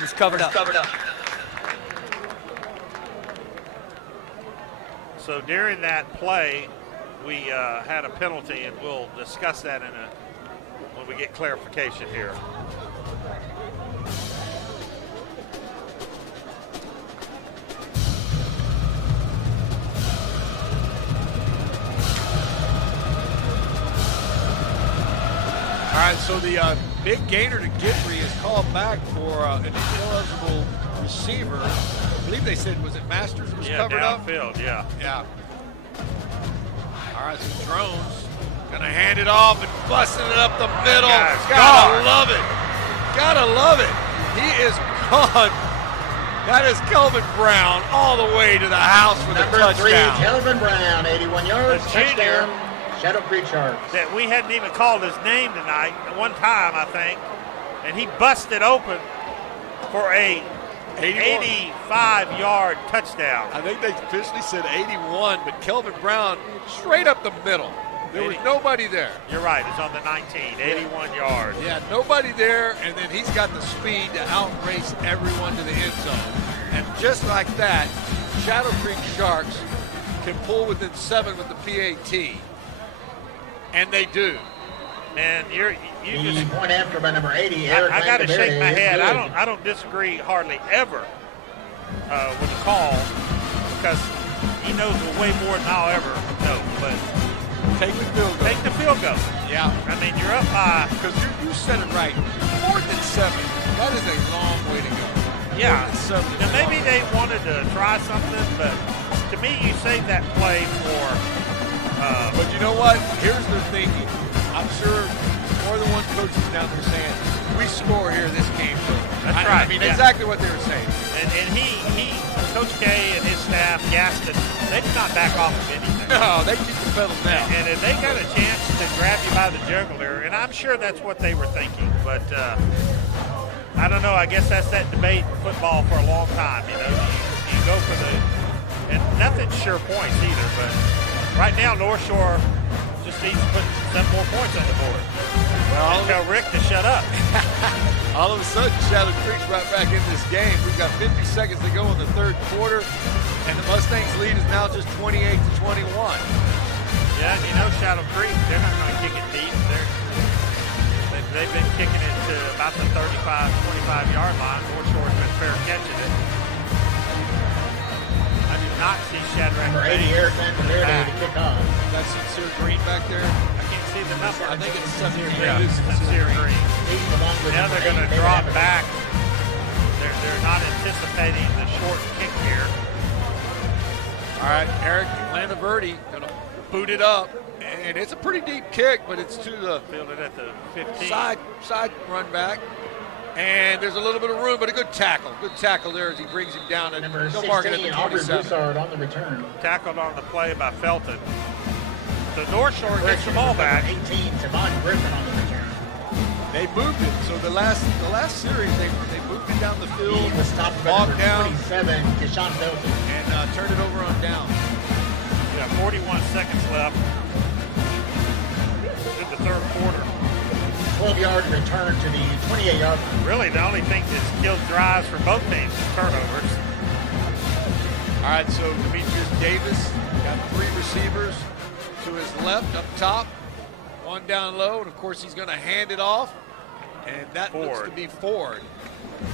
He's covered up. So during that play, we had a penalty, and we'll discuss that when we get clarification here. All right, so the big gainer to Gidry is called back for an ineligible receiver. I believe they said, was it Masters was covered up? Downfield, yeah. All right, so Drones gonna hand it off and busting it up the middle. Gotta Gotta love it. gotta love it. He is gone. That is Kelvin Brown all the way to the house for the Number 3, touchdown. Kelvin Brown, 81 yards, The junior. touchdown, Shadow Creek Sharks. That we hadn't even called his name tonight one time, I think, and he busted open for a 85-yard touchdown. I think they officially said 81, but Kelvin Brown straight up the middle. There was nobody there. You're right, it's on the 19, 81 yards. Yeah, nobody there, and then he's got the speed to outrace everyone to the end zone. And just like that, Shadow Creek Sharks can pull within 7 with the PAT. And they do. And you just point after by number 80, Eric. I got to shake my head. Good. I don't disagree hardly ever with the call because he knows way more than I'll ever know. But take the field goal. Take the field goal. Yeah. I mean, you're up by. Because you said it right. 4th and 7. That is a long way to go. Yeah. 4th and 7. Now maybe they wanted to try something, but to me, you save that play for. But you know what? Here's their thinking. I'm sure more than one coach is down there saying, we score here, this game's over. That's right. I mean, exactly what they were saying. And he, Coach K and his staff, Gaston, they did not back off of anything. No, they keep the pedal down. And if they got a chance to grab you by the jugular, and I'm sure that's what they were thinking, but I don't know. I guess that's that debate in football for a long time. You know, you go for and nothing's sure points either, but right now North Shore just needs to put some more points on the board. Well, and tell Rick to shut up. All of a sudden, Shadow Creek's right back in this game. We've got 50 seconds to go in the 3rd quarter, and the Mustangs' lead is now just 28-21. Yeah, and you know Shadow Creek, they're not going to kick it deep. They've been kicking it to about the 35, 25-yard line. North Shore's been fair catching it. I do not see Shadrach. Number 80, Eric Mantoverde to kick off. That's Sincere Green back there. I can't see the number. I think it's Sincere Green. Sincere Green. Now they're going to drop back. They're not anticipating the short kick here. All right, Eric Mantoverde going to boot it up. And it's a pretty deep kick, but it's to the fielded at the 15. Side run back. And there's a little bit of room, but a good tackle. Good tackle there as he brings him down. And number 16, mark it at the 27. Broussard on the return. Tackled on the play by Felton. So North Shore gets the ball back. 18, Tavon Griffin on the return. They moved it. So the last series, they moved it down the field. He was stopped by number 27, Deshaun Felton. And turned it over on down. Yeah, 41 seconds left in the 3rd quarter. 12-yard return to the 28-yard line. Really, the only thing that's killed drives for both teams is turnovers. All right, so Demetrius Davis got 3 receivers to his left up top, 1 down low, and of course he's going to hand it off, and that looks to be Ford.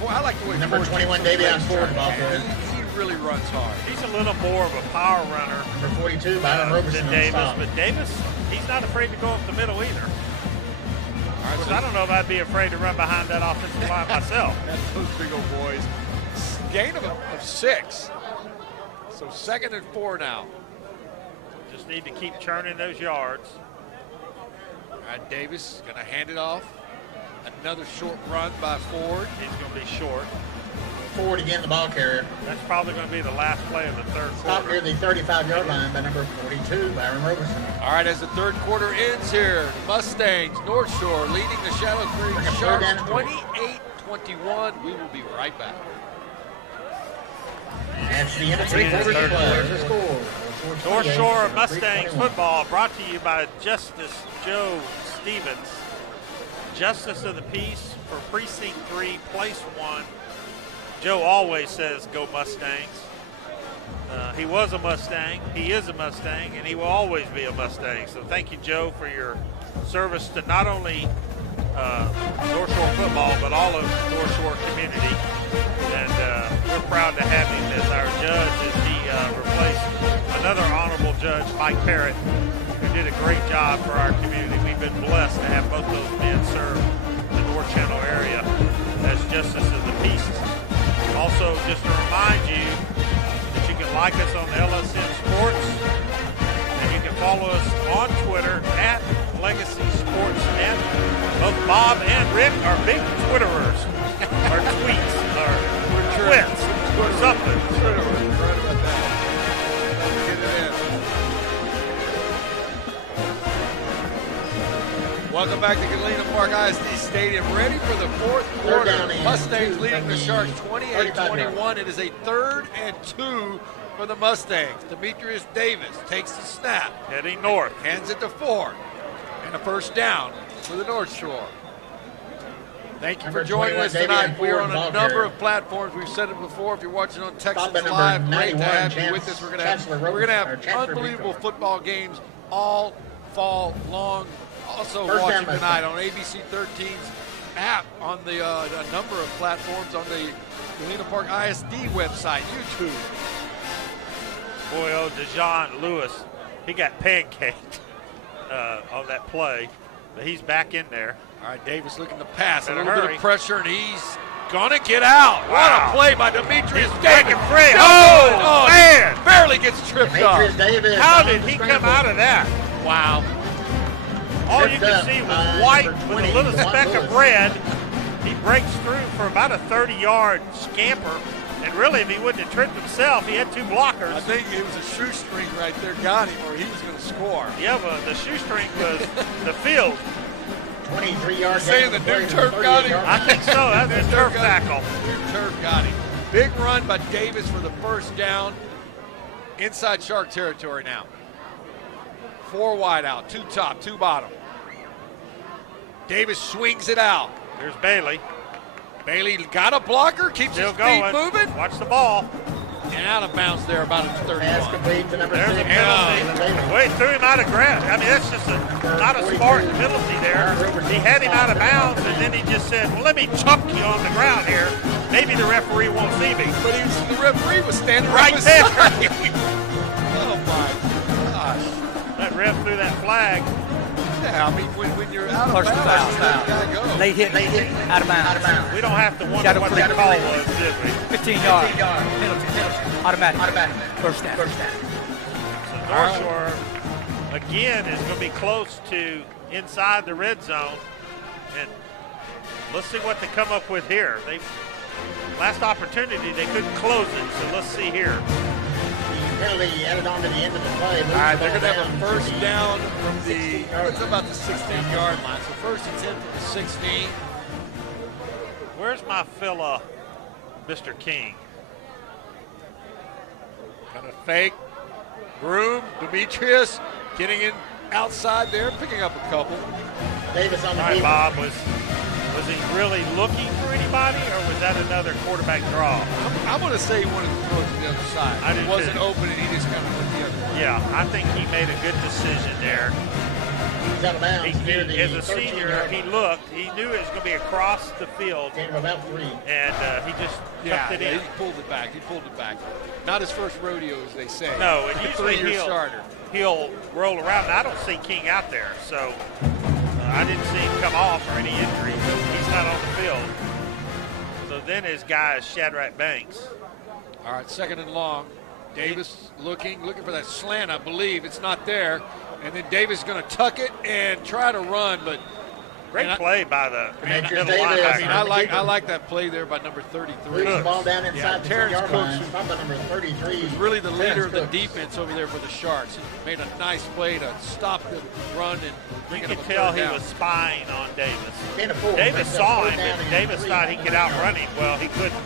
I like the way number Ford 21, Davion Ford, he really runs hard. He's a little more of a power runner. Number 42, Byron Roberson than Davis, but Davis, he's not afraid to go up the middle either. Of course, I don't know if I'd be afraid to run behind that offensive line myself. That's those big old boys. Gain of 6. So 2nd and 4 now. Just need to keep churning those yards. All right, Davis going to hand it off. Another short run by Ford. He's going to be short. Ford again, the ball carrier. That's probably going to be the last play of the 3rd quarter. Stop near the 35-yard line by number 42, Byron Roberson. All right, as the 3rd quarter ends here, the Mustangs, North Shore leading the Shadow Creek Sharks 28-21. We will be right back. That's the end of 3 quarters of play. There's the score. North Shore Mustangs football brought to you by Justice Joe Stevens, Justice of the Peace for Precinct 3, Place 1. Joe always says, go Mustangs. He was a Mustang, he is a Mustang, and he will always be a Mustang. So thank you, Joe, for your service to not only North Shore football, but all of the North Shore community. And we're proud to have him as our judge as he replaced another honorable judge, Mike Parrott, who did a great job for our community. We've been blessed to have both those men serve the North Channel area as Justice of the Peace. Also, just to remind you that you can like us on LSM Sports, and you can follow us on Twitter at Legacy Sports Net. Both Bob and Rick are big Twitterers, or tweets, or twits, or something. Twitterers, right about that. Get it in. Welcome back to Galena Park ISD Stadium. Ready for the fourth quarter. Mustangs leading the Sharks 28-21. It is a 3rd and 2 for the Mustangs. Demetrius Davis takes the snap. Heading north. Hands it to Ford. And a first down for the North Shore. Thank you for joining us tonight. We are on a number of platforms. We've said it before. If you're watching on Texas Live, great to have you with us. We're going to have unbelievable football games all fall long. Also watching tonight on ABC 13's app on the a number of platforms on the Galena Park ISD website, YouTube. Boy, oh, DeJohn Lewis, he got pancaked on that play, but he's back in there. All right, Davis looking to pass. Better A little hurry. bit of pressure, and he's going to get out. Wow. What a play by Demetrius He's Davis. breaking free. Oh, man. Barely gets tripped up. How did he come out of that? Wow. All you could see was white with a little speck of red. He breaks through for about a 30-yard scamper. And really, if he wouldn't have tripped himself, he had 2 blockers. I think it was a shoestring right there got him, or he was going to score. Yeah, but the shoestring was the field. 23 yards. Saying the new turf got him? I think so. That's a turf tackle. New turf got him. Big run by Davis for the first down. Inside Shark territory now. 4 wide out, 2 top, 2 bottom. Davis swings it out. Here's Bailey. Bailey got a blocker, keeps Still his going. feet moving. Watch the ball. And out of bounds there, about a 31. Pass complete to number There's a 6. penalty. Wait, threw him out of grab. I mean, that's just not a smart penalty there. He had him out of bounds, and then he just said, well, let me chunk you on the ground here. Maybe the referee won't see me. But the referee was standing right on his there. side. Oh, my gosh. That ref threw that flag. Yeah, I mean, when you're out of Personal bounds, foul. you let the guy go. Late hit, out of bounds. We don't have to wonder Shadow what creek. that call was, did we? 15 yard. Penalty. Automatic. First down. So North Shore, again, is going to be close to inside the red zone. And let's see what they come up with here. Last opportunity, they couldn't close it, so let's see here. Penalty added on to the end of the play. All right, they're going to have a first down from it's about the 16-yard line. So first and 10 from the 16. Where's my fella, Mr. King? Kind of fake. Groom, Demetrius getting in outside there, picking up a couple. Davis on the All right, field. Bob, was he really looking for anybody, or was that another quarterback draw? I'm going to say he wanted to throw it to the other side. I did It wasn't too. open, and he just kind of went the other way. Yeah, I think he made a good decision there. He's out of bounds near the As a senior, 13-yard he line. looked. He knew it was going to be across the field, Gain of about 3. and he just tucked it in. He pulled it back. Not his first rodeo, as they say. No, and usually Three-year starter. he'll roll around. And I don't see King out there, so I didn't see him come off or any injury. So he's not on the field. So then his guy is Shadrach Banks. All right, second and long. Davis looking for that slant, I believe. It's not there. And then Davis is going to tuck it and try to run, but Great play by the middle Davis. linebacker. I like that play there by number 33. Moving the ball down inside Yeah, the Terrence 10-yard Cooks, line. From the number 33. He's really the leader of the Cooks. defense over there for the Sharks. He made a nice play to stop the run and bring You it up could a tell third he down. was spying on Davis. Gain of 4. Davis Brings up saw third him, down but and Davis 3 thought he could outrun him. Well, he couldn't.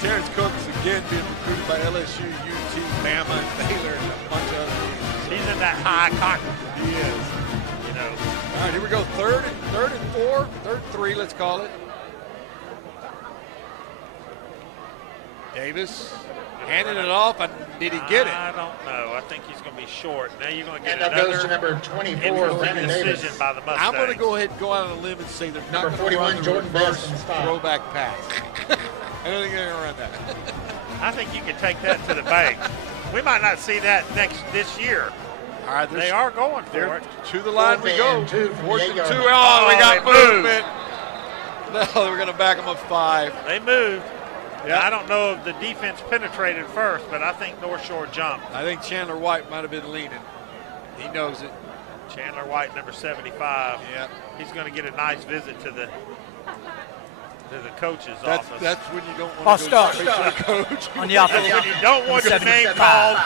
Terrence Cooks again being recruited by LSU, UT, Bama, and Baylor, and a bunch of other teams. He's in that high cotton. He is. You know. All right, here we go. Third and 4, third 3, let's call it. Davis handing it off, and did he get it? I don't know. I think he's going to be short. Now you're going to get And that goes to another number 24, interesting Brandon decision Davis. by the Mustangs. I'm going to go ahead and go out on a limb and say they're not Number going to 41, run the Jordan reverse Benson, stop. throwback pass. I don't think they're going to run that. I think you can take that to the bank. We might not see that this year. All right, They are going for they're it. to the line we go. 4th and 2 from the 4th and 2. 8-yard line. Oh, we got they moved. movement. No, we're going to back them up 5. They moved. Yeah. I don't know if the defense penetrated first, but I think North Shore jumped. I think Chandler White might have been leaning. He knows it. Chandler White, number 75. Yeah. He's going to get a nice visit to the coach's office. That's when you don't want to go to the coach. On the offense. When you don't want your name called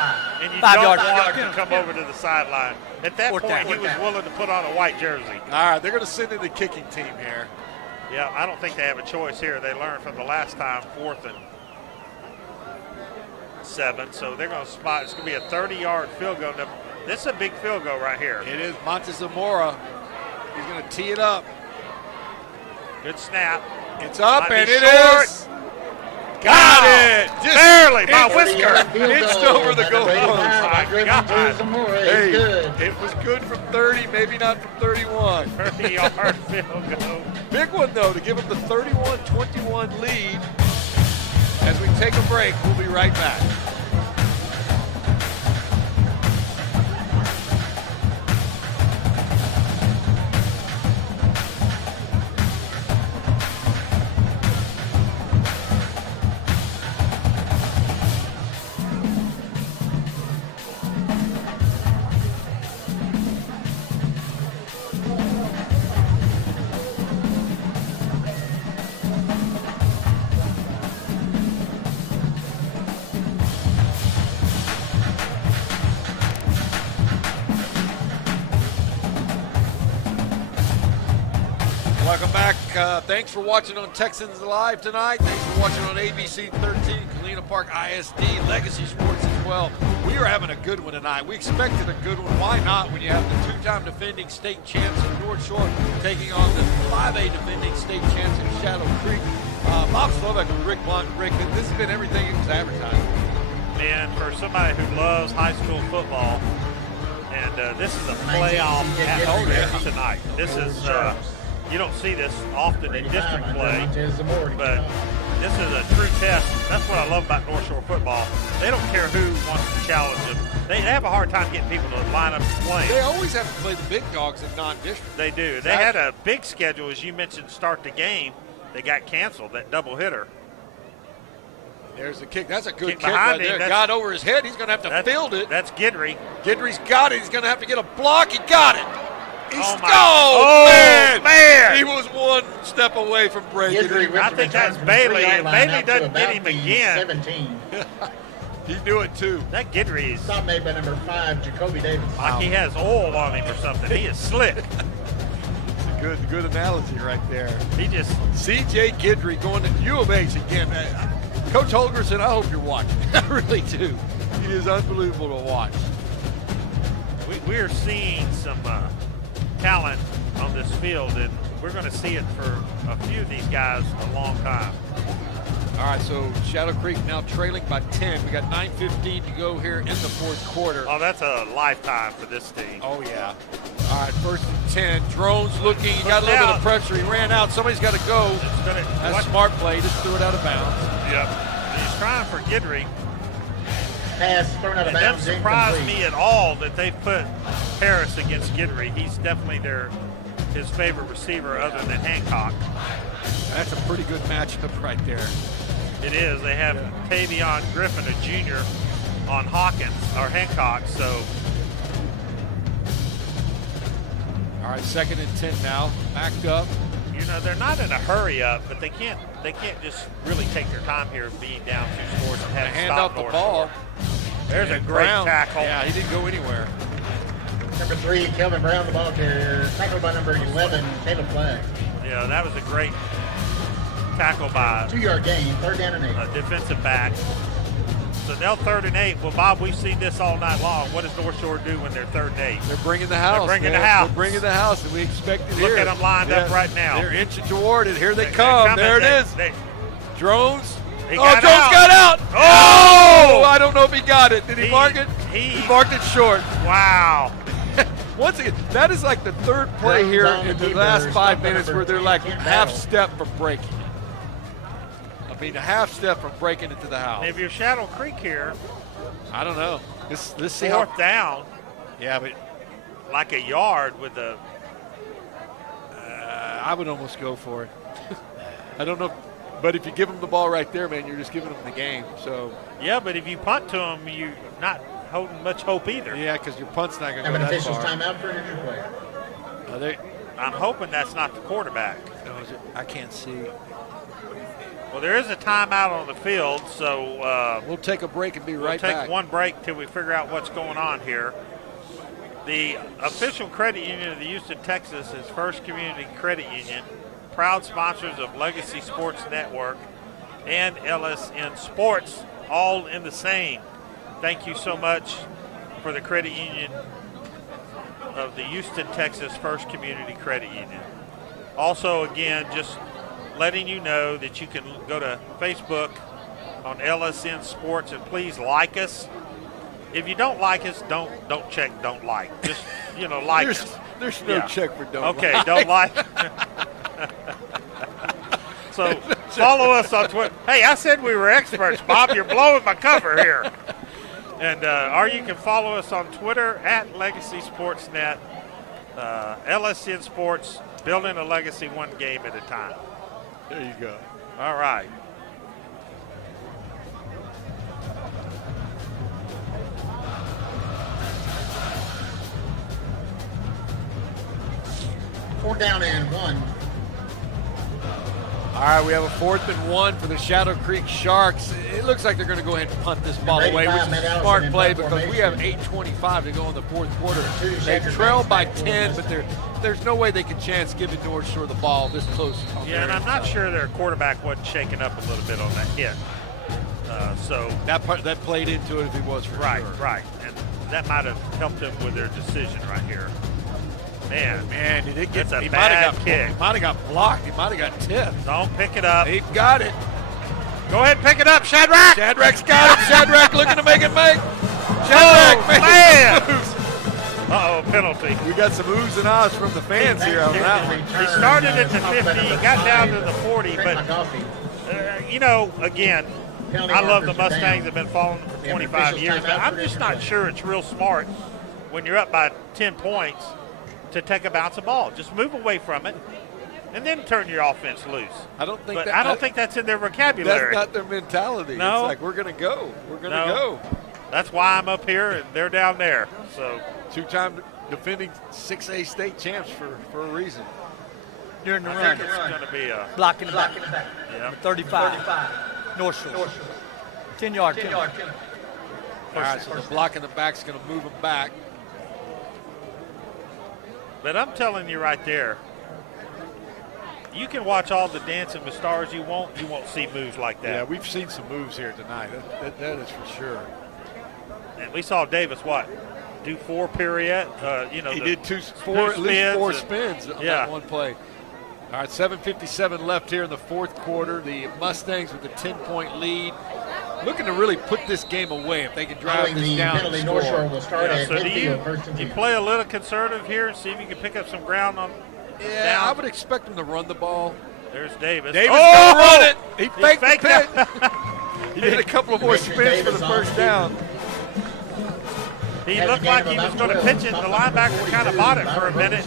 and you don't want him to come over to the sideline. At that point, he was willing to put on a white jersey. All right, they're going to send in the kicking team here. Yeah, I don't think they have a choice here. They learned from the last time, 4th and 7. So they're going to spot. It's going to be a 30-yard field goal. This is a big field goal right here. It is. Montezamora. He's going to tee it up. Good snap. It's up, and it is. Got it. Just barely by whisker. It's over the goal post. My God. Hey, it was good from 30, maybe not from 31. 30-yard field goal. Big one, though, to give them the 31-21 lead. As we take a break, we'll be right back. Welcome back. Thanks for watching on Texans Live tonight. Thanks for watching on ABC 13, Galena Park ISD, Legacy Sports as well. We are having a good one tonight. We expected a good one. Why not when you have the 2-time defending state champs of North Shore taking on the 5A defending state champs in Shadow Creek. Bob Slovak with Rick Blunt. Rick, this has been everything it was advertised. Man, for somebody who loves high school football, and this is a playoff atmosphere tonight. This is you don't see this often in district play, but this is a true test. That's what I love about North Shore football. They don't care who wants to challenge them. They have a hard time getting people to line up and play. They always have to play the big dogs in non-district. They do. They had a big schedule, as you mentioned, start the game. They got canceled, that double hitter. There's the kick. That's a good kick behind right him. there. Got over his head. He's going to have to field it. That's Guidry. Guidry's got it. He's going to have to get a block. He got it. Man! He was one step away from breaking it. I think that's Bailey, and Bailey doesn't get him again. 17. He knew it too. That Guidry is Stop made by number 5, Jacoby Davis. like he has oil on him or something. He is slick. It's a good analogy right there. He just C.J. Guidry going to U of H again. Coach Holgerson, I hope you're watching. I really do. He is unbelievable to watch. we're seeing some talent on this field, and we're going to see it for a few of these guys a long time. All right, so Shadow Creek now trailing by 10. We got 9:15 to go here in the fourth quarter. Oh, that's a lifetime for this team. Oh, yeah. All right, 1st and 10. Drones looking. He got a little bit of pressure. He ran out. Somebody's got to go. That's a smart play. Just threw it out of bounds. Yep. He's trying for Guidry. Pass thrown out of bounds. It doesn't surprise me at all that they put Harris against Guidry. He's definitely his favorite receiver other than Hancock. That's a pretty good matchup right there. It is. They have Tavion Griffin, a junior, on Hancock. So, all right, 2nd and 10 now. Backed up. You know, they're not in a hurry up, but they can't just really take their time here being down 2 scores and have to hand stop out the North ball. Shore. There's a great Brown. tackle. Yeah, he didn't go anywhere. Number 3, Kelvin Brown, the ball carrier. Tackled by number 11, Caleb Flagg. Yeah, that was a great tackle by 2-yard gain, 3rd down and 8. a defensive back. So now 3rd and 8. Well, Bob, we've seen this all night long. What does North Shore do when they're 3rd and 8? They're bringing the house. They're bringing the house. They're bringing the house, and we expect it here. Look at them lined up right now. They're inching toward it. Here they come. There it is. Drones. Got Jones out. got out. Oh! I don't know if he got it. Did he mark it? He marked it short. Wow. Once again, that is like the 3rd play here in the last 5 minutes where they're like half step from breaking. I mean, a half step from breaking into the house. If you're Shadow Creek here, I don't know. Let's see 4th down. Yeah, but like a yard with a. I would almost go for it. I don't know. But if you give them the ball right there, man, you're just giving them the game. So Yeah, but if you punt to them, you're not holding much hope either. yeah, because your punt's not going to Have go an that official's far. timeout for an injured player. I'm hoping that's not the quarterback. I can't see. Well, there is a timeout on the field, so We'll take a break and be we'll right take back. one break till we figure out what's going on here. The official credit union of the Houston, Texas is First Community Credit Union, proud sponsors of Legacy Sports Network and LSN Sports, all in the same. Thank you so much for the credit union of the Houston, Texas First Community Credit Union. Also, again, just letting you know that you can go to Facebook on LSN Sports and please like us. If you don't like us, don't check don't like. Just, like us. There's no check for don't Okay, like. don't like. So follow us on Twitter. Hey, I said we were experts, Bob. You're blowing my cover here. And or you can follow us on Twitter at Legacy Sportsnet, LSN Sports, building a legacy one game at a time. There you go. All right. Fourth down and 1. All right, we have a 4th and 1 for the Shadow Creek Sharks. It looks like they're going to go ahead and punt this ball away, which is a smart play because we have 8:25 to go in the fourth quarter. They trail by 10, but there's no way they can chance giving North Shore the ball this close. Yeah, and I'm not sure their quarterback wasn't shaking up a little bit on that hit. So that played into it if he was for right, sure. Right, and that might have helped them with their decision right here. Man, he did get. That's a He bad kick. He might have got blocked. He might have got tipped. Don't pick it up. He got it. Go ahead and pick it up, Shadrack. Shadrack's got it. Shadrack looking to make it make. Shadrack man. moves. Uh-oh, penalty. We got some oohs and ahs from the fans here on that one. He started at the 50, got down to the 40, but, again, I love the Mustangs. Have been following them for 25 years, but I'm just not sure it's real smart when you're up by 10 points to take a bounce of ball. Just move away from it and then turn your offense loose. I don't think think that's in their vocabulary. That's not their mentality. No. It's like, we're going to go. We're going to go. That's why I'm up here and they're down there. So two-time defending 6A state champs for a reason. During the I run. think it's going to be a Blocking the back. yeah. 35. North Shore. 10-yard penalty. All right, so the block in the back's going to move them back. But I'm telling you right there, you can watch all the Dancing with Stars you won't see moves like that. Yeah, we've seen some moves here tonight. That is for sure. And we saw Davis do 4 pirouette. He did at least four spins on that one play. All right, 7:57 left here in the fourth quarter. The Mustangs with a 10-point lead, looking to really put this game away if they can drive this down and score. North Shore will start at So do midfield, first and you 10. play a little conservative here and see if you can pick up some ground on Yeah, down? I would expect them to run the ball. There's Davis. Davis gonna run it. He faked faked the pitch. He did a couple of more spins for the first down. He looked like he was going to pitch it. The linebacker kind of bought it for a minute.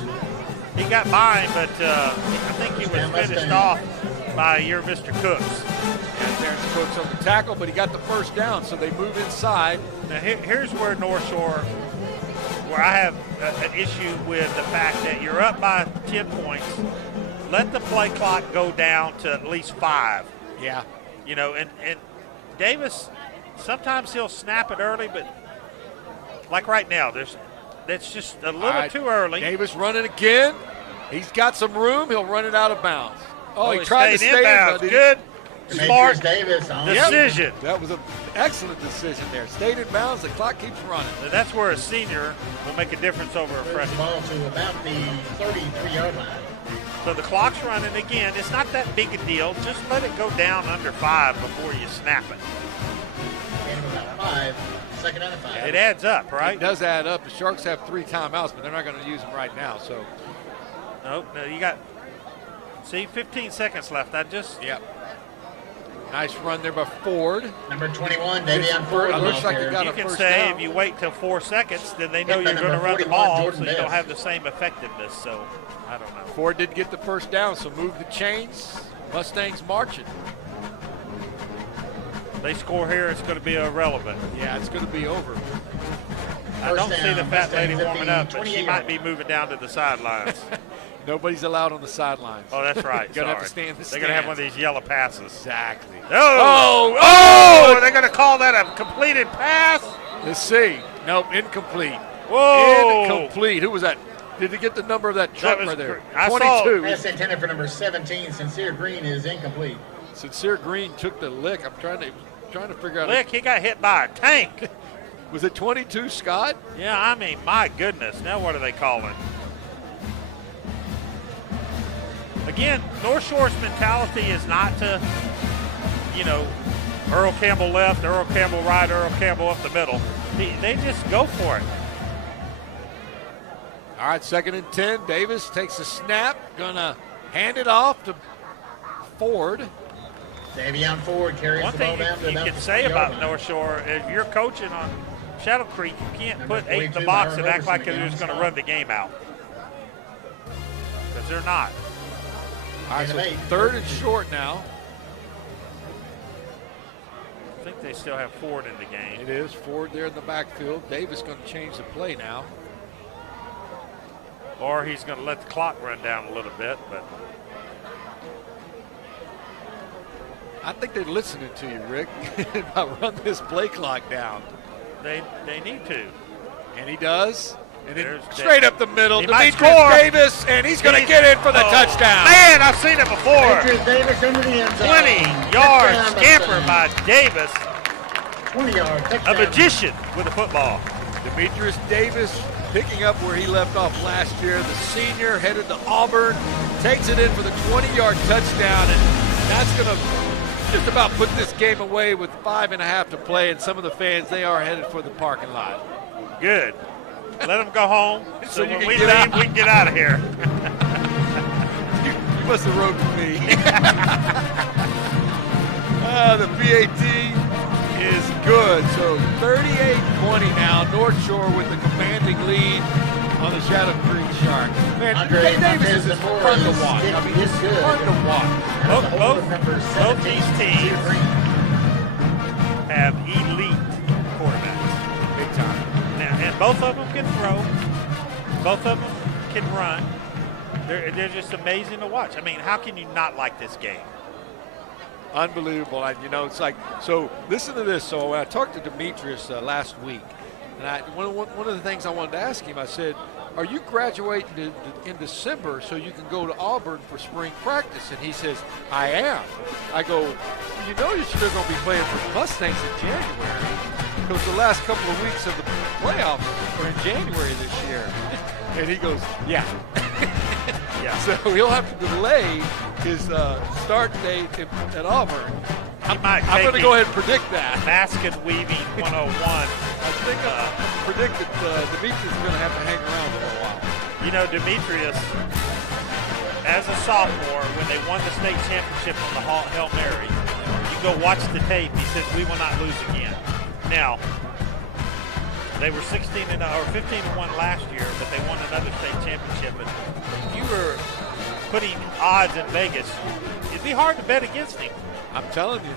He got by him, but I think he was finished off by your Mr. Cooks. And there's Cooks on the tackle, but he got the first down, so they move inside. Now here's where North Shore, where I have an issue with the fact that you're up by 10 points. Let the play clock go down to at least 5. Yeah. And Davis, sometimes he'll snap it early, but like right now, that's just a little too early. Davis running again. He's got some room. He'll run it out of bounds. Oh, he he tried to stayed stay inbounds. in. Good, smart Davis decision. That was an excellent decision there. Stayed in bounds. The clock keeps running. Now, that's where a senior will make a difference over a freshman. Ball to about the 33-yard line. So the clock's running again. It's not that big a deal. Just let it go down under 5 before you snap it. And about 5. Second out of 5. It adds up, right? It does add up. The Sharks have 3 timeouts, but they're not going to use them right now. So, No, you got, 15 seconds left. Yep. Nice run there by Ford. Number 21, Davion Ford. Looks like he got you a can first say down. if you wait till 4 seconds, then they know Hit by you're going to number run the 41, ball, Jordan so you don't Best. have the same effectiveness. So I don't know. Ford did get the first down, so move the chains. Mustangs marching. They score here, it's going to be irrelevant. Yeah, it's going to be over. I don't see the fat lady Mustangs at warming the up, but she 28 might be moving down to the sidelines. Nobody's allowed on the sidelines. Oh, that's right. You're gonna have Sorry. to stay in the They're going to have one stands. of these yellow passes. Exactly. Oh, they're going to call that a completed pass? Let's see. Nope, incomplete. Whoa. Incomplete. Who was that? Did he get the number of that truck was right there? I saw 22. Pass intended for number 17. Sincere Green is incomplete. Sincere Green took the lick. I'm trying to figure out. Lick, he got hit by a tank. Was it 22, Scott? Yeah, I mean, my goodness. Now what are they calling? Again, North Shore's mentality is not to, Earl Campbell left, Earl Campbell right, Earl Campbell up the middle. They just go for it. All right, 2nd and 10. Davis takes a snap. Gonna hand it off to Ford. Davion Ford carries One the ball thing down to you can say about North Shore, if you're coaching on Shadow Creek, you can't put 8 in the 42, box and Byron act like Roberson they're just going to again. run the game out. Because they're not. All right, so Gain of 8. 3rd and short now. I think they still have Ford in the game. It is Ford there in the backfield. Davis going to change the play now. Or he's going to let the clock run down a little bit, but I think they're listening to you, Rick, about run this play clock down. they need to. And he does. And then There's straight up the middle, He might Demetrius score. Davis, and he's going to get in for the touchdown. Man, I've seen it before. Demetrius Davis into the end zone. 20-yard Touchdown, scamper by Mustangs. Davis, 20-yard a touchdown. magician with a football. Demetrius Davis picking up where he left off last year. The senior headed to Auburn, takes it in for the 20-yard touchdown, and that's going to just about put this game away with 5.5 to play, and some of the fans, they are headed for the parking lot. Good. Let them go home So so you when can we get leave, out. we can get out of here. You must have rode with me. The PAT is good. So 38-20 now. North Shore with the commanding lead on the Shadow Creek Sharks. Man, Andre Davis is Montez fun to Morris watch. I mean, is it's good. fun to watch. Both these teams have elite quarterbacks. Big time. And both of them can throw. Both of them can run. They're just amazing to watch. I mean, how can you not like this game? Unbelievable. And, it's like, so listen to this. So when I talked to Demetrius last week, and one of the things I wanted to ask him, I said, are you graduating in December so you can go to Auburn for spring practice? And he says, I am. I go, well, you're still going to be playing for the Mustangs in January because the last couple of weeks of the playoffs are in January this year. And he goes, yeah. Yeah. So he'll have to delay his start date at Auburn. I'm going to go ahead and predict that. Basket weaving 101. I think I predict that Demetrius is going to have to hang around for a while. Demetrius, as a sophomore, when they won the state championship on the Hail Mary, you go watch the tape. He says, we will not lose again. Now, they were 15-1 last year, but they won another state championship. And if you were putting odds in Vegas, it'd be hard to bet against him. I'm telling you.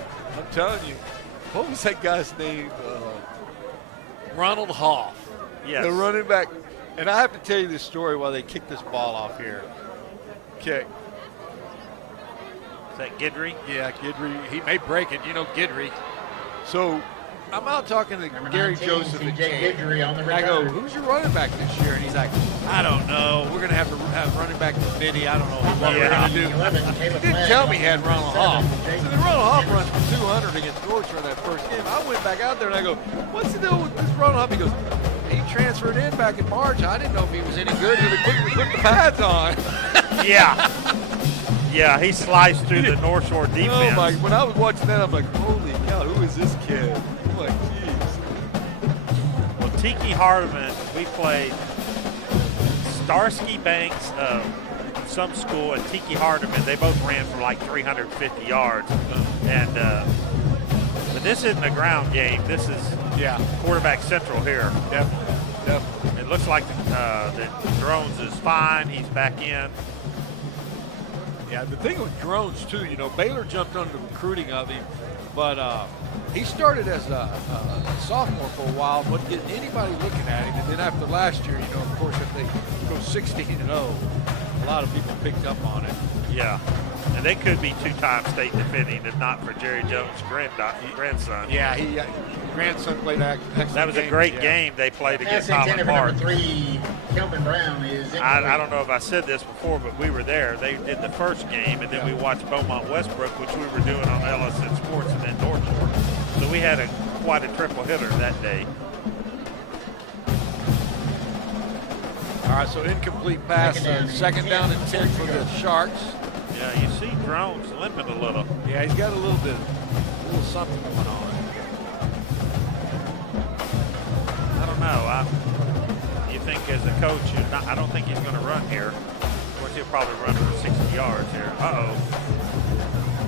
What was that guy's name? Ronald Hoff. Yes. The running back. And I have to tell you this story while they kick this ball off here. Kick. Is that Guidry? Yeah, Guidry. He may break it. Guidry. So I'm out talking to Gary 19, Joseph CJ at King. Guidry on the And I go, return. who's your running back this year? And he's like, I don't know. We're going to have running back committee. I don't know what we're going to do. 11, He Caleb didn't Flagg tell me on he had the Ronald 7, Hoff. Jake So then Ronald Hoff runs Henderson. for 200 against North Shore in that first game. I went back out there and I go, what's the deal with this Ronald Hoff? He goes, he transferred in back in March. I didn't know if he was any good until he put the pads on. Yeah. Yeah, he sliced through the North Shore defense. Oh my! When I was watching that, I'm like, holy cow, who is this kid? I'm like, jeez. Well, Tiki Hardeman, we played Starsky Banks of some school and Tiki Hardeman. They both ran for like 350 yards. And but this isn't a ground game. This is quarterback central here. Yep. It looks like the Drones is fine. He's back in. Yeah, the thing with Drones too, Baylor jumped on the recruiting of him But he started as a sophomore for a while, wasn't getting anybody looking at him. And then after last year, of course, if they go 16-0, a lot of people picked up on it. Yeah. And they could be two-time state defending if not for Jerry Jones' grandson. Yeah, grandson played that. That was a great game they played against Highland Park. Number 3, Kelvin Brown is. I don't know if I said this before, but we were there. They did the first game, and then we watched Beaumont Westbrook, which we were doing on LSN Sports, and then North Shore. So we had quite a triple hitter that day. All right, so incomplete pass. Second down and 10 for the Sharks. Yeah, you see Drones limping a little. Yeah, he's got a little something going on. I don't know. You think as a coach, I don't think he's going to run here. Of course, he'll probably run for 60 yards here.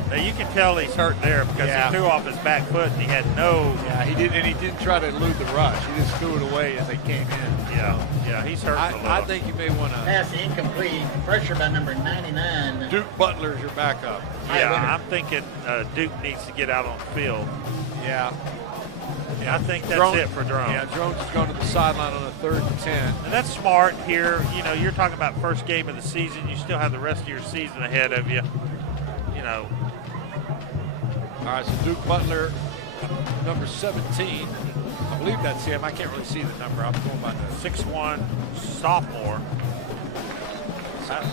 Now you can tell he's hurt there because he threw off his back foot and he had no. Yeah, he didn't try to elude the rush. He just threw it away as they came in. Yeah, he's hurt a little. I think you may want to. Pass incomplete. Pressure by number 99. Duke Butler's your backup. Yeah, I'm thinking Duke needs to get out on the field. Yeah. I think that's it for Drones. Yeah, Drones is going to the sideline on a 3rd and 10. And that's smart here. You're talking about first game of the season. You still have the rest of your season ahead of you. All right, so Duke Butler, number 17. I believe that's him. I can't really see the number. I'm going by the 6'1" sophomore.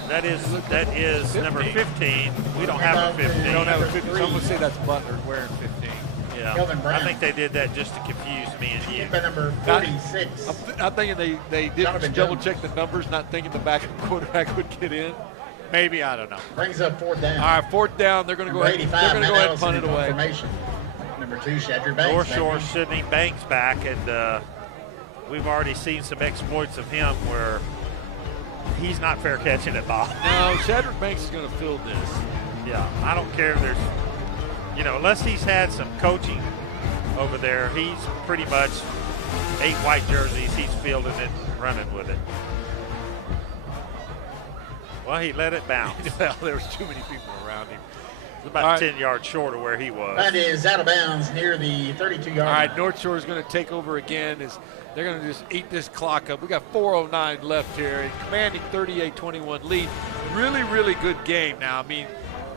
That is number 15. We don't have a 15. We don't have a 15. Someone say that's Butler wearing 15. Yeah, I think they did that just to confuse me and you. By number 46. I'm thinking they didn't double check the numbers, not thinking the backup quarterback would get in. Maybe, I don't know. Brings up 4th down. All right, 4th down. They're going to go ahead. They're going to go ahead and punt it away. Number 2, Shedrick Banks. North Shore Sidney Banks back, and we've already seen some exploits of him where he's not fair catching it, Bob. No, Shedrick Banks is going to field this. Yeah, I don't care if there's, unless he's had some coaching over there, he's pretty much 8 white jerseys. He's fielding it, running with it. Well, he let it bounce. Well, there was too many people around him. It's about 10 yards short of where he was. That is out of bounds near the 32-yard line. All right, North Shore is going to take over again. They're going to just eat this clock up. We got 4:09 left here, and commanding 38-21 lead. Really, really good game. Now, I mean,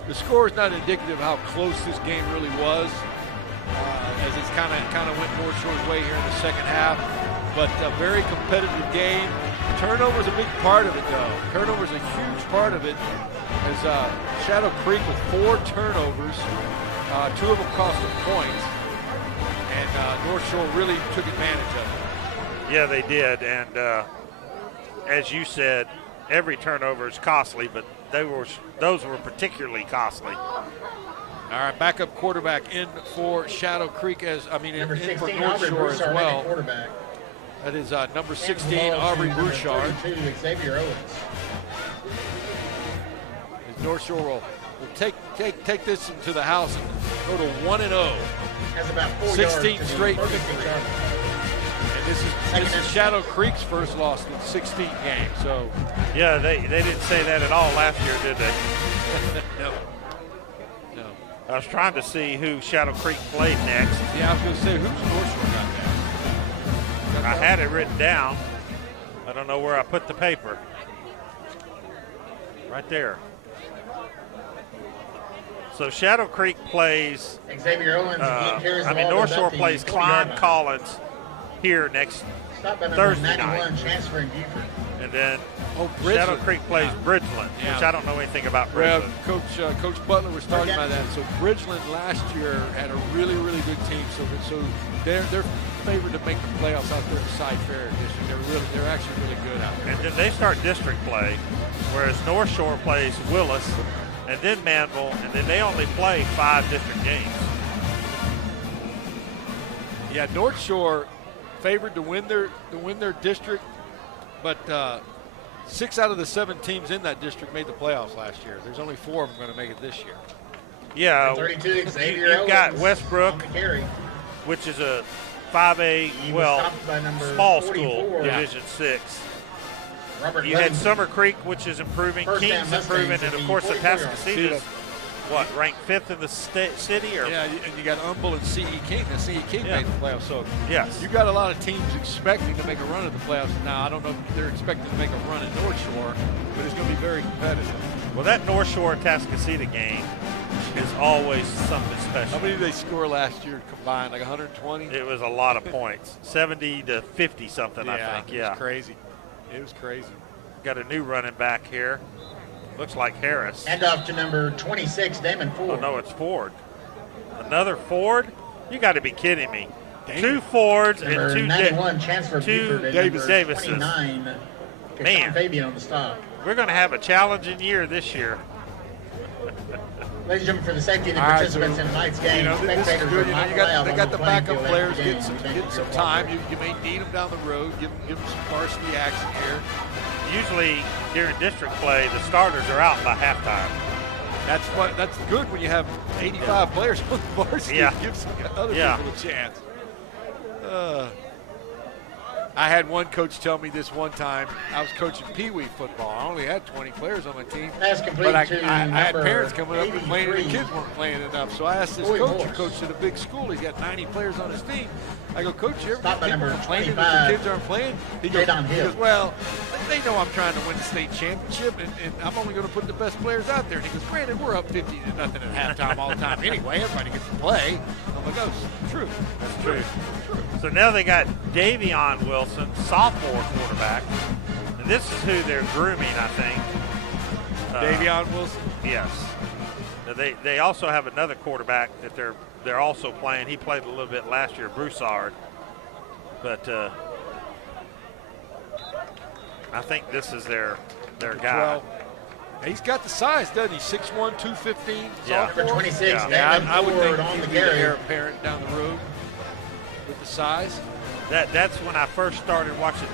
the score is not indicative of how close this game really was, as it's kind of went North Shore's way here in the second half. But a very competitive game. Turnover's a big part of it, though. Turnover's a huge part of it. As Shadow Creek with 4 turnovers, 2 of them cost them points, and North Shore really took advantage of it. Yeah, they did, and as you said, every turnover is costly, but those were particularly costly. All right, backup quarterback in for Shadow Creek in for North Shore as well. That is number 16, Aubrey Bouchard. 32, Xavier Owens. North Shore will take this into the house and go to 1-0. Has about 4 16 straight victory. And this is Shadow Creek's first loss in 16 games. So yeah, they didn't say that at all last year, did they? No. I was trying to see who Shadow Creek played next. Yeah, I was going to say, who's North Shore got next? I had it written down. I don't know where I put the paper. Right there. So Shadow Creek plays Xavier Owens. North Shore plays Klein Collins here next Thursday night. Transferring Buford. And then Shadow Creek plays Bridgeland, which I don't know anything about Bridgeland. Yeah, Coach Butler was talking about that. So Bridgeland last year had a really, really good team. So they're favored to make the playoffs out there in the Side Fair edition. They're actually really good out there. And then they start district play, whereas North Shore plays Willis, and then Manville, and then they only play 5 district games. Yeah, North Shore favored to win their district, but 6 out of the 7 teams in that district made the playoffs last year. There's only 4 of them going to make it this year. Yeah, 32, Xavier you've got Owens Westbrook, which is a 5A, small school, Division 6. You had Summer Creek, which is improving. King's improving, and of course, Atascocita's ranked 5th in the city? Or? Yeah, and you got Humble and CE King. The CE King made the playoffs, so yes, you got a lot of teams expecting to make a run at the playoffs. Now, I don't know if they're expecting to make a run at North Shore, but it's going to be very competitive. Well, that North Shore Tascasita game is always something special. How many did they score last year combined? Like 120? It was a lot of points, 70 to 50 something, I think. Yeah, it was crazy. It was crazy. Got a new running back here. Looks like Harris. Hand off to number 26, Damon Ford. Oh, no, it's Ford. Another Ford? You got to be kidding me. Damon. 2 Fords Number and 2 91, Chancellor Buford, and number Davises. 29, Man. Fabian on the stop. We're going to have a challenging year this year. Ladies and gentlemen, for the safety of the All right, participants so, in tonight's game, this is spectators good. are not They allowed got on the the backup playing field players after getting game. some time. You may need them down the road. Give them some varsity action here. Usually during district play, the starters are out by halftime. That's good when you have 85 players on the varsity. Yeah. It gives other people a chance. I had one coach tell me this one time. I was coaching Pee Wee football. I only had 20 players on my team. That's complete But I to had number parents coming up and playing, and the 83. kids weren't playing enough. So I asked this Boy, coach, who Morse. coached at a big school. He's got 90 players on his team. I go, Coach, you ever Stop by people number complaining 25. that the kids aren't playing? He goes, Jadon Hill. well, they know I'm trying to win the state championship, and I'm only going to put the best players out there. And he goes, granted, we're up 50 to nothing at halftime all the time anyway. Everybody gets to play. I'm like, oh, it's true. That's true. So now they got Davion Wilson, sophomore quarterback. And this is who they're grooming, I think. Davion Wilson? Yes. Now they also have another quarterback that they're also playing. He played a little bit last year, Broussard. But I think this is their guy. 12. He's got the size, doesn't he? 6'1", 215. Yeah. sophomore. Number 26, Yeah, Damon I would Ford think on he'd the be the carry. heir apparent down the road with the size. That's when I first started watching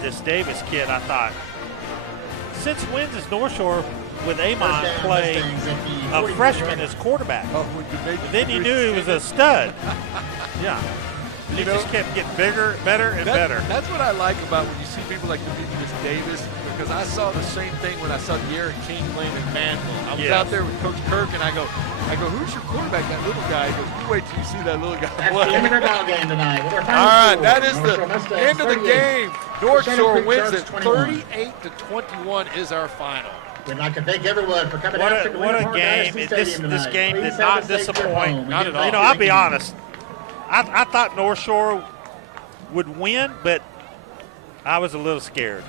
this Davis kid. I thought, since when does North Shore with Amon play a freshman as quarterback? Oh, when you make And then you knew he was a stud. Yeah. He You know, just kept getting bigger, better, and better. That's what I like about when you see people like Demetrius Davis, because I saw the same thing when I saw Garrett King playing in Manville. I was out there with Coach Kirk, and I go, who's your quarterback, that little guy? He goes, you wait till you see that little guy That's play. the end of our ball game tonight. With our final All right, score, that is North Shore the Mustangs end of the 38. game. North Shadow Shore Creek wins Sharks it 21. 38-21 is our final. We'd like to thank everyone for coming out to the What a Park game. ISD This Stadium this tonight. game Please did have not a safe trip disappoint. home. Not at all. You know, I'll be honest. I thought North Shore would win, but I was a little scared.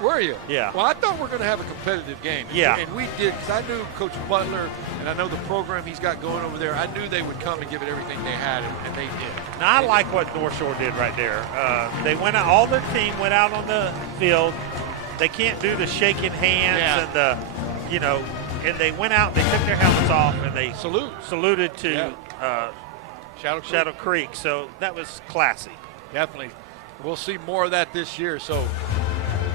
Were you? Yeah. Well, I thought we were going to have a competitive game. Yeah. And we did, because I knew Coach Butler, and I know the program he's got going over there. I knew they would come and give it everything they had, and they did. Now, I like what North Shore did right there. They went out, all their team went out on the field. They can't do the shaking hands and the, and they went out, they took their helmets off, and they saluted to Shadow Creek. So that was classy. Definitely. We'll see more of that this year. So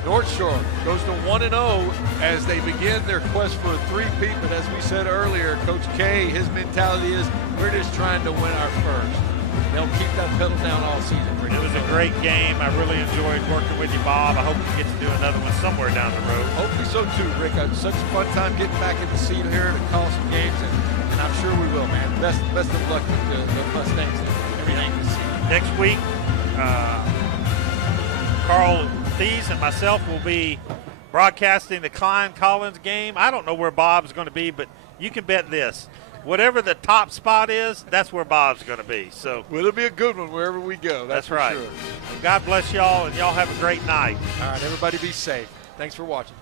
North Shore goes to 1-0 as they begin their quest for a three-peat. But as we said earlier, Coach K, his mentality is we're just trying to win our first. They'll keep that pedal down all season. It was a great game. I really enjoyed working with you, Bob. I hope we get to do another one somewhere down the road. Hopefully so too, Rick. It's such a fun time getting back in the seat here to call some games, and I'm sure we will, man. Best of luck with the Mustangs and everything this season. Next week, Carl Thies and myself will be broadcasting the Klein Collins game. I don't know where Bob's going to be, but you can bet this. Whatever the top spot is, that's where Bob's going to be. So, well, it'll be a good one wherever we go. That's right. Sure. God bless y'all, and y'all have a great night. All right, everybody be safe. Thanks for watching.